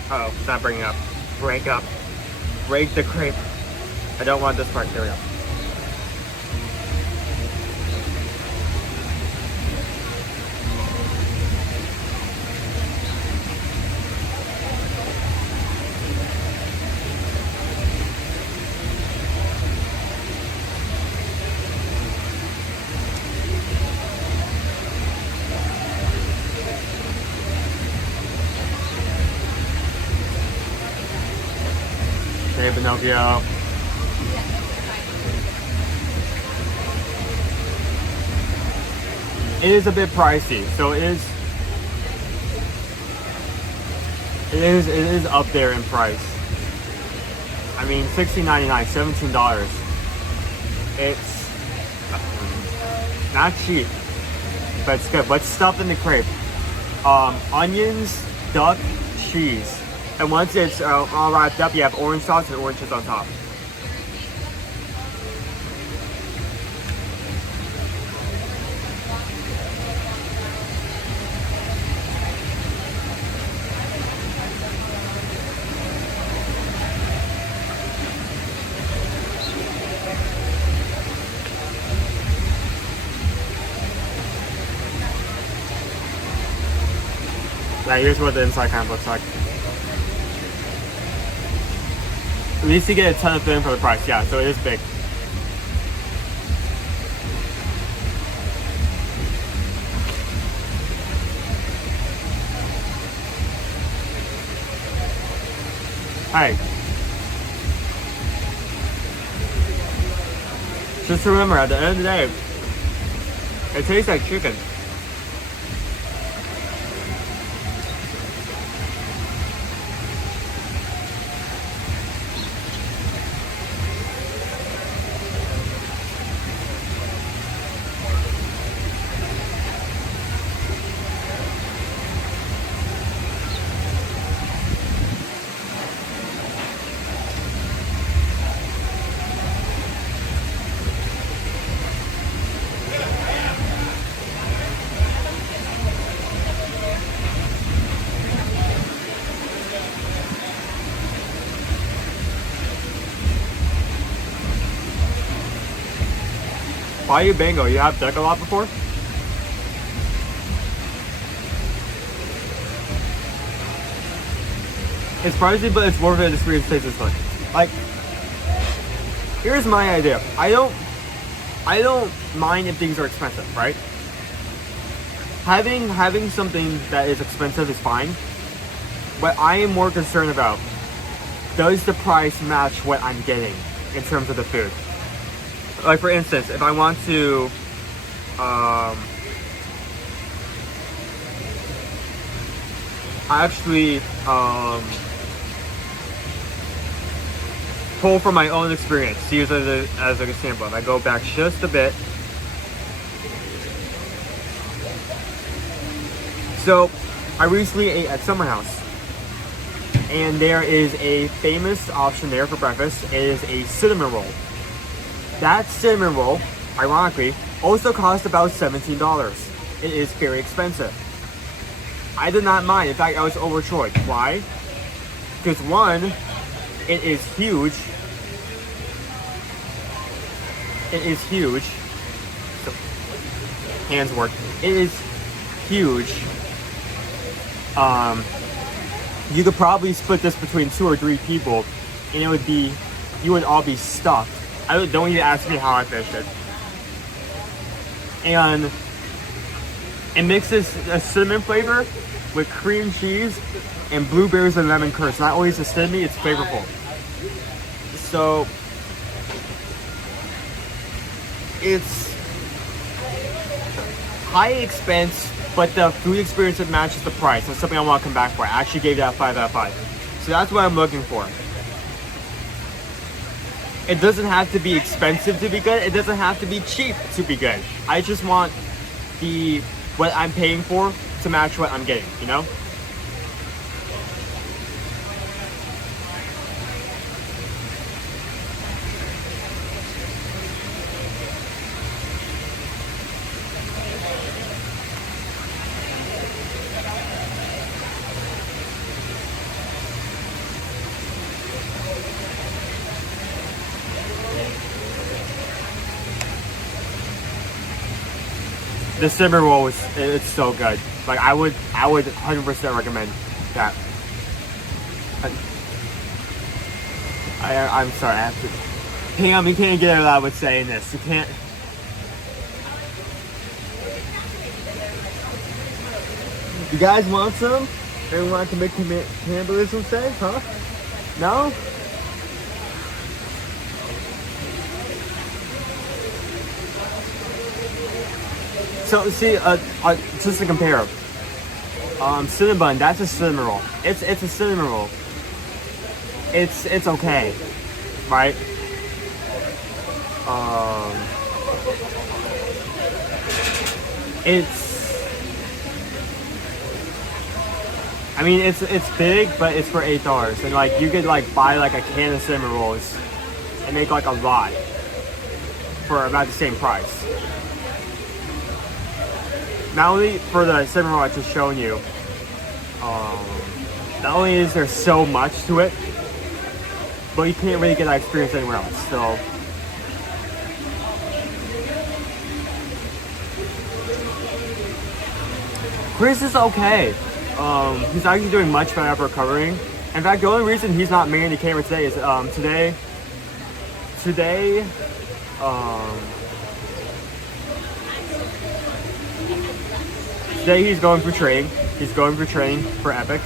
Uh oh, it's not bringing up. Break up. Break the crepe. I don't want this part. There we go. Hey, Pinocchio. It is a bit pricey, so it is up there in price. I mean, $16.99, $17. It's not cheap, but it's good. What's stuffed in the crepe? Onions, duck, cheese. And once it's all wrapped up, you have orange sauce and oranges on top. Now here's what the inside kind of looks like. At least you get a ton of filling for the price, yeah, so it is big. Alright. Just remember, at the end of the day, it tastes like chicken. Bayou Bango, you have Deck a lot before? It's pricey, but it's worth it to experience taste this one. Like, here's my idea. I don't mind if things are expensive, right? Having something that is expensive is fine. What I am more concerned about, does the price match what I'm getting in terms of the food? Like for instance, if I want to I actually pull from my own experience to use as an example. If I go back just a bit. So I recently ate at Summer House, and there is a famous option there for breakfast. It is a cinnamon roll. That cinnamon roll, ironically, also costs about $17. It is very expensive. I did not mind. In fact, I was overjoyed. Why? Because one, it is huge. It is huge. So, hands work. It is huge. You could probably split this between 2 or 3 people, and it would be, you would all be stuffed. Don't even ask me how I finished it. And it mixes a cinnamon flavor with cream cheese and blueberries and lemon curd. Not only is it cinnamon, it's flavorful. So it's high expense, but the food experience that matches the price. That's something I want to come back for. I actually gave that 5 out of 5. So that's what I'm looking for. It doesn't have to be expensive to be good. It doesn't have to be cheap to be good. I just want what I'm paying for to match what I'm getting, you know? The cinnamon roll it's so good. Like I would 100% recommend that. I'm sorry, I have to. Pam, you can't get it out with saying this. You can't. You guys want some? Anyone want to make cannibalism say? Huh? No? So see, just to compare, cinnamon, that's a cinnamon roll. It's a cinnamon roll. It's okay, right? It's big, but it's for $8, and like you could like buy like a can of cinnamon rolls and make like a lot for about the same price. Not only for the cinnamon roll I just shown you, not only is there so much to it, but you can't really get that experience anywhere else. So Chris is okay. He's actually doing much better after recovering. In fact, the only reason he's not making the camera today is today he's going for training. He's going for training for Epic.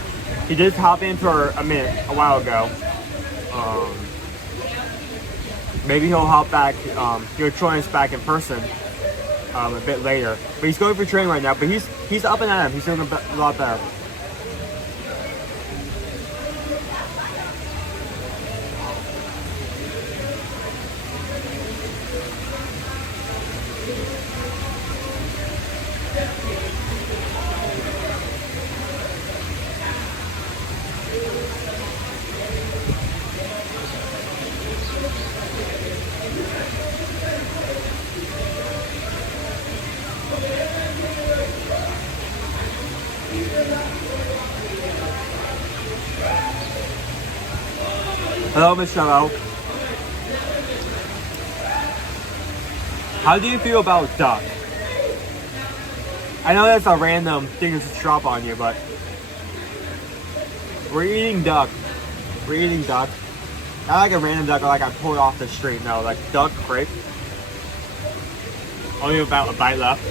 He did pop in for a minute a while ago. Maybe he'll hop back. He'll join us back in person a bit later. But he's going for training right now. But he's up and at him. He's doing a lot better. Hello, Michelle. How do you feel about duck? I know that's a random thing to drop on you, but we're eating duck. We're eating duck. Not like a random duck, like I pulled off the street. No, like duck crepe. Only about a bite left.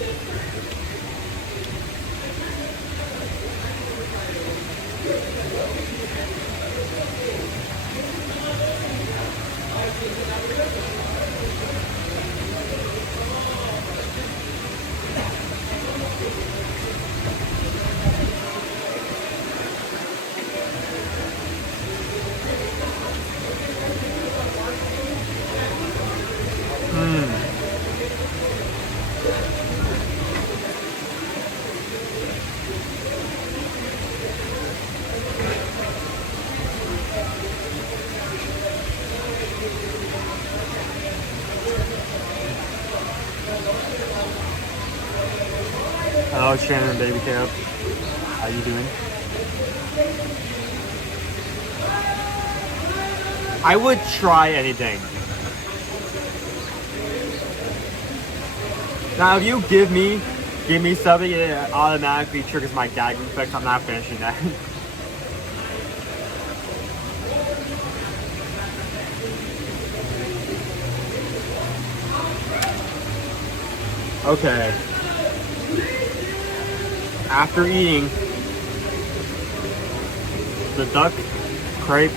Hello, Shannon, baby Caleb. How you doing? I would try anything. Now, if you give me something, it automatically triggers my gag reflex. I'm not finishing that. Okay. After eating the duck crepe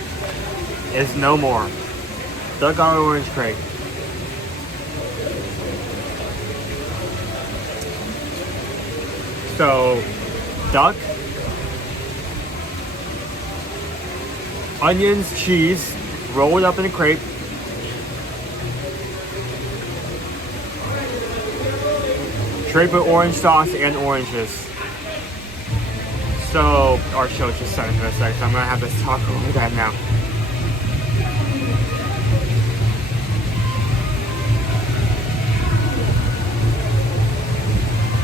is no more. Duck olive orange crepe. So, duck, onions, cheese, rolled up in a crepe. Crepe with orange sauce and oranges. So, our show just started for a sec, so I'm gonna have to talk over that now.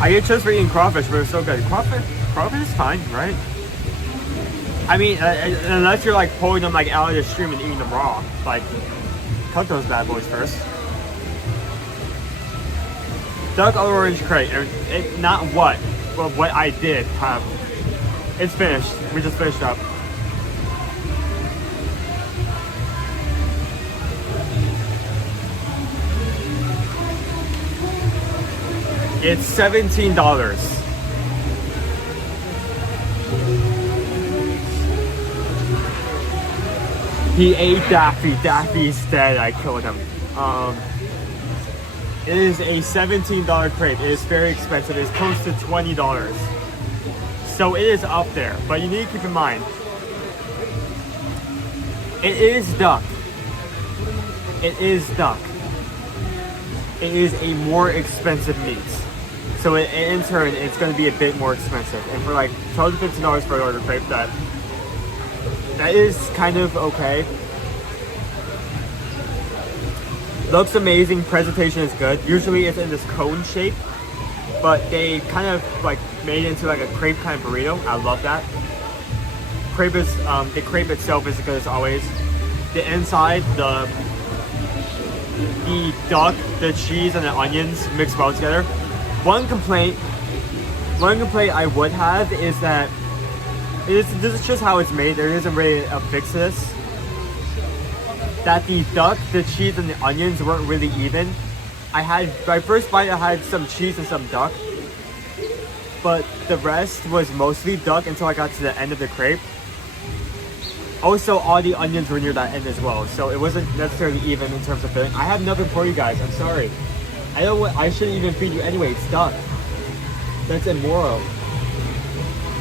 I get chips for eating crawfish, but it's so good. Crawfish is fine, right? I mean, unless you're like pulling them like out of the stream and eating them raw. Like, cut those bad boys first. Duck orange crepe, not what, but what I did have. It's finished. We just finished up. It's $17. He ate Daffy. Daffy's dead. I killed him. It is a $17 crepe. It is very expensive. It's close to $20. So it is up there. But you need to keep in mind, it is duck. It is duck. It is a more expensive meat. So in turn, it's going to be a bit more expensive. And for like $12 to $15 for an order crepe, that is kind of okay. Looks amazing, presentation is good. Usually it's in this cone shape, but they kind of like made it into like a crepe kind of burrito. I love that. Crepe is, the crepe itself is good as always. The inside, the duck, the cheese, and the onions mixed well together. One complaint I would have is that this is just how it's made. There isn't really a fix to this. That the duck, the cheese, and the onions weren't really even. My first bite I had some cheese and some duck, but the rest was mostly duck until I got to the end of the crepe. Also, all the onions were near that end as well, so it wasn't necessarily even in terms of filling. I have nothing for you guys, I'm sorry. I shouldn't even feed you anyway, it's duck. That's immoral.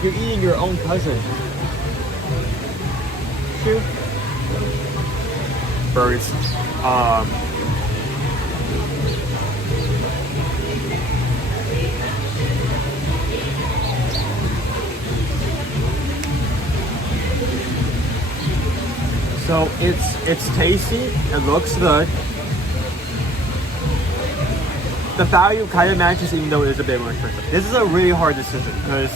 You're eating your own cousin. Shoot. Birds. So it's tasty, it looks good. The value kind of matches even though it is a bit more expensive. This is a really hard decision because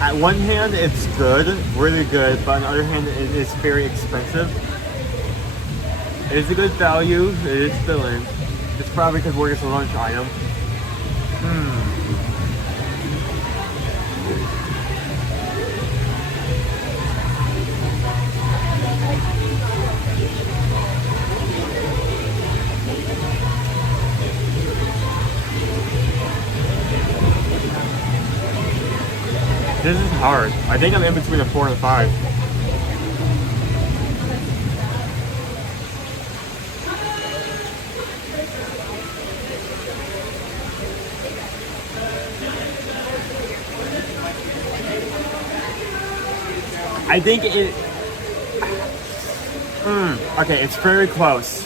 at one hand it's good, really good, but on the other hand it is very expensive. It is a good value, it is filling. It's probably because we're just a lunch item. This is hard. I think I'm in between a 4 and a 5. I think it... okay, it's very close.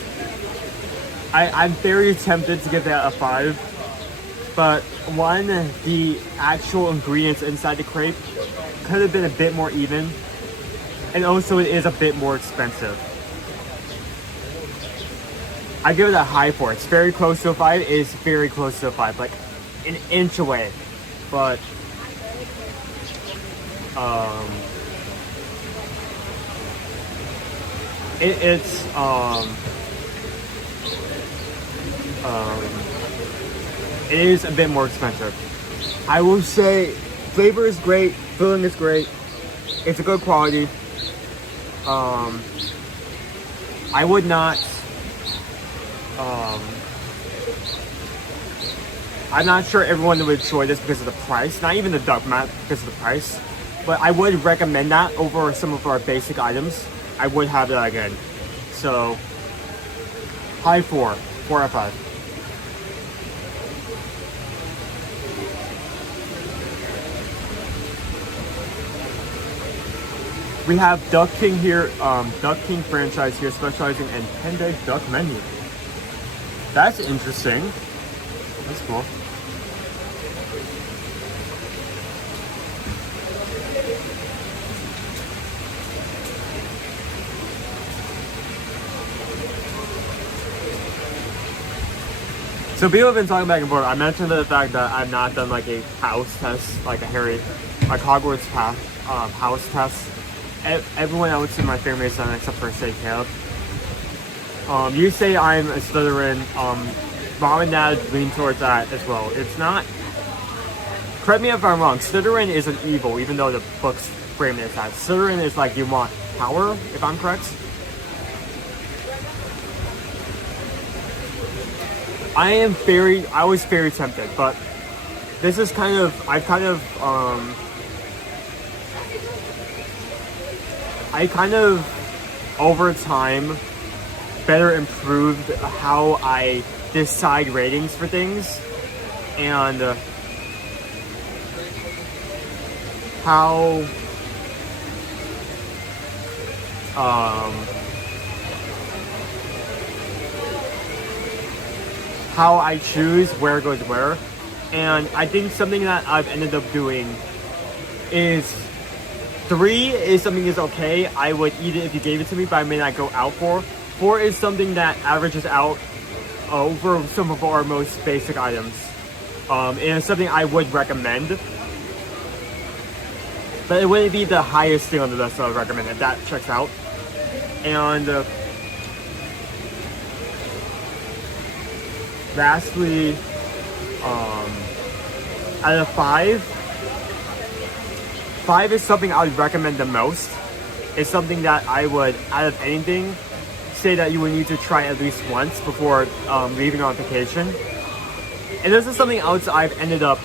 I'm very tempted to give that a 5. But one, the actual ingredients inside the crepe could have been a bit more even. And also it is a bit more expensive. I give it a high 4. It's very close to a 5. It is very close to a 5, like an inch away. But it is a bit more expensive. I will say flavor is great, filling is great. It's a good quality. I would not. I'm not sure everyone would enjoy this because of the price. Not even the duck mat because of the price. But I would recommend that over some of our basic items. I would have that again. So, high 4. 4 out of 5. We have Duck King here, Duck King franchise here, specializing in 10-day duck menu. That's interesting. That's cool. So people have been talking back and forth. I mentioned the fact that I've not done like a house test, like a Hogwarts path, house test. Everyone else in my family has done it except for say Caleb. You say I'm a Slytherin. Mom and Dad lean towards that as well. It's not. Correct me if I'm wrong. Slytherin isn't evil, even though the books frame it as that. Slytherin is like you want power, if I'm correct. I was very tempted, but this is I kind of over time better improved how I decide ratings for things and how I choose where goes where. And I think something that I've ended up doing is 3 is something that's okay. I would eat it if you gave it to me, but I may not go out for. 4 is something that averages out over some of our most basic items. And it's something I would recommend. But it wouldn't be the highest thing on the list I would recommend if that checks out. And lastly, out of 5 is something I would recommend the most. It's something that I would, out of anything, say that you would need to try at least once before leaving on vacation. And this is something else I've ended up,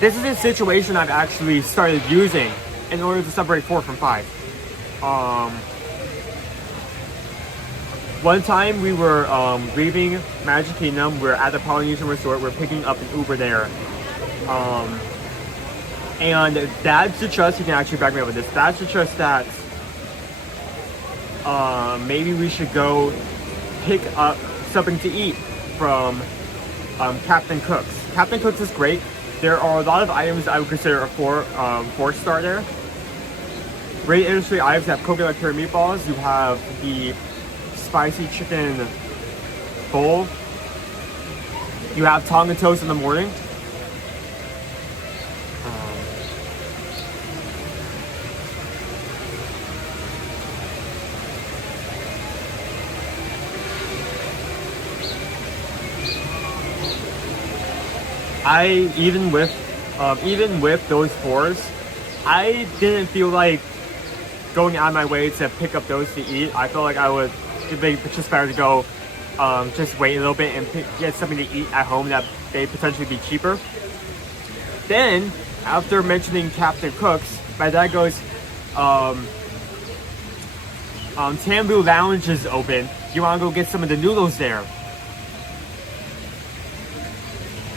this is a situation I've actually started using in order to separate 4 from 5. One time we were leaving Magic Kingdom, we're at the Polynesian Resort, we're picking up an Uber there. And Dad suggests, you can actually back me up with this, Dad suggests that maybe we should go pick up something to eat from Captain Cook's. Captain Cook's is great. There are a lot of items I would consider a 4-star there. Great industry items. You have coconut curry meatballs. You have the spicy chicken bowl. You have Tonga toast in the morning. Even with those 4s, I didn't feel like going out of my way to pick up those to eat. I felt like it'd be just better to go just wait a little bit and get something to eat at home that may potentially be cheaper. Then, after mentioning Captain Cook's, my dad goes, Tambu Lounge is open. You want to go get some of the noodles there?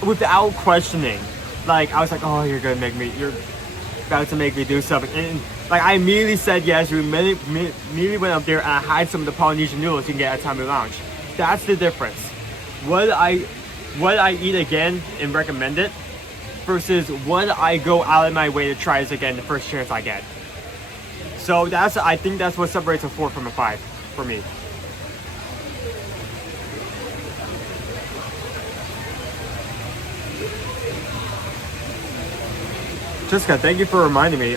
Without questioning, like I was like, oh, you're about to make me do something, and like I immediately said yes. We immediately went up there and I had some of the Polynesian noodles you can get at Tambu Lounge. That's the difference. Would I eat again and recommend it versus would I go out of my way to try this again the first chance I get? So I think that's what separates a 4 from a 5 for me. Jessica, thank you for reminding me.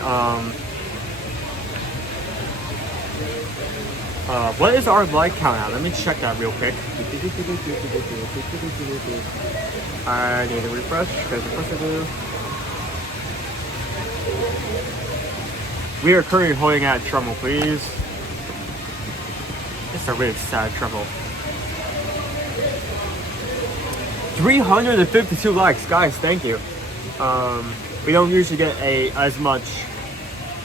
What is our like count at? Let me check that real quick. I need a refresh. There's a press to do. We are currently holding at Trummel, please. It's a really sad Trummel. 352 likes, guys. Thank you. We don't usually get as much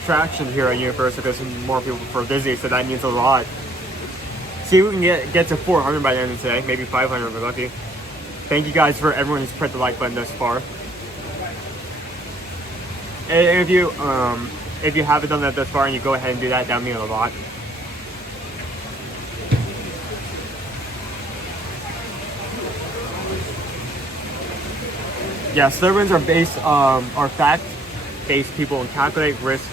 traction here at Universal because more people for Disney, so that means a lot. See if we can get to 400 by the end of today, maybe 500 if we're lucky. Thank you guys for everyone who's pressed the like button thus far. And if you haven't done that thus far and you go ahead and do that, that would mean a lot. Yeah, Slytherins are fact-based people and calculate risk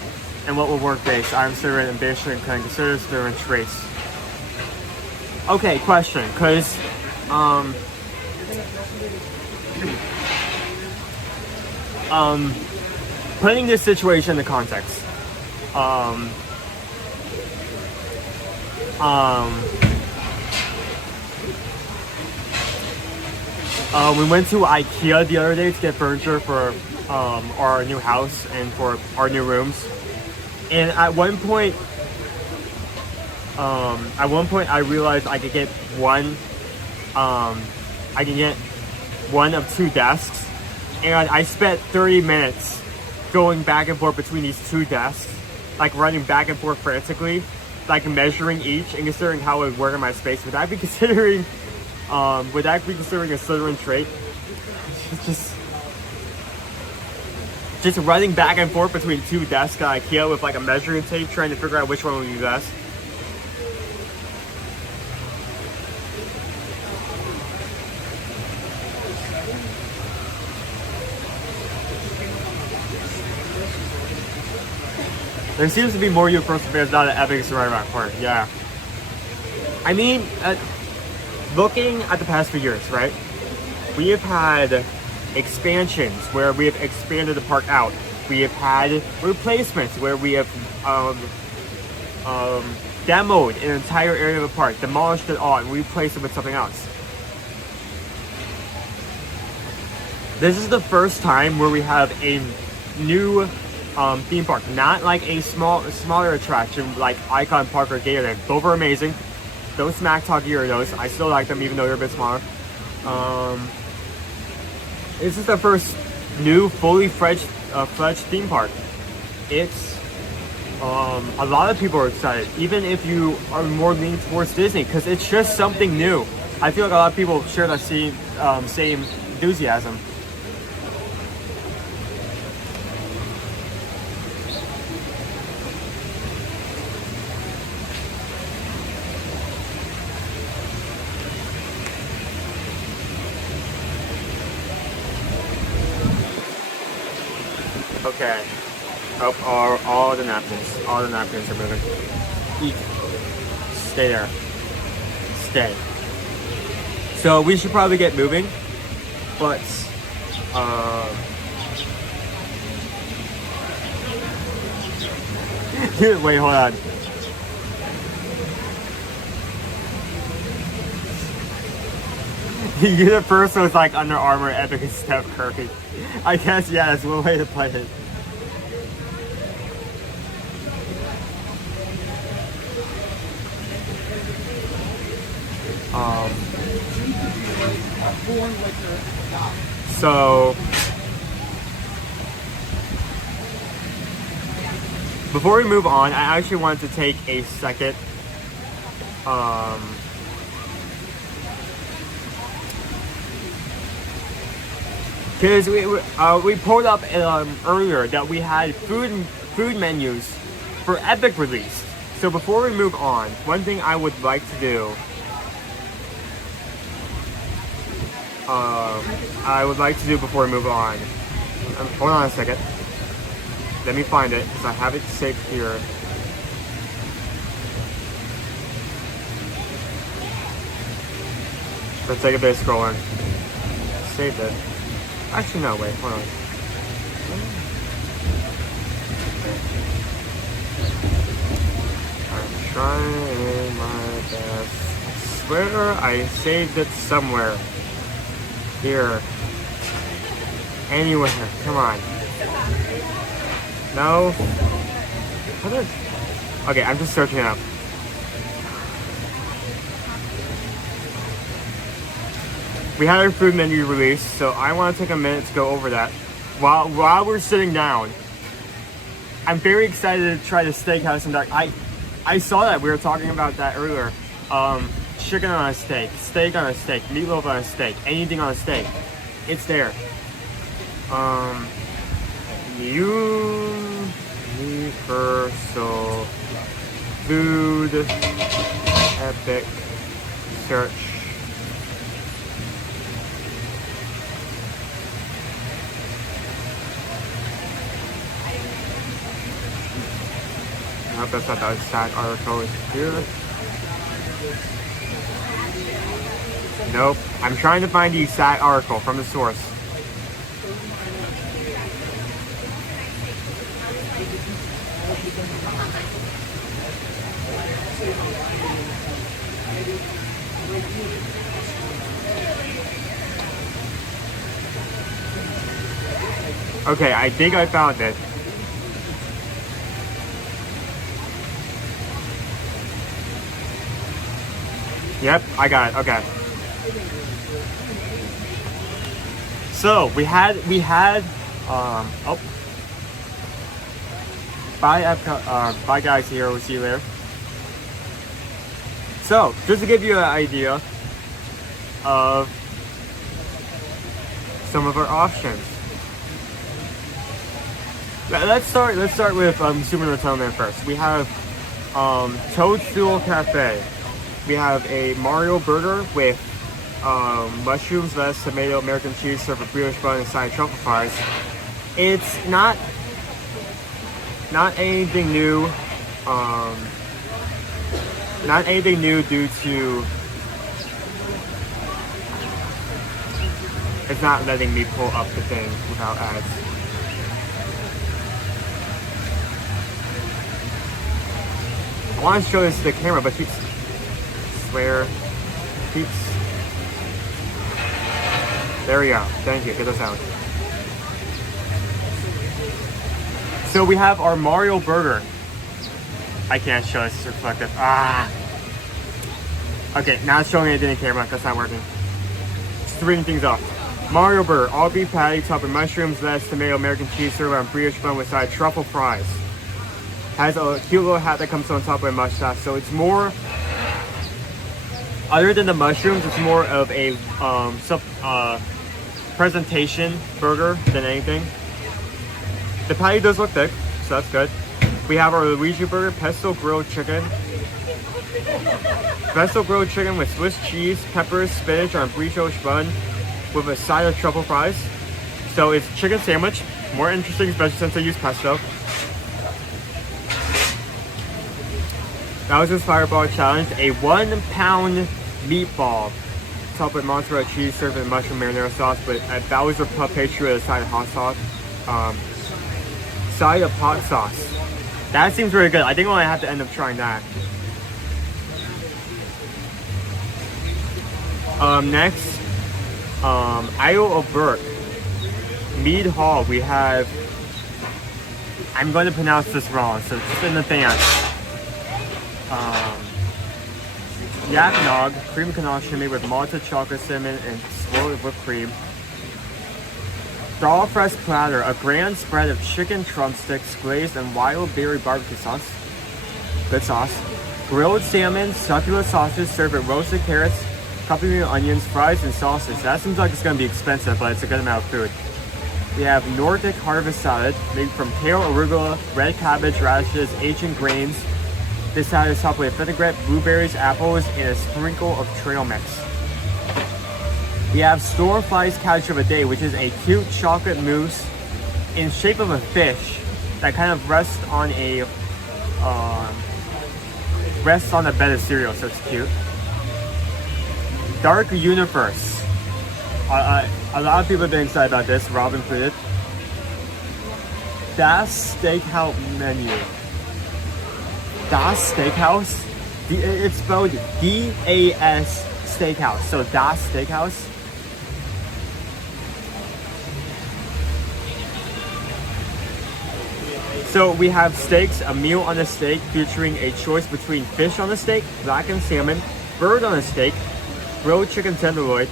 and what will work based. I'm Slytherin ambition and can consider Slytherin traits. Okay, question, because putting this situation into context. We went to IKEA the other day to get furniture for our new house and for our new rooms. And at one point I realized I could get one of two desks, and I spent 30 minutes going back and forth between these two desks, like running back and forth frantically, like measuring each and considering how it would work in my space. Would that be considering a Slytherin trait? Just running back and forth between two desks at IKEA with like a measuring tape, trying to figure out which one would be best. There seems to be more Universal fans now that Epic is right around the corner. Yeah. I mean, looking at the past few years, right? We have had expansions where we have expanded the park out. We have had replacements where we have demoed an entire area of the park, demolished it all, and replaced it with something else. This is the first time where we have a new theme park, not like a smaller attraction like Icon Park or Gatorland. Both are amazing. Those Smack Talk Gyarados, I still like them even though they're a bit smaller. This is the first new fully fledged theme park. It's a lot of people are excited, even if you are more leaning towards Disney, because it's just something new. I feel like a lot of people share that same enthusiasm. Okay. Oh, all the napkins. All the napkins are moving. Eat. Stay there. Stay. So we should probably get moving, but wait, hold on. The universe was like Under Armour, Epic, and Steph Curry. I guess, yeah, that's one way to play it. So before we move on, I actually wanted to take a second because we pulled up earlier that we had food menus for Epic release. So before we move on, one thing I would like to do, before we move on, hold on a second. Let me find it because I have it saved here. Let's take a bit of scrolling. Saved it. Actually, no, wait, hold on. I'm trying my best. I swear I saved it somewhere. Here. Anywhere. Come on. No. How did... Okay, I'm just searching it up. We had our food menu released, so I want to take a minute to go over that. While we're sitting down, I'm very excited to try the steakhouse and duck. I saw that we were talking about that earlier. Chicken on a steak, steak on a steak, meatloaf on a steak, anything on a steak. It's there. Universal food epic search. I hope that's not the exact article is here. Nope. I'm trying to find the exact article from the source. Okay, I think I found it. Yep, I got it. Okay. So we had bye guys here, we'll see you later. So just to give you an idea of some of our options. Let's start with Super Nintendo first. We have Toadstool Cafe. We have a Mario burger with mushrooms, lettuce, tomato, American cheese, served with brioche bun and side truffle fries. It's not anything new. Not anything new due to it's not letting me pull up the thing without ads. I want to show this to the camera, but keeps there we go. Thank you. Get this out. So we have our Mario burger. I can't show this. It's reflective. Okay, now it's showing anything in the camera. That's not working. Just reading things off. Mario burger, all beef patty, topped with mushrooms, lettuce, tomato, American cheese, served on brioche bun with side truffle fries. Has a cute little hat that comes on top with a mustache. So it's more, other than the mushrooms, it's more of a presentation burger than anything. The patty does look thick, so that's good. We have our Luigi burger, pesto grilled chicken. Pesto grilled chicken with Swiss cheese, peppers, spinach on brioche bun with a side of truffle fries. So it's chicken sandwich, more interesting, especially since I use pesto. That was his Fireball Challenge, a 1 pound meatball topped with mozzarella cheese, served with mushroom marinara sauce, but at Bowser Pup pastry with a side of hot sauce, side of hot sauce. That seems really good. I think I might have to end up trying that. Next, Isle of Burke, Mead Hall. We have, I'm going to pronounce this wrong, so just in advance. Yak Nog, cream ganache made with malted chocolate, cinnamon, and swirled with whipped cream. Straw fresh platter, a grand spread of chicken drumsticks glazed in wild berry barbecue sauce. Good sauce. Grilled salmon, succulent sausages served with roasted carrots, accompanied with onions, fries, and sauces. That seems like it's going to be expensive, but it's a good amount of food. We have Nordic harvest salad made from kale, arugula, red cabbage, radishes, ancient grains. This salad is topped with vinaigrette, blueberries, apples, and a sprinkle of trail mix. We have Store Flies Couch of a Day, which is a cute chocolate mousse in shape of a fish that kind of rests on a bed of cereal, so it's cute. Dark Universe. A lot of people have been excited about this, Rob included. Das Steakhouse menu. Das Steakhouse? It's spelled D-A-S Steakhouse. So Das Steakhouse. So we have steaks, a meal on a steak featuring a choice between fish on a steak, blackened salmon, bird on a steak, grilled chicken tenderloin,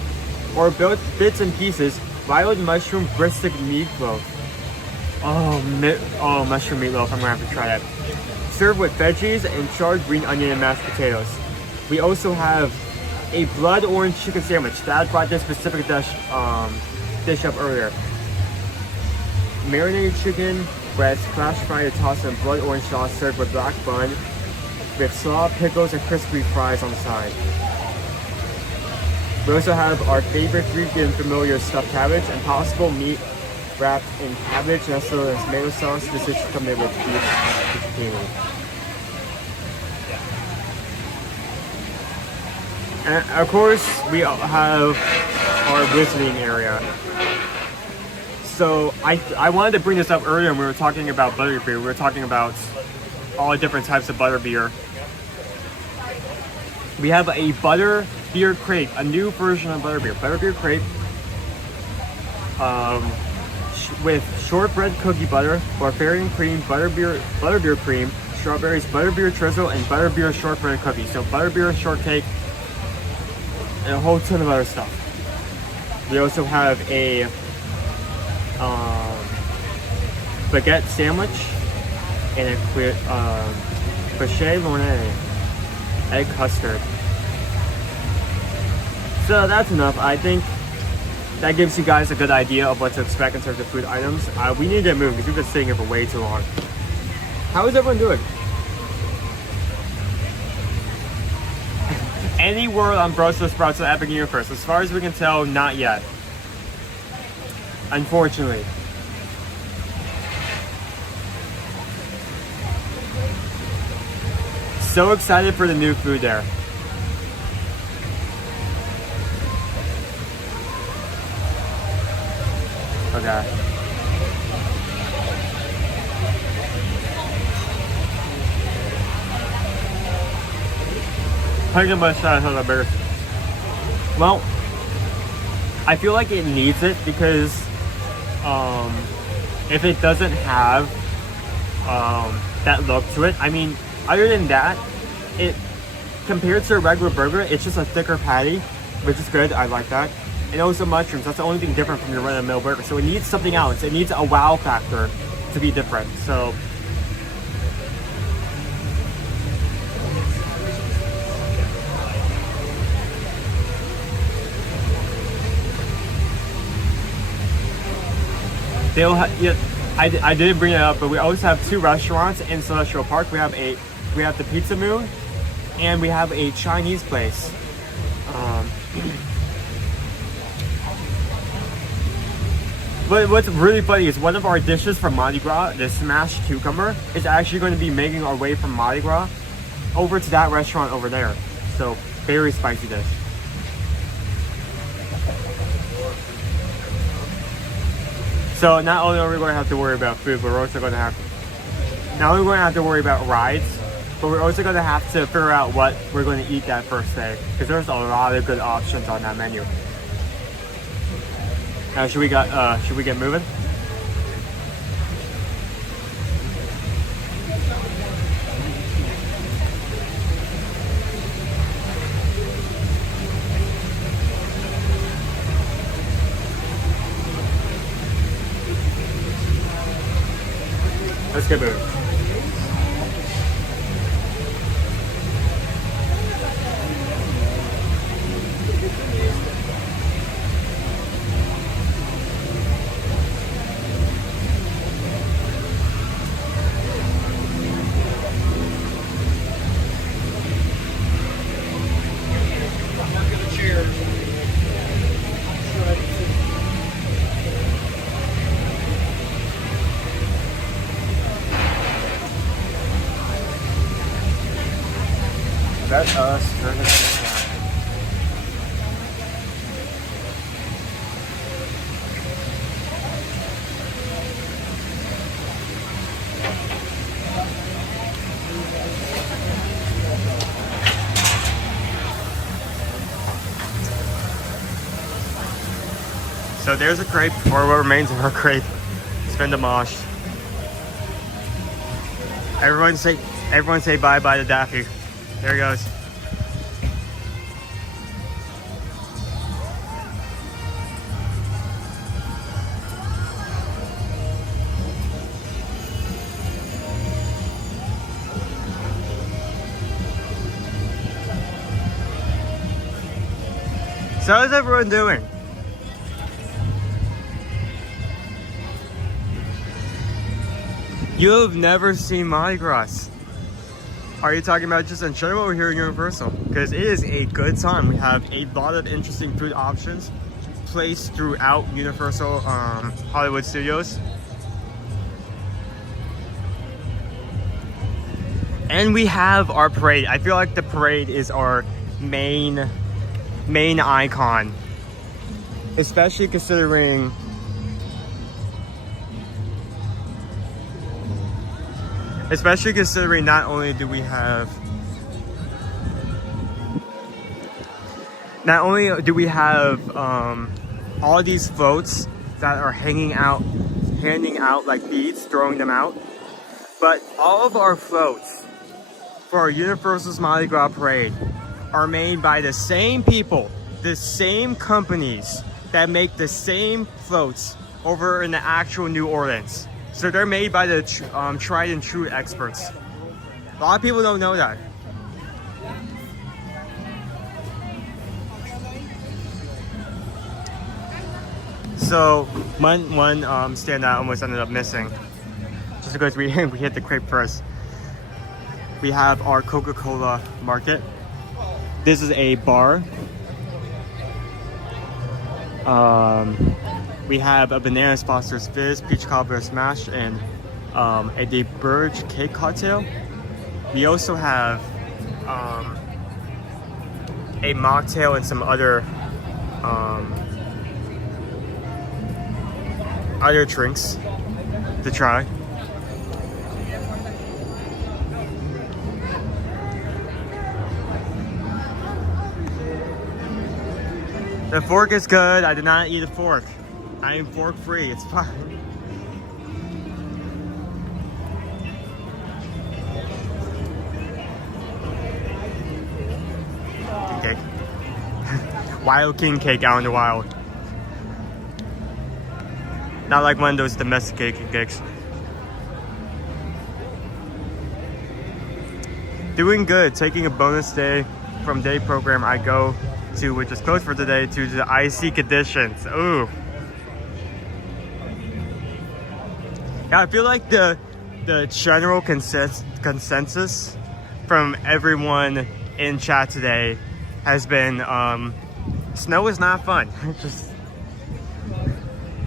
or built bits and pieces, wild mushroom brisket meatloaf. Oh, mushroom meatloaf, I'm gonna have to try that. Served with veggies and charred green onion and mashed potatoes. We also have a blood orange chicken sandwich. Dad brought this specific dish up earlier. Marinated chicken breast, flash fried tossed in blood orange sauce, served with black bun, with slaw, pickles, and crispy fries on the side. We also have our favorite Greek and familiar stuffed cabbage and possible meat wrapped in cabbage nestled in tomato sauce. This is accompanied with beef zucchini. And of course, we have our visiting area. So I wanted to bring this up earlier when we were talking about Butterbeer. We were talking about all the different types of Butterbeer. We have a Butterbeer crepe, a new version of Butterbeer. Butterbeer crepe with shortbread cookie butter, barbarian cream, butterbeer cream, strawberries, butterbeer drizzle, and butterbeer shortbread cookies. So butterbeer shortcake and a whole ton of other stuff. We also have a baguette sandwich and a crochet mornay egg custard. So that's enough. I think that gives you guys a good idea of what to expect in terms of food items. We need to get moving because we've been sitting here for way too long. How is everyone doing? Any word on Brussels sprouts at Epic Universe? As far as we can tell, not yet. Unfortunately. So excited for the new food there. Okay. Well, I feel like it needs it because if it doesn't have that look to it, I mean, other than that, it compared to a regular burger, it's just a thicker patty, which is good. I like that. And also mushrooms. That's the only thing different from your run-of-the-mill burger. So it needs something else. It needs a wow factor to be different. So they'll have, yeah, I did bring it up, but we always have two restaurants in Celestial Park. We have the Pizza Moon, and we have a Chinese place. But what's really funny is one of our dishes from Mardi Gras, the smashed cucumber, is actually going to be making our way from Mardi Gras over to that restaurant over there. So very spicy dish. So not only are we going to have to worry about food, but we're also going to have to worry about rides, but we're also going to have to figure out what we're going to eat that first day, because there's a lot of good options on that menu. Should we get moving? Let's get moving. Let us turn it down. So there's a crepe, or what remains of her crepe. It's been demolished. Everyone say bye-bye to Daffy. There he goes. So how's everyone doing? You've never seen Mardi Gras. Are you talking about just in general or here in Universal? Because it is a good time. We have a lot of interesting food options placed throughout Universal Hollywood Studios. And we have our parade. I feel like the parade is our main icon. Especially considering not only do we have all these floats that are handing out like beads, throwing them out, but all of our floats for our Universal's Mardi Gras parade are made by the same people, the same companies that make the same floats over in the actual New Orleans. So they're made by the tried and true experts. A lot of people don't know that. So one standout almost ended up missing, just because we hit the crepe first. We have our Coca-Cola market. This is a bar. We have a Banana Foster's Fizz, Peach Cobbler Smash, and a DeBurge Cake Cocktail. We also have a mocktail and some other drinks to try. The fork is good. I did not eat a fork. I am fork free. It's fine. King cake. Wild king cake out in the wild. Not like one of those domesticated king cakes. Doing good. Taking a bonus day from day program I go to, which is closed for today, to the IC conditions. Ooh. Yeah, I feel like the general consensus from everyone in chat today has been snow is not fun. Just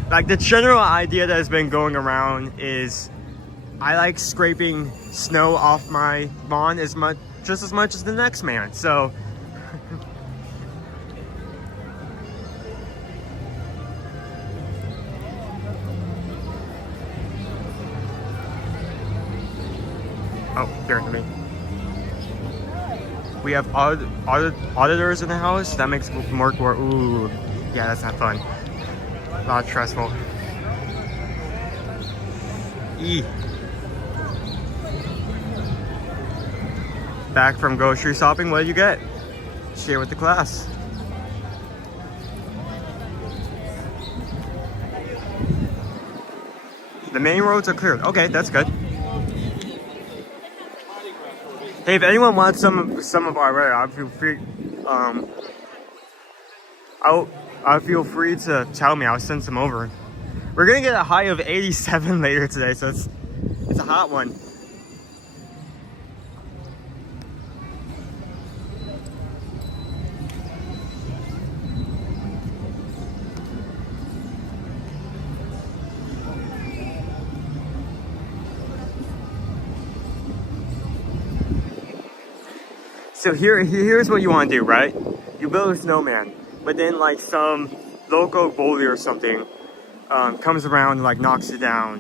like the general idea that has been going around is I like scraping snow off my lawn just as much as the next man. So oh, here to me. We have auditors in the house. That makes work more. Ooh, yeah, that's not fun. A lot stressful. Back from grocery shopping. What did you get? Share with the class. The main roads are cleared. Okay, that's good. Hey, if anyone wants some of our weather, I'll feel free. I'll feel free to tell me. I'll send some over. We're gonna get a high of 87 later today, so it's a hot one. So here's what you want to do, right? You build a snowman, but then like some local bully or something comes around and like knocks it down,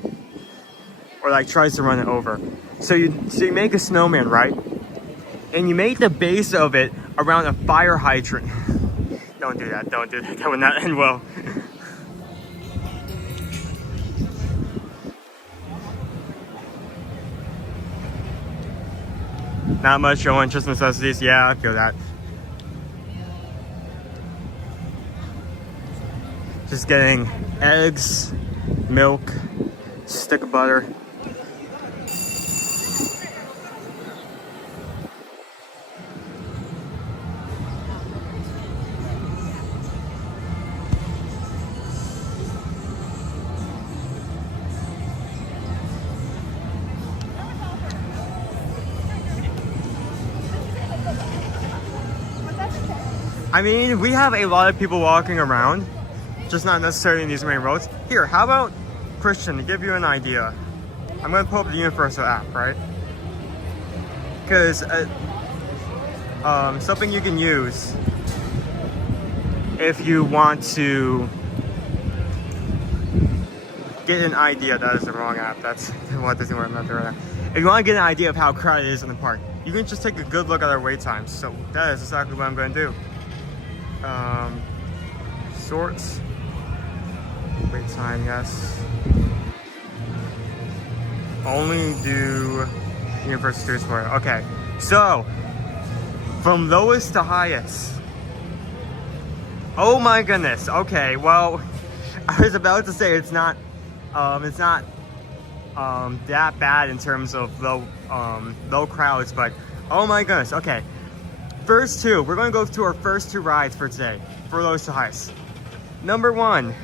or like tries to run it over. So you make a snowman, right? And you make the base of it around a fire hydrant. Don't do that. Don't do that. That would not end well. Not much, Owen, just necessities. Yeah, I feel that. Just getting eggs, milk, stick of butter. I mean, we have a lot of people walking around, just not necessarily in these main roads. Here, how about, Christian, to give you an idea, I'm going to pull up the Universal app, right? Because something you can use if you want to get an idea. That is the wrong app. That's what doesn't work. If you want to get an idea of how crowded it is in the park, you can just take a good look at our wait times. So that is exactly what I'm going to do. Sorts. Wait time, yes. Only do Universal Tour. Okay, so from lowest to highest. Oh my goodness. Okay, well, I was about to say it's not that bad in terms of low crowds, but oh my goodness. Okay, first two. We're going to go to our first two rides for today, for lowest to highest. Number 1,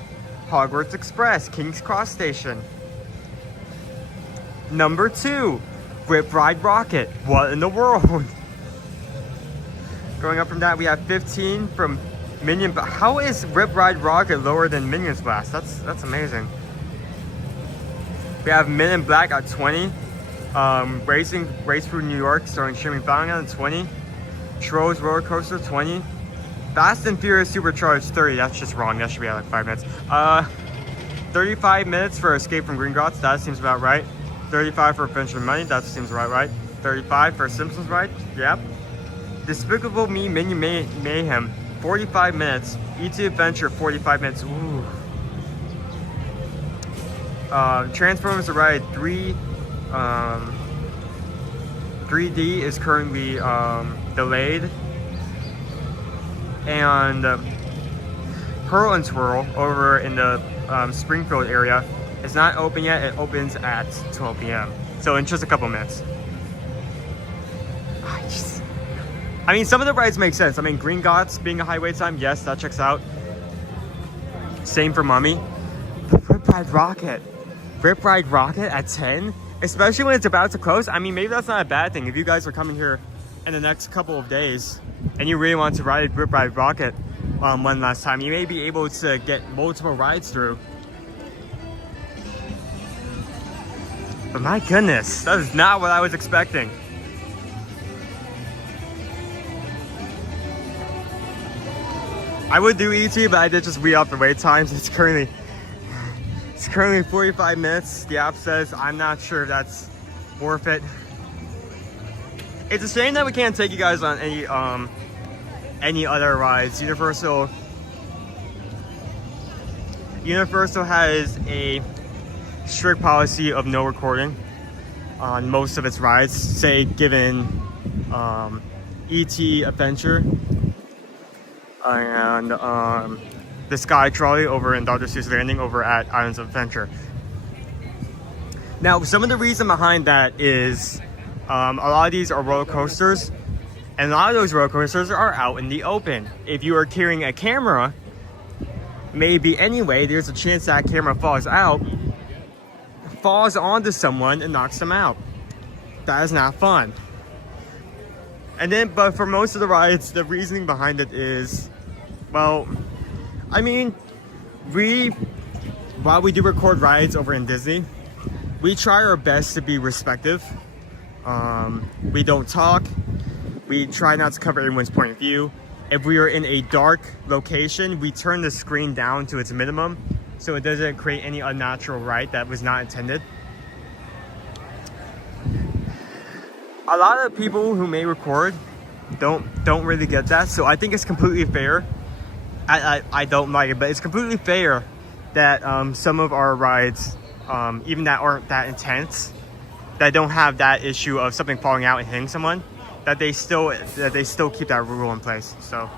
Hogwarts Express, King's Cross Station. Number 2, Rip Ride Rocket. What in the world? Going up from that, we have 15 from Minion. But how is Rip Ride Rocket lower than Minions Blast? That's amazing. We have Men in Black at 20. Race through New York, starring Jimmy Fallon at 20. Trolls Roller Coaster 20. Fast and Furious Supercharged 30. That's just wrong. That should be at like 5 minutes. 35 minutes for Escape from Gringotts. That seems about right. 35 for Adventure Money. That seems right. 35 for Simpsons Ride. Yep. Despicable Me Minion Mayhem. 45 minutes. E.T. Adventure 45 minutes. Ooh. Transformers the Ride 3. 3D is currently delayed. And Pearl and Twirl over in the Springfield area is not open yet. It opens at 12 p.m. So in just a couple minutes. I mean, some of the rides make sense. I mean, Gringotts being a high wait time, yes, that checks out. Same for Mummy. The Rip Ride Rocket. Rip Ride Rocket at 10? Especially when it's about to close. I mean, maybe that's not a bad thing. If you guys are coming here in the next couple of days and you really want to ride Rip Ride Rocket one last time, you may be able to get multiple rides through. But my goodness, that is not what I was expecting. I would do ET, but I did just re-up the wait times. It's currently 45 minutes. The app says I'm not sure if that's worth it. It's a shame that we can't take you guys on any other rides. Universal has a strict policy of no recording on most of its rides. Say, given ET Adventure and the Sky Trolley over in Dr. Seuss Landing over at Islands of Adventure. Now, some of the reason behind that is a lot of these are roller coasters, and a lot of those roller coasters are out in the open. If you are carrying a camera, maybe anyway, there's a chance that camera falls onto someone and knocks them out. That is not fun. And then, but for most of the rides, the reasoning behind it is, well, I mean, while we do record rides over in Disney, we try our best to be respectful. We don't talk. We try not to cover everyone's point of view. If we are in a dark location, we turn the screen down to its minimum so it doesn't create any unnatural light that was not intended. A lot of people who may record don't really get that, so I think it's completely fair. I don't like it, but it's completely fair that some of our rides, even that aren't that intense, that don't have that issue of something falling out and hitting someone, that they still keep that rule in place. So.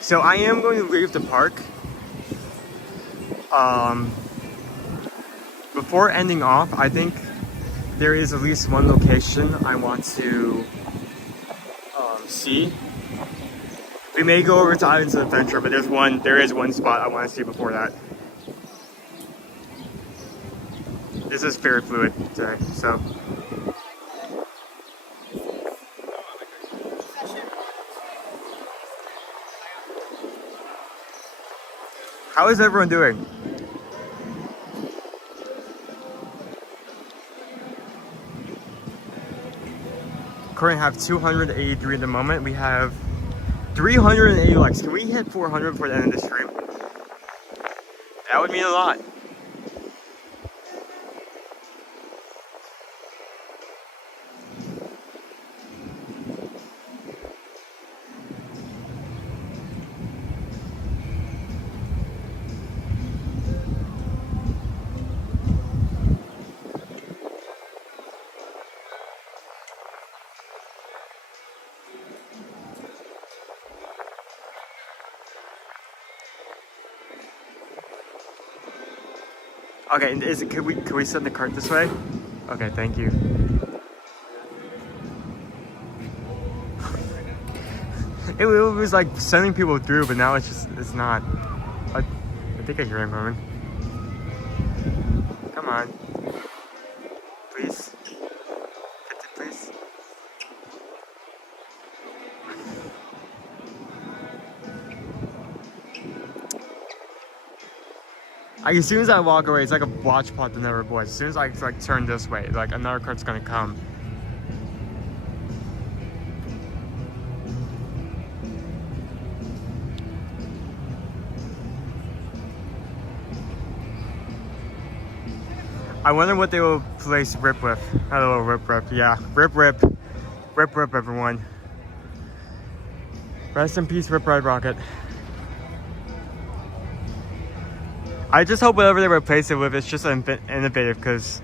So I am going to leave the park. Before ending off, I think there is at least one location I want to see. We may go over to Islands of Adventure, but there is one spot I want to see before that. This is very fluid today, so. How is everyone doing? Currently have 283 at the moment. We have 380 likes. Can we hit 400 before the end of the stream? That would mean a lot. Okay, can we send the cart this way? Okay, thank you. It was like sending people through, but now it's not. I think I hear him coming. Come on. Please. Get it, please. Like, as soon as I walk away, it's like a watch pot that never boils. As soon as I like turn this way, like another cart's gonna come. I wonder what they will place Rip with. Hello, Rip Rip. Yeah, Rip Rip. Rip Rip, everyone. Rest in peace, Rip Ride Rocket. I just hope whatever they replace it with is just innovative, because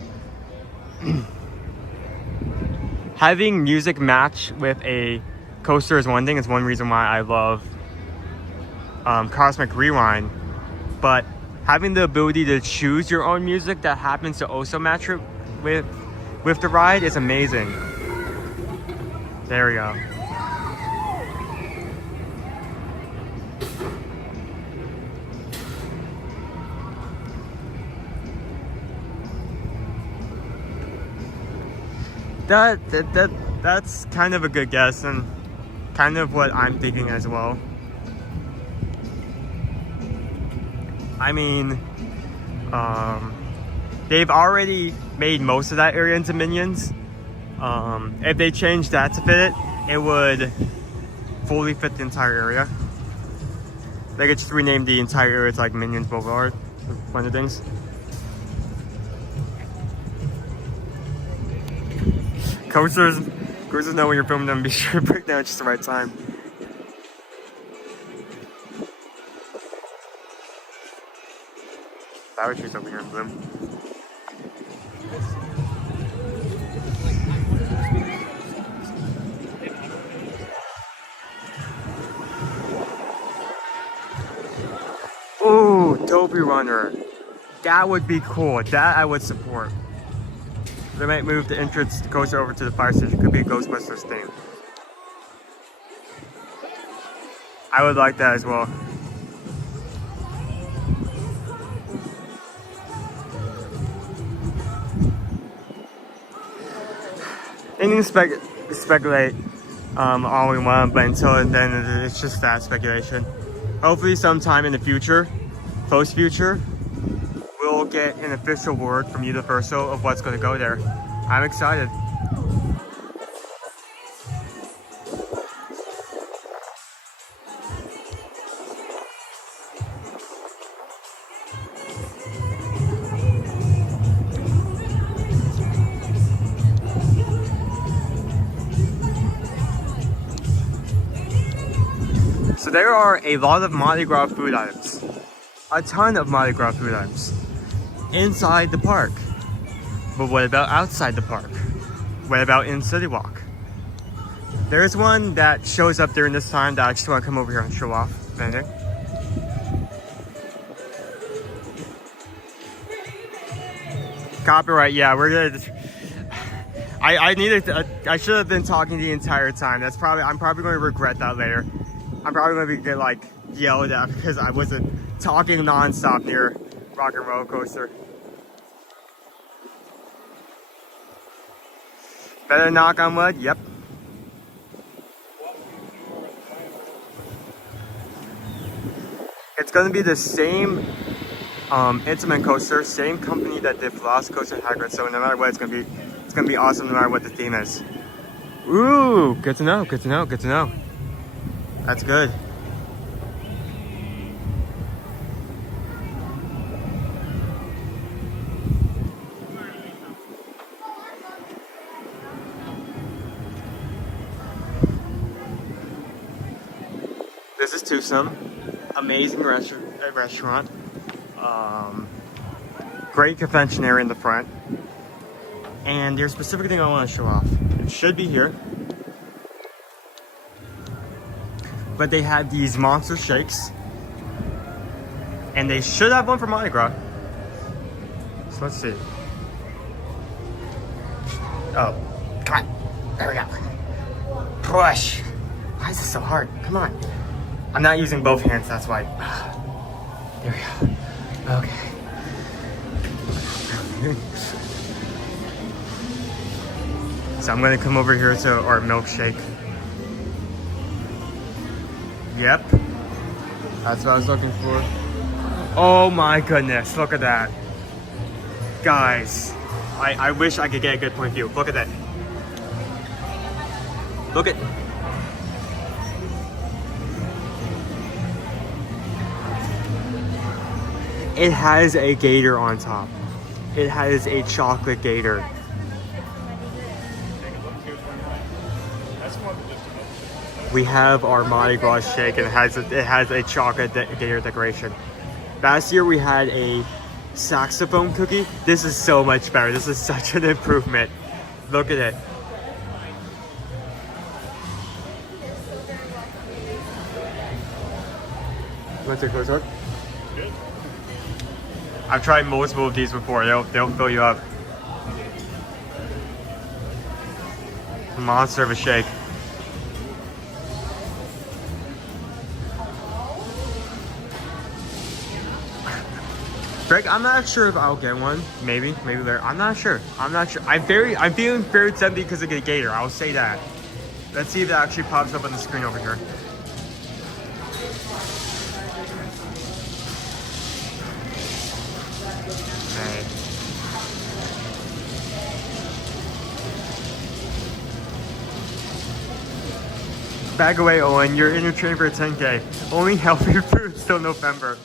having music match with a coaster is one thing. It's one reason why I love Cosmic Rewind. But having the ability to choose your own music that happens to also match it with the ride is amazing. There we go. That's kind of a good guess, and kind of what I'm thinking as well. I mean, they've already made most of that area into Minions. If they changed that to fit it, it would fully fit the entire area. They could just rename the entire area to like Minions Boulevard, one of the things. Coasters know when you're filming them, be sure to break down at just the right time. Flower trees over here in bloom. Ooh, Dopey Runner. That would be cool. That I would support. They might move the entrance coaster over to the fire station. Could be a Ghostbusters thing. I would like that as well. And speculate all we want, but until then, it's just that speculation. Hopefully, sometime in the future, close future, we'll get an official word from Universal of what's going to go there. I'm excited. So there are a lot of Mardi Gras food items. A ton of Mardi Gras food items. Inside the park. But what about outside the park? What about in City Walk? There's one that shows up during this time that I just want to come over here and show off. Vending. Copyright, yeah, we're gonna. I needed to, I should have been talking the entire time. I'm probably going to regret that later. I'm probably going to get like yelled at because I wasn't talking non-stop near Rock and Roller Coaster. Better knock on wood, yep. It's going to be the same intimate coaster, same company that did Velocicoaster Hagrid, so no matter what, it's gonna be awesome no matter what the theme is. Ooh, good to know, good to know, good to know. That's good. This is Twosome. Amazing restaurant. Great convention area in the front. And there's a specific thing I want to show off. It should be here. But they had these monster shakes. And they should have one for Mardi Gras. So let's see. Oh, come on. There we go. Push. Why is this so hard? Come on. I'm not using both hands, that's why. There we go. Okay. So I'm gonna come over here to our milkshake. Yep. That's what I was looking for. Oh my goodness, look at that. Guys, I wish I could get a good point of view. Look at that. Look at. It has a gator on top. It has a chocolate gator. We have our Mardi Gras shake and it has a chocolate gator decoration. Last year we had a saxophone cookie. This is so much better. This is such an improvement. Look at it. You want to take a close look? I've tried multiple of these before. They'll fill you up. Monster of a shake. Greg, I'm not sure if I'll get one. Maybe later. I'm not sure. I'm feeling very tempted because of the gator. I'll say that. Let's see if that actually pops up on the screen over here. Okay. Bag away, Owen. You're in your train for a 10K. Only healthy food till November.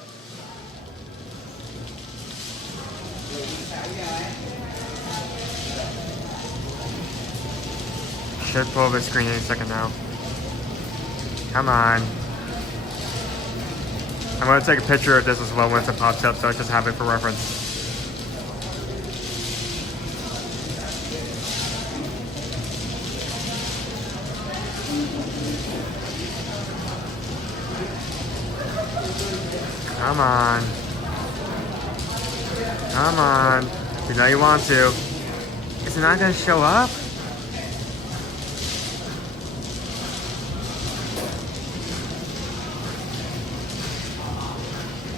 Should pull up the screen any second now. Come on. I'm gonna take a picture of this as well once it pops up so I just have it for reference. Come on. Come on. You know you want to. Is it not gonna show up?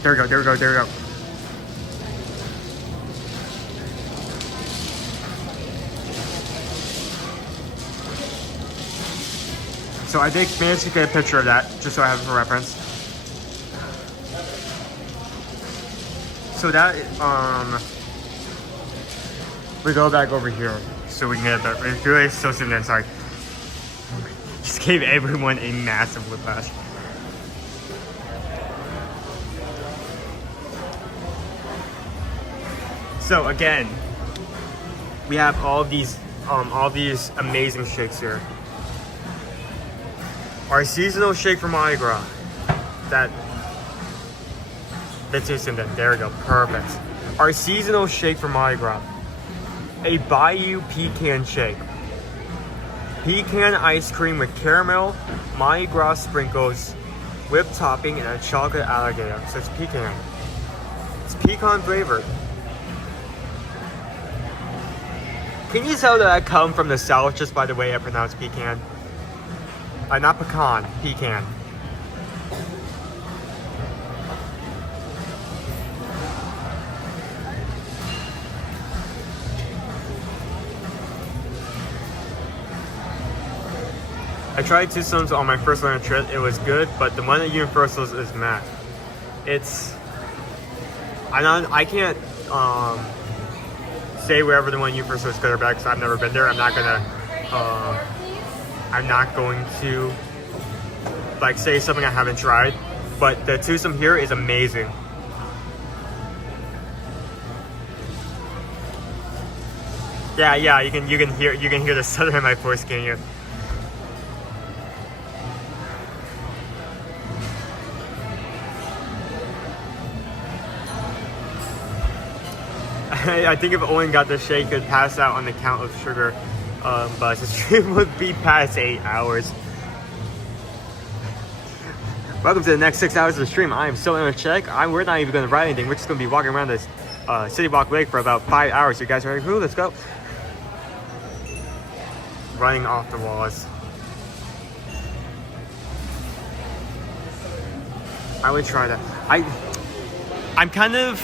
There we go, there we go, there we go. So I did manage to get a picture of that, just so I have it for reference. So that, we go back over here, so we can get that. It's really so soon, sorry. Just gave everyone a massive whiplash. So again, we have all these amazing shakes here. Our seasonal shake for Mardi Gras, that. That's just then. There we go. Perfect. Our seasonal shake for Mardi Gras. A Bayou pecan shake. Pecan ice cream with caramel, Mardi Gras sprinkles, whipped topping, and a chocolate alligator. So it's pecan. It's pecan flavored. Can you tell that I come from the South just by the way I pronounce pecan? Not pecan, pecan. I tried Tucson's on my first learning trip. It was good, but the one at Universal's is meh. It's... I can't say wherever the one at Universal is good or bad because I've never been there. I'm not going to like say something I haven't tried. But the Tucson here is amazing. Yeah, you can hear the southern in my voice, can you? I think if Owen got the shake, he'd pass out on the count of sugar, but his stream would be past 8 hours. Welcome to the next 6 hours of the stream. I am still in a check. We're not even going to ride anything. We're just going to be walking around this City Walk Lake for about 5 hours. You guys ready? Ooh, let's go. Running off the walls. I would try that. I'm kind of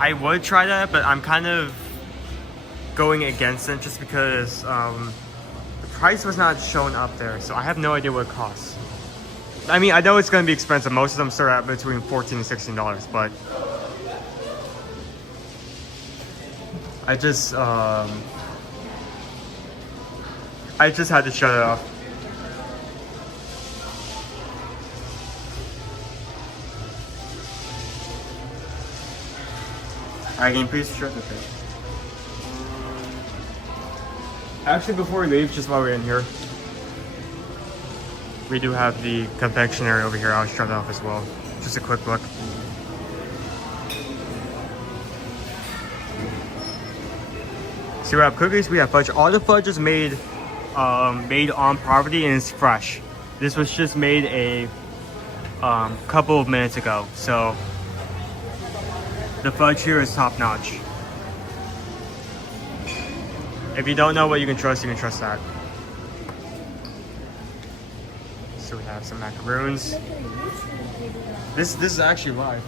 I would try that, but I'm kind of going against it just because the price was not shown up there, so I have no idea what it costs. I mean, I know it's going to be expensive. Most of them start at between $14 and $16, but I just had to shut it off. Alright, can you please shut the thing? Actually, before we leave, just while we're in here, we do have the confectionery over here. I'll shut it off as well. Just a quick look. So we have cookies, we have fudge. All the fudge is made on property and it's fresh. This was just made a couple of minutes ago, so the fudge here is top notch. If you don't know what you can trust that. So we have some macaroons. This is actually live.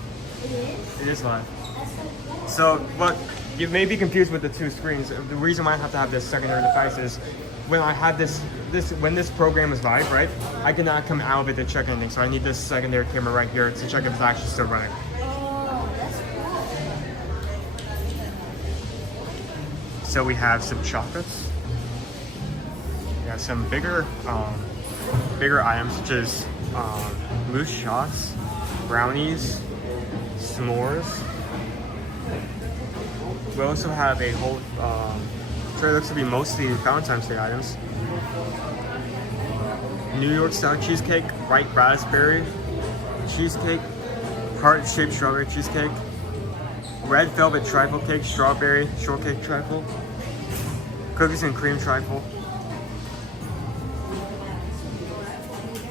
It is live. So what you may be confused with the two screens. The reason why I have to have this secondary device is when I had when this program is live, right? I cannot come out of it to check anything. So I need this secondary camera right here to check if it's actually still running. So we have some chocolates. We have some bigger items such as loose shots, brownies, s'mores. We also have a whole tray. Looks to be mostly Valentine's Day items. New York style cheesecake, white raspberry cheesecake, heart-shaped strawberry cheesecake, red velvet trifle cake, strawberry shortcake trifle, cookies and cream trifle,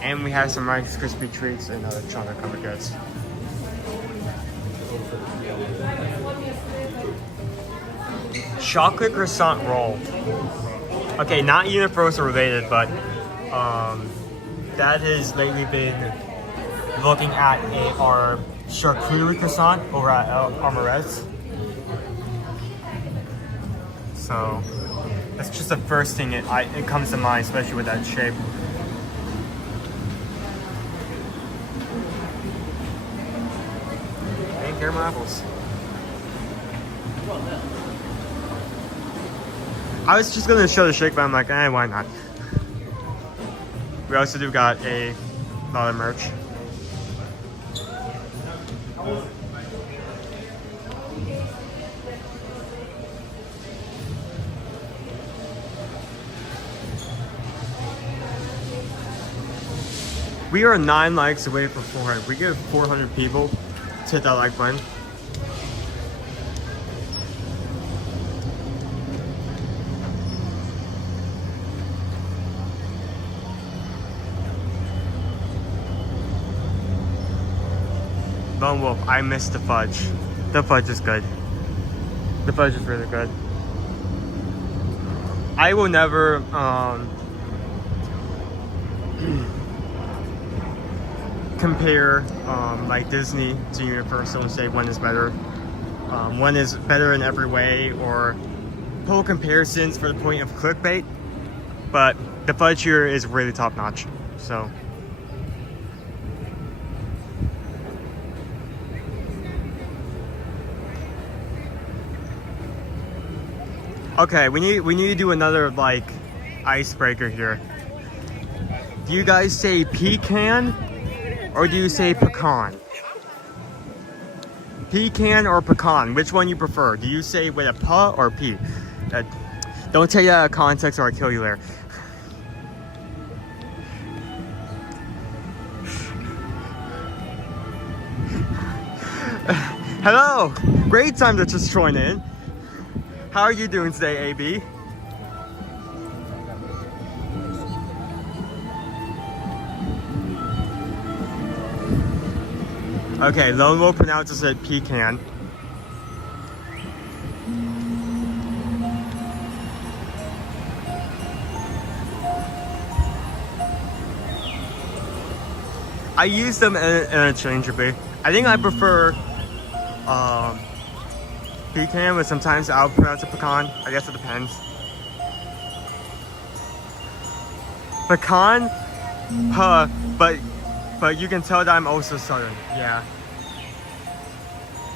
and we have some Rice Krispie treats and other chocolate covered goods. Chocolate croissant roll. Okay, not Universal related, but that has lately been looking at our charcuterie croissant over at Armorette's. So that's just the first thing it comes to mind, especially with that shape. And caramel apples. I was just gonna show the shake, but I'm like, why not? We also do got a lot of merch. We are 9 likes away from 400. We get 400 people to hit that like button. Lone Wolf, I missed the fudge. The fudge is good. The fudge is really good. I will never compare like Disney to Universal and say one is better. One is better in every way, or pull comparisons for the point of clickbait. But the fudge here is really top notch. So. Okay, we need to do another like icebreaker here. Do you guys say pecan or do you say pecan? Pecan or pecan? Which one you prefer? Do you say with a p or p? Don't take that out of context or I'll kill you there. Hello! Great time to just join in. How are you doing today, AB? Okay, Lone Wolf pronounces it pecan. I use them interchangeably. I think I prefer pecan, but sometimes I'll pronounce it pecan. I guess it depends. Pecan, but you can tell that I'm also Southern. Yeah.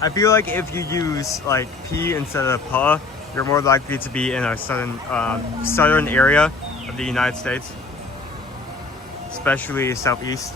I feel like if you use like P instead of P, you're more likely to be in a southern area of the United States, especially southeast.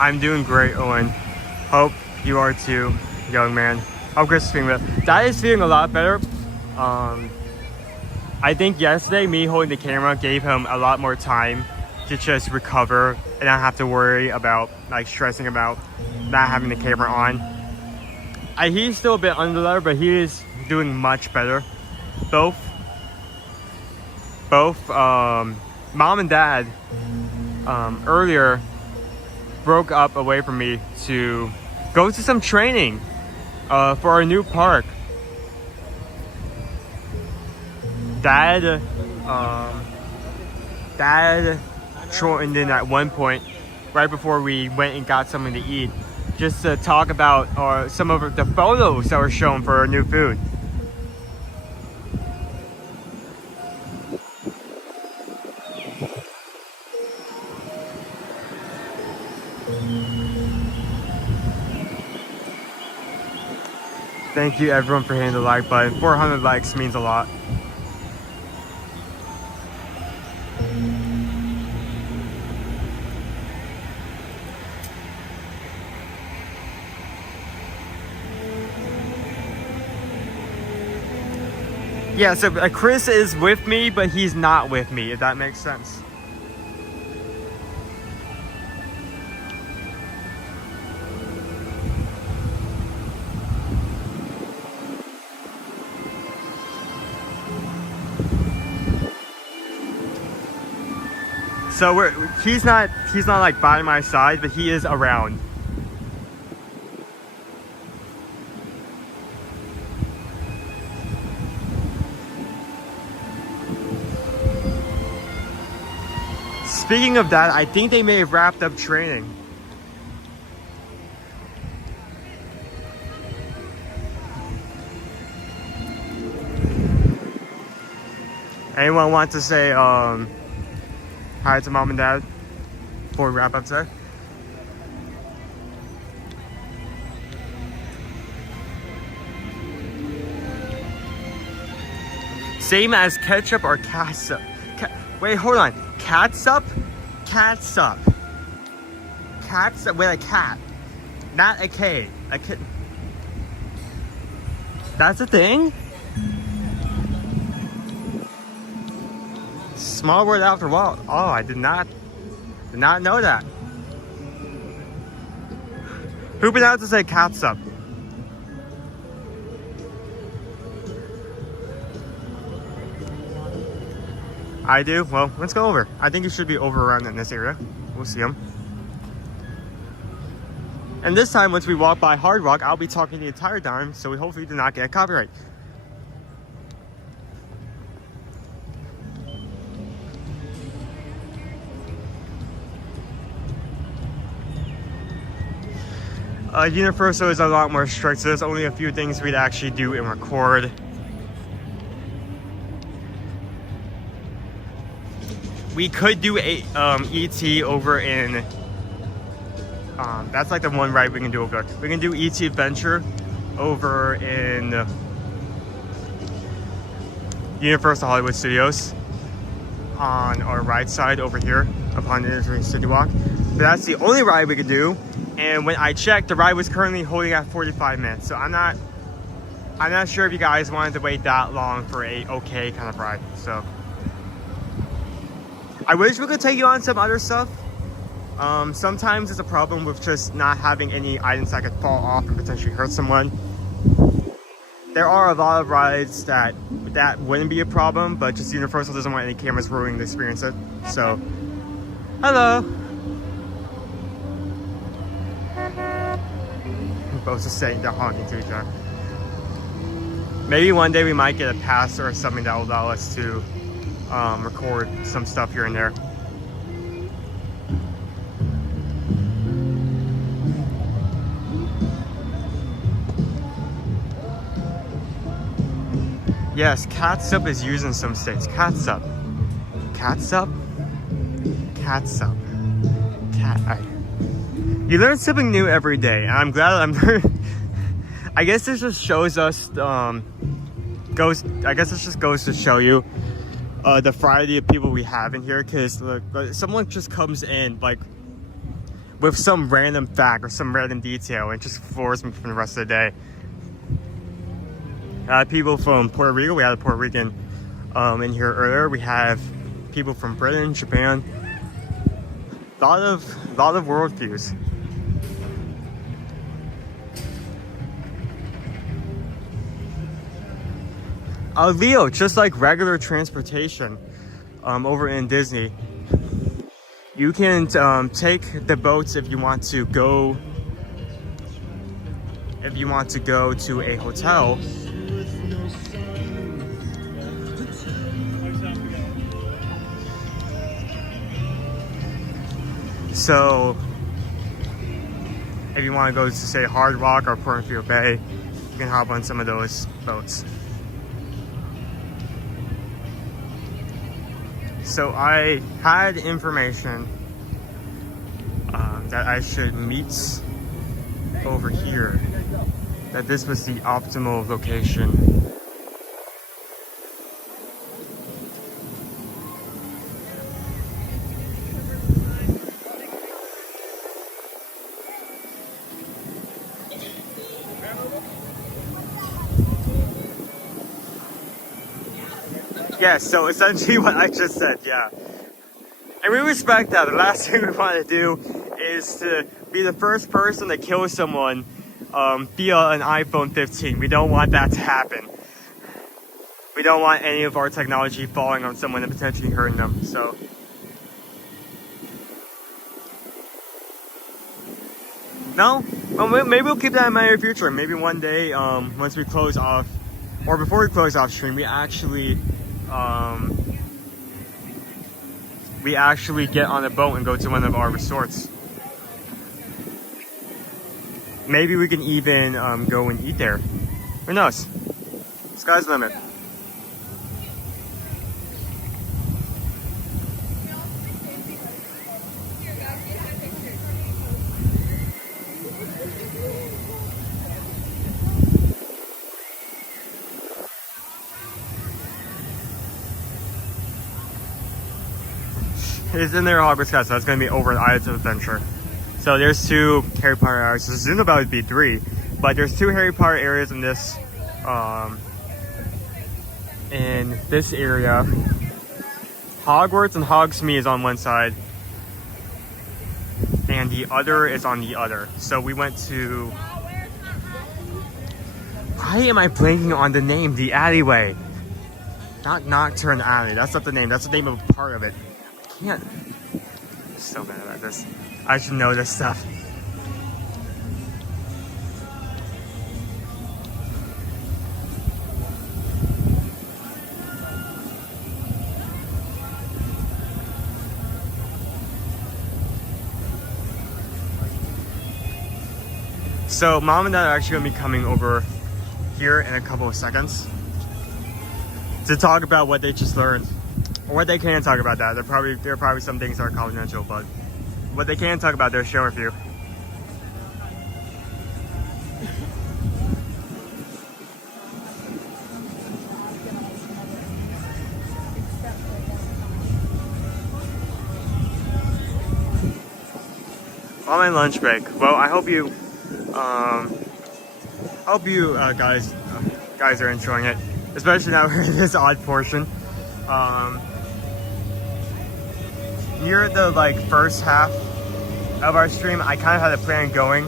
I'm doing great, Owen. Hope you are too, young man. Hope Chris is feeling better. Dad is feeling a lot better. I think yesterday, me holding the camera gave him a lot more time to just recover and not have to worry about like stressing about not having the camera on. He's still a bit under the weather, but he is doing much better. Both mom and dad earlier broke up away from me to go to some training for our new park. Dad shortened in at one point right before we went and got something to eat, just to talk about some of the photos that were shown for our new food. Thank you everyone for hitting the like button. 400 likes means a lot. Yeah, so Chris is with me, but he's not with me, if that makes sense. So he's not like by my side, but he is around. Speaking of that, I think they may have wrapped up training. Anyone want to say hi to mom and dad before we wrap up today? Same as ketchup or catsup? Wait, hold on. Catsup? Catsup. Catsup with a cat. Not a K. A kid. That's a thing? Small word after a while. Oh, I did not know that. Who pronounces it catsup? I do? Well, let's go over. I think it should be over around in this area. We'll see them. And this time, once we walk by Hard Rock, I'll be talking the entire time, so we hopefully do not get copyright. Universal is a lot more strict, so there's only a few things we'd actually do and record. We could do a ET over in, that's like the one ride we can do over there. We can do ET Adventure over in Universal Hollywood Studios on our ride side over here upon the Interstate City Walk. But that's the only ride we could do. And when I checked, the ride was currently holding at 45 minutes. So I'm not sure if you guys wanted to wait that long for a okay kind of ride. So I wish we could take you on some other stuff. Sometimes it's a problem with just not having any items that could fall off and potentially hurt someone. There are a lot of rides that wouldn't be a problem, but just Universal doesn't want any cameras ruining the experience. So, hello. We're both just sitting there honking to each other. Maybe one day we might get a pass or something that will allow us to record some stuff here and there. Yes, catsup is used in some states. Catsup. Catsup? Catsup. You learn something new every day, and I'm glad I'm I guess this just shows us I guess this just goes to show you the variety of people we have in here, because look, someone just comes in like with some random fact or some random detail and just floors me for the rest of the day. People from Puerto Rico, we had a Puerto Rican in here earlier. We have people from Britain, Japan, a lot of worldviews. Leo, just like regular transportation over in Disney, you can take the boats if you want to go to a hotel. So if you want to go to, say, Hard Rock or Butterbeer Bay, you can hop on some of those boats. So I had information that I should meet over here, that this was the optimal location. Yeah, so essentially what I just said, yeah. And we respect that. The last thing we want to do is to be the first person to kill someone via an iPhone 15. We don't want that to happen. We don't want any of our technology falling on someone and potentially hurting them, so. No? Well, maybe we'll keep that in mind in the future. Maybe one day, once we close off, or before we close off stream, we actually get on a boat and go to one of our resorts. Maybe we can even go and eat there. Who knows? Sky's the limit. is in there Hogwarts Castle. That's going to be over at Islands of Adventure. So there's 2 Harry Potter areas. So soon about would be 3, but there's 2 Harry Potter areas in this area. Hogwarts and Hogsmeade is on one side, and the other is on the other. So we went to. Why am I blanking on the name? The alleyway. Not Nocturne Alley. That's not the name. That's the name of a part of it. I can't. I'm so bad about this. I should know this stuff. So Mom and Dad are actually going to be coming over here in a couple of seconds to talk about what they just learned, or what they can talk about. That there are probably some things that are confidential, but what they can talk about, they're sharing with you. On my lunch break. Well, I hope you guys are enjoying it, especially now we're in this odd portion. Near the first half of our stream, I kind of had a plan going.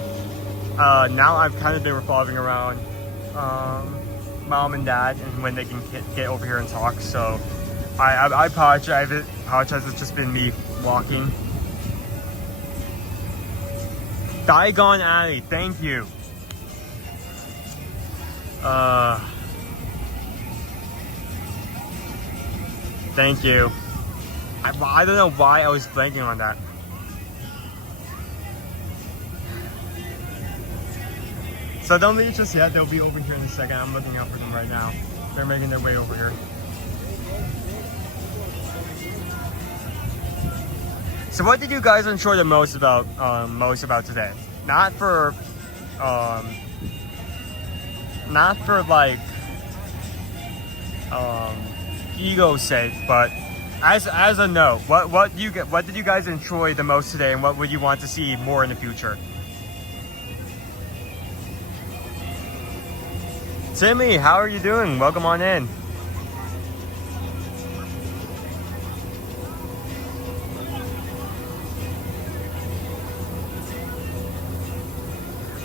Now I've kind of been revolving around Mom and Dad and when they can get over here and talk. So I apologize. It's just been me walking. Diagon Alley, thank you. Thank you. I don't know why I was blanking on that. So don't leave just yet. They'll be over here in a second. I'm looking out for them right now. They're making their way over here. So what did you guys enjoy the most about today? Not for ego's sake, but as a note, what did you guys enjoy the most today, and what would you want to see more in the future? Timmy, how are you doing? Welcome on in.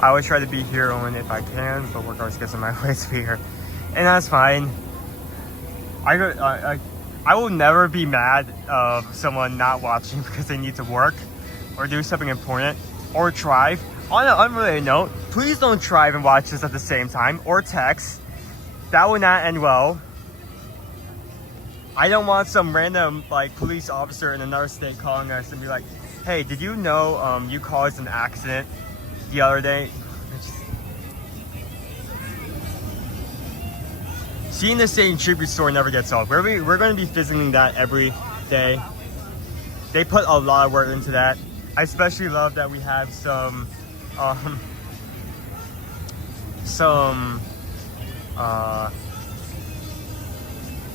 I always try to be here, Owen, if I can, but work always gets in my way to be here, and that's fine. I will never be mad of someone not watching because they need to work or do something important or drive. On an unrelated note, please don't drive and watch this at the same time or text. That will not end well. I don't want some random police officer in another state calling us and be like, "Hey, did you know you caused an accident the other day?" Seeing the same tribute store never gets old. We're going to be visiting that every day. They put a lot of work into that. I especially love that we have some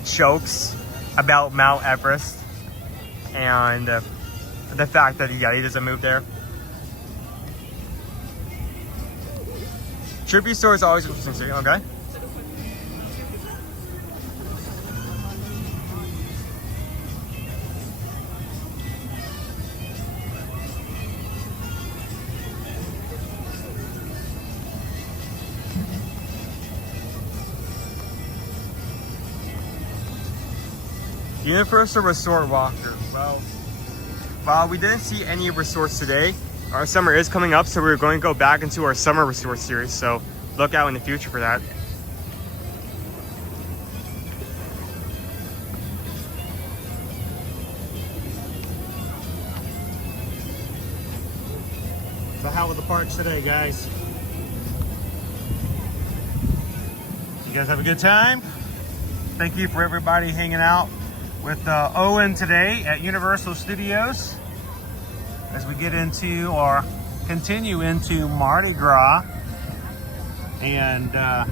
jokes about Mount Everest and the fact that he doesn't move there. Tribute store is always interesting to you, okay? Universal Resort walkthrough. Well, we didn't see any resorts today. Our summer is coming up, so we're going to go back into our summer resort series. So look out in the future for that. So how were the parks today, guys? You guys have a good time? Thank you for everybody hanging out with Owen today at Universal Studios as we get into or continue into Mardi Gras. And I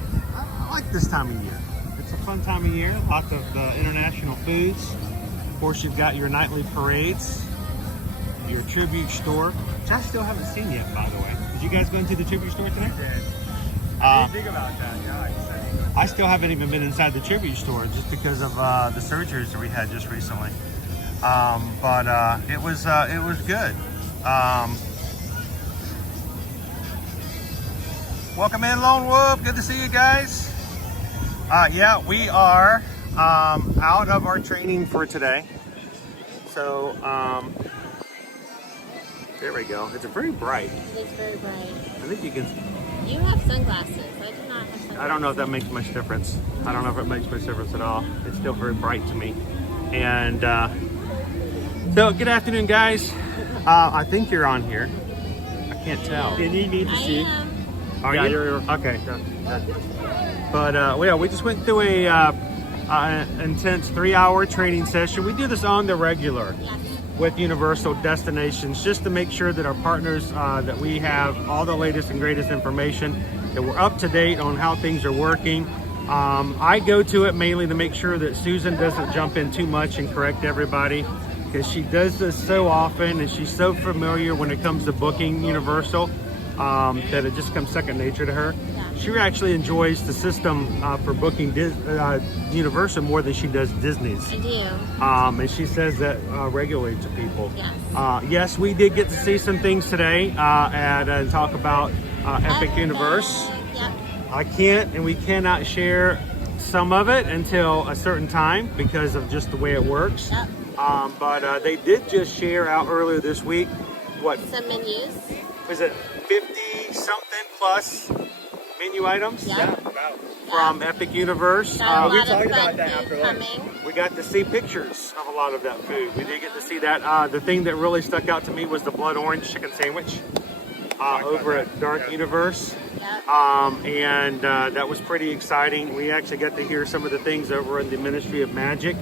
like this time of year. It's a fun time of year. Lots of international foods. course, you've got your nightly parades, your tribute store, which I still haven't seen yet, by the way. Did you guys go into the tribute store today? I didn't think about that. Yeah, I still haven't even been inside the tribute store just because of the surgeries that we had just recently. But it was good. Welcome in, Lone Wolf. Good to see you guys. Yeah, we are out of our training for today. So there we go. It's very bright. It is very bright. I think you can. You have sunglasses. I do not have sunglasses. I don't know if that makes much difference. I don't know if it makes much difference at all. It's still very bright to me. And so, good afternoon, guys. I think you're on here. I can't tell. And you need to see. Are Yeah, you? you're. Okay. But yeah, we just went through a intense 3-hour training session. We do this on the regular with Universal Destinations, just to make sure that our partners, that we have all the latest and greatest information, that we're up to date on how things are working. I go to it mainly to make sure that Susan doesn't jump in too much and correct everybody, because she does this so often and she's so familiar when it comes to booking Universal that it just comes second nature to her. She actually enjoys the system for booking Universal more than she does Disney's. I do. And she says that regularly to people. Yes. Yes, we did get to see some things today and talk about Epic Universe. Yep. I can't and we cannot share some of it until a certain time because of just the way it works. Yep. But they did just share out earlier this week Some menus. was it 50 something plus menu items? Yeah. From Epic Universe. Got a we lot talked of about fun that food after lunch. coming. We got to see pictures of a lot of that food. We did get to see that. The thing that really stuck out to me was the blood orange chicken sandwich over at Dark Universe. Yep. And that was pretty exciting. We actually got to hear some of the things over in the Ministry of Magic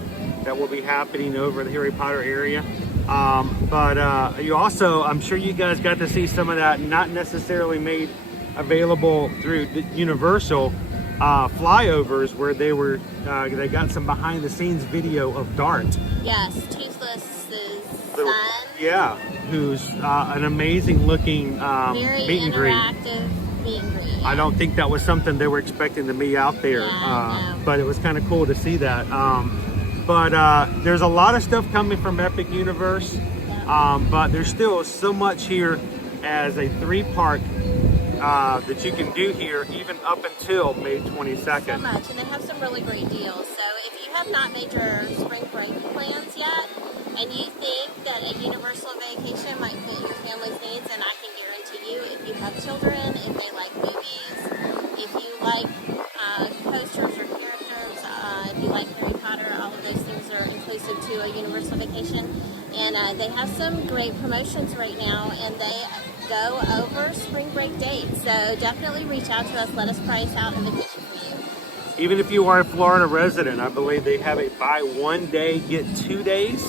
that will be happening over the Harry Potter area. But you also, I'm sure you guys got to see some of that not necessarily made available through Universal flyovers, where they got some behind the scenes video of Dart. Yes, Toothless's Little- son. Yeah, who's an amazing looking Very meet and greet. interactive meet and greet. I don't think that was something they were expecting to be out there, Yeah, no. but it was kind of cool to see that. But there's a lot of stuff coming from Epic Universe, but there's still so much here as a 3-park that you can do here, even up until May 22nd. So much, and they have some really great deals. So if you have not made your spring break plans yet, and you think that a Universal vacation might fit your family's needs, and I can guarantee you, if you have children, if they like movies, if you like posters or characters, if you like Harry Potter, all of those things are inclusive to a Universal vacation. And they have some great promotions right now, and they go over spring break dates. So definitely reach out to us. Let us price out a vacation for you. Even if you are a Florida resident, I believe they have a buy 1 day, get 2 days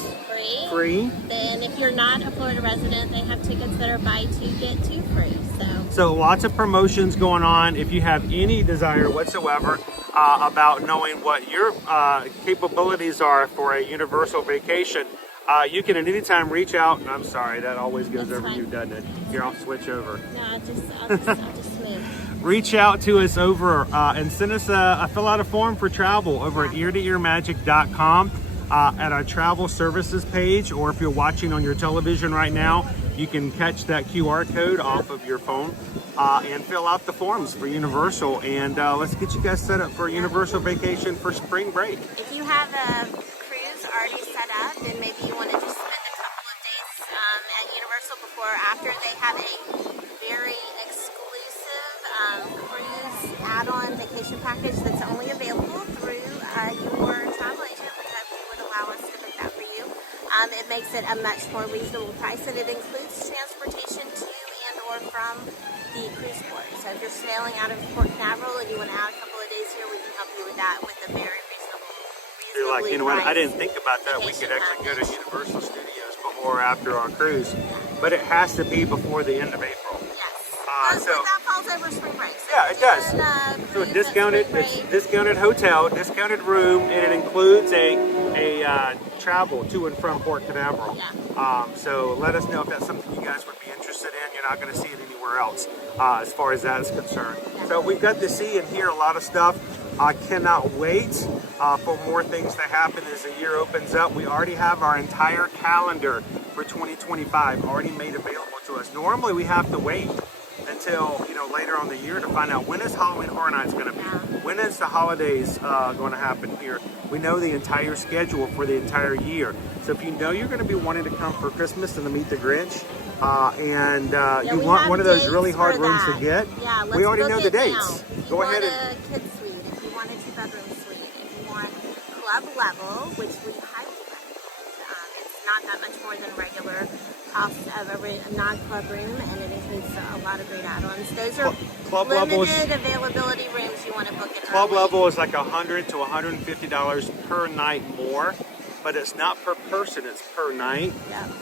free. Then if you're not a Florida resident, they have tickets that are buy 2, get 2 free. So lots of promotions going on. If you have any desire whatsoever about knowing what your capabilities are for a Universal vacation, you can at any time reach out. I'm sorry, that always goes over you, doesn't it? Here, I'll switch over. No, I'll just move. Reach out to us over and send us a fill out a form for travel over at eartoearmagic.com at our travel services page, or if you're watching on your television right now, you can catch that QR code off of your phone and fill out the forms for Universal, and let's get you guys set up for a Universal vacation for spring break. If you have a cruise already set up, then maybe you want to just spend a couple of days at Universal before or after. They have a very exclusive cruise add-on vacation package that's only available through your travel agent. We hope you would allow us to book that for you. It makes it a much more reasonable price, and it includes transportation to and or from the cruise port. So if you're sailing out of Port Canaveral and you want to add a couple of days here, we can help you with that with a very You're like, you know what, I didn't think about that. We could actually go to Universal Studios before or after our cruise, but it has to be before the end of April. Yes. But that falls over spring break. So Yeah, it does. So cruise discounted, at spring it's break. discounted hotel, discounted room, and it includes a travel to and from Port Canaveral. Yeah. So let us know if that's something you guys would be interested in. You're not going to see it anywhere else as far as that is concerned. So we've got to see and hear a lot of stuff. I cannot wait for more things to happen as the year opens up. We already have our entire calendar for 2025 already made available to us. Normally we have to wait until later on the year to find out when is Halloween Horror Nights going to be. When is the holidays going to happen here? We know the entire schedule for the entire year. So if you know you're going to be wanting to come for Christmas and to meet the Grinch, and you want one of those really hard rooms to get, we already know the dates. Go ahead and kid suite, if you want a 2-bedroom suite, if you want club level, which we highly recommend, it's not that much more than regular cost of a non-club room, and it includes a lot of great add-ons. Those are club limited availability rooms. You want to book it Club early. level is like $100 to $150 per night more, but it's not per person, it's per night.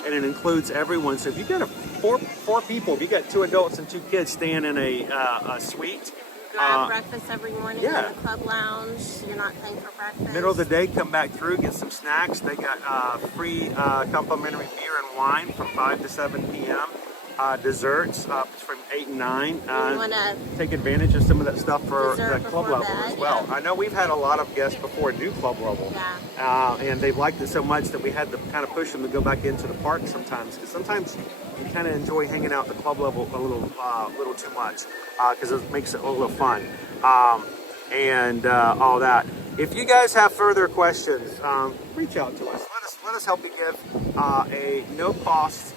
And it includes everyone. So if you got four people, if you got 2 adults and 2 kids staying in a suite, grab breakfast every morning in yeah. the club lounge. You're not paying for breakfast. Middle of the day, come back through, get some snacks. They got free complimentary beer and wine from 5 to 7 p.m. Desserts from 8 and 9. Take advantage of some of that stuff for the club level as well. I know we've had a lot of guests before do club level, and they've liked it so much that we had to kind of push them to go back into the park sometimes, because sometimes you kind of enjoy hanging out at the club level a little too much, because it makes it a little fun, and all that. If you guys have further questions, reach out to us. Let us help you give a no cost,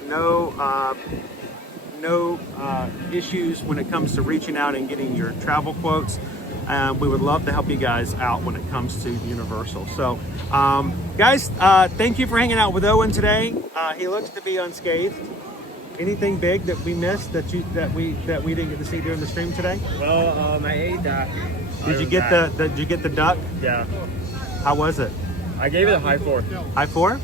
no issues when it comes to reaching out and getting your travel quotes. We would love to help you guys out when it comes to Universal. So, guys, thank you for hanging out with Owen today. He looks to be unscathed. Anything big that we missed that we didn't get to see during the stream today? Well, I ate that. Did you get the duck? Yeah. How was it? I gave it a high 4. High 4?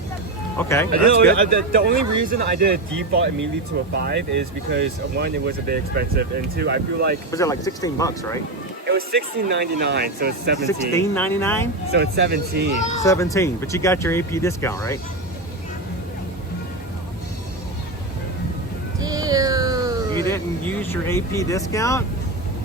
Okay, that's good. The only reason I did a default immediately to a 5 is because 1, it was a bit expensive, and 2, I feel like was it like $16, right? It was $16.99, so it's 17. $16.99? So it's 17. 17, but you got your AP discount, right? Dude. You didn't use your AP discount?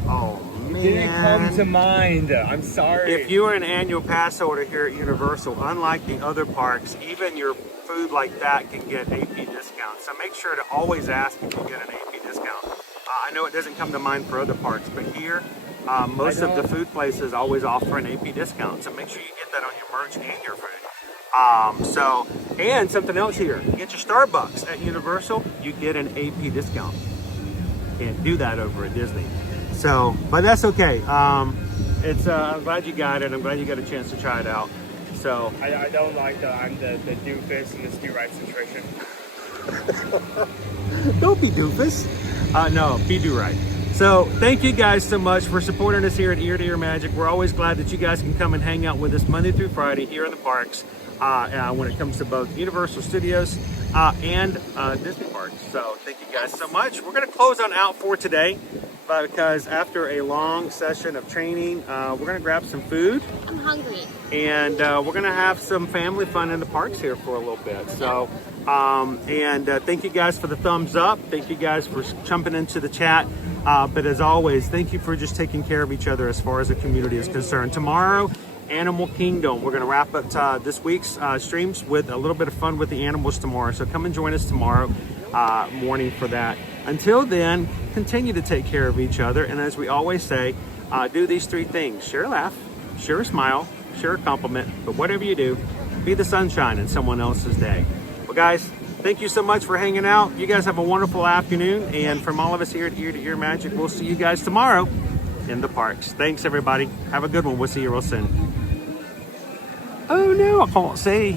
Oh, man. Didn't come to mind. I'm sorry. If you are an annual pass holder here at Universal, unlike the other parks, even your food like that can get AP discounts. So make sure to always ask if you get an AP discount. I know it doesn't come to mind for other parks, but here, most of the food places always offer an AP discount. So make sure you get that on your merch and your food. And something else here, you get your Starbucks at Universal, you get an AP discount. Can't do that over at Disney. So, but that's okay. I'm glad you got it. I'm glad you got a chance to try it out. So I don't like I'm the doofus in this do-right situation. Don't be doofus. No, be do-right. So thank you guys so much for supporting us here at Ear to Ear Magic. We're always glad that you guys can come and hang out with us Monday through Friday here in the parks when it comes to both Universal Studios and Disney parks. So thank you guys so much. We're going to close on out for today because after a long session of training, we're going to grab some food. I'm hungry. And we're going to have some family fun in the parks here for a little bit. So, thank you guys for the thumbs up. Thank you guys for jumping into the chat. But as always, thank you for just taking care of each other as far as the community is concerned. Tomorrow, Animal Kingdom. We're going to wrap up this week's streams with a little bit of fun with the animals tomorrow. So come and join us tomorrow morning for that. Until then, continue to take care of each other. And as we always say, do these 3 things. Share a laugh, share a smile, share a compliment, but whatever you do, be the sunshine in someone else's day. Well, guys, thank you so much for hanging out. You guys have a wonderful afternoon. And from all of us here at Ear to Ear Magic, we'll see you guys tomorrow in the parks. Thanks, everybody. Have a good one. We'll see you real soon. Oh, no, I can't see.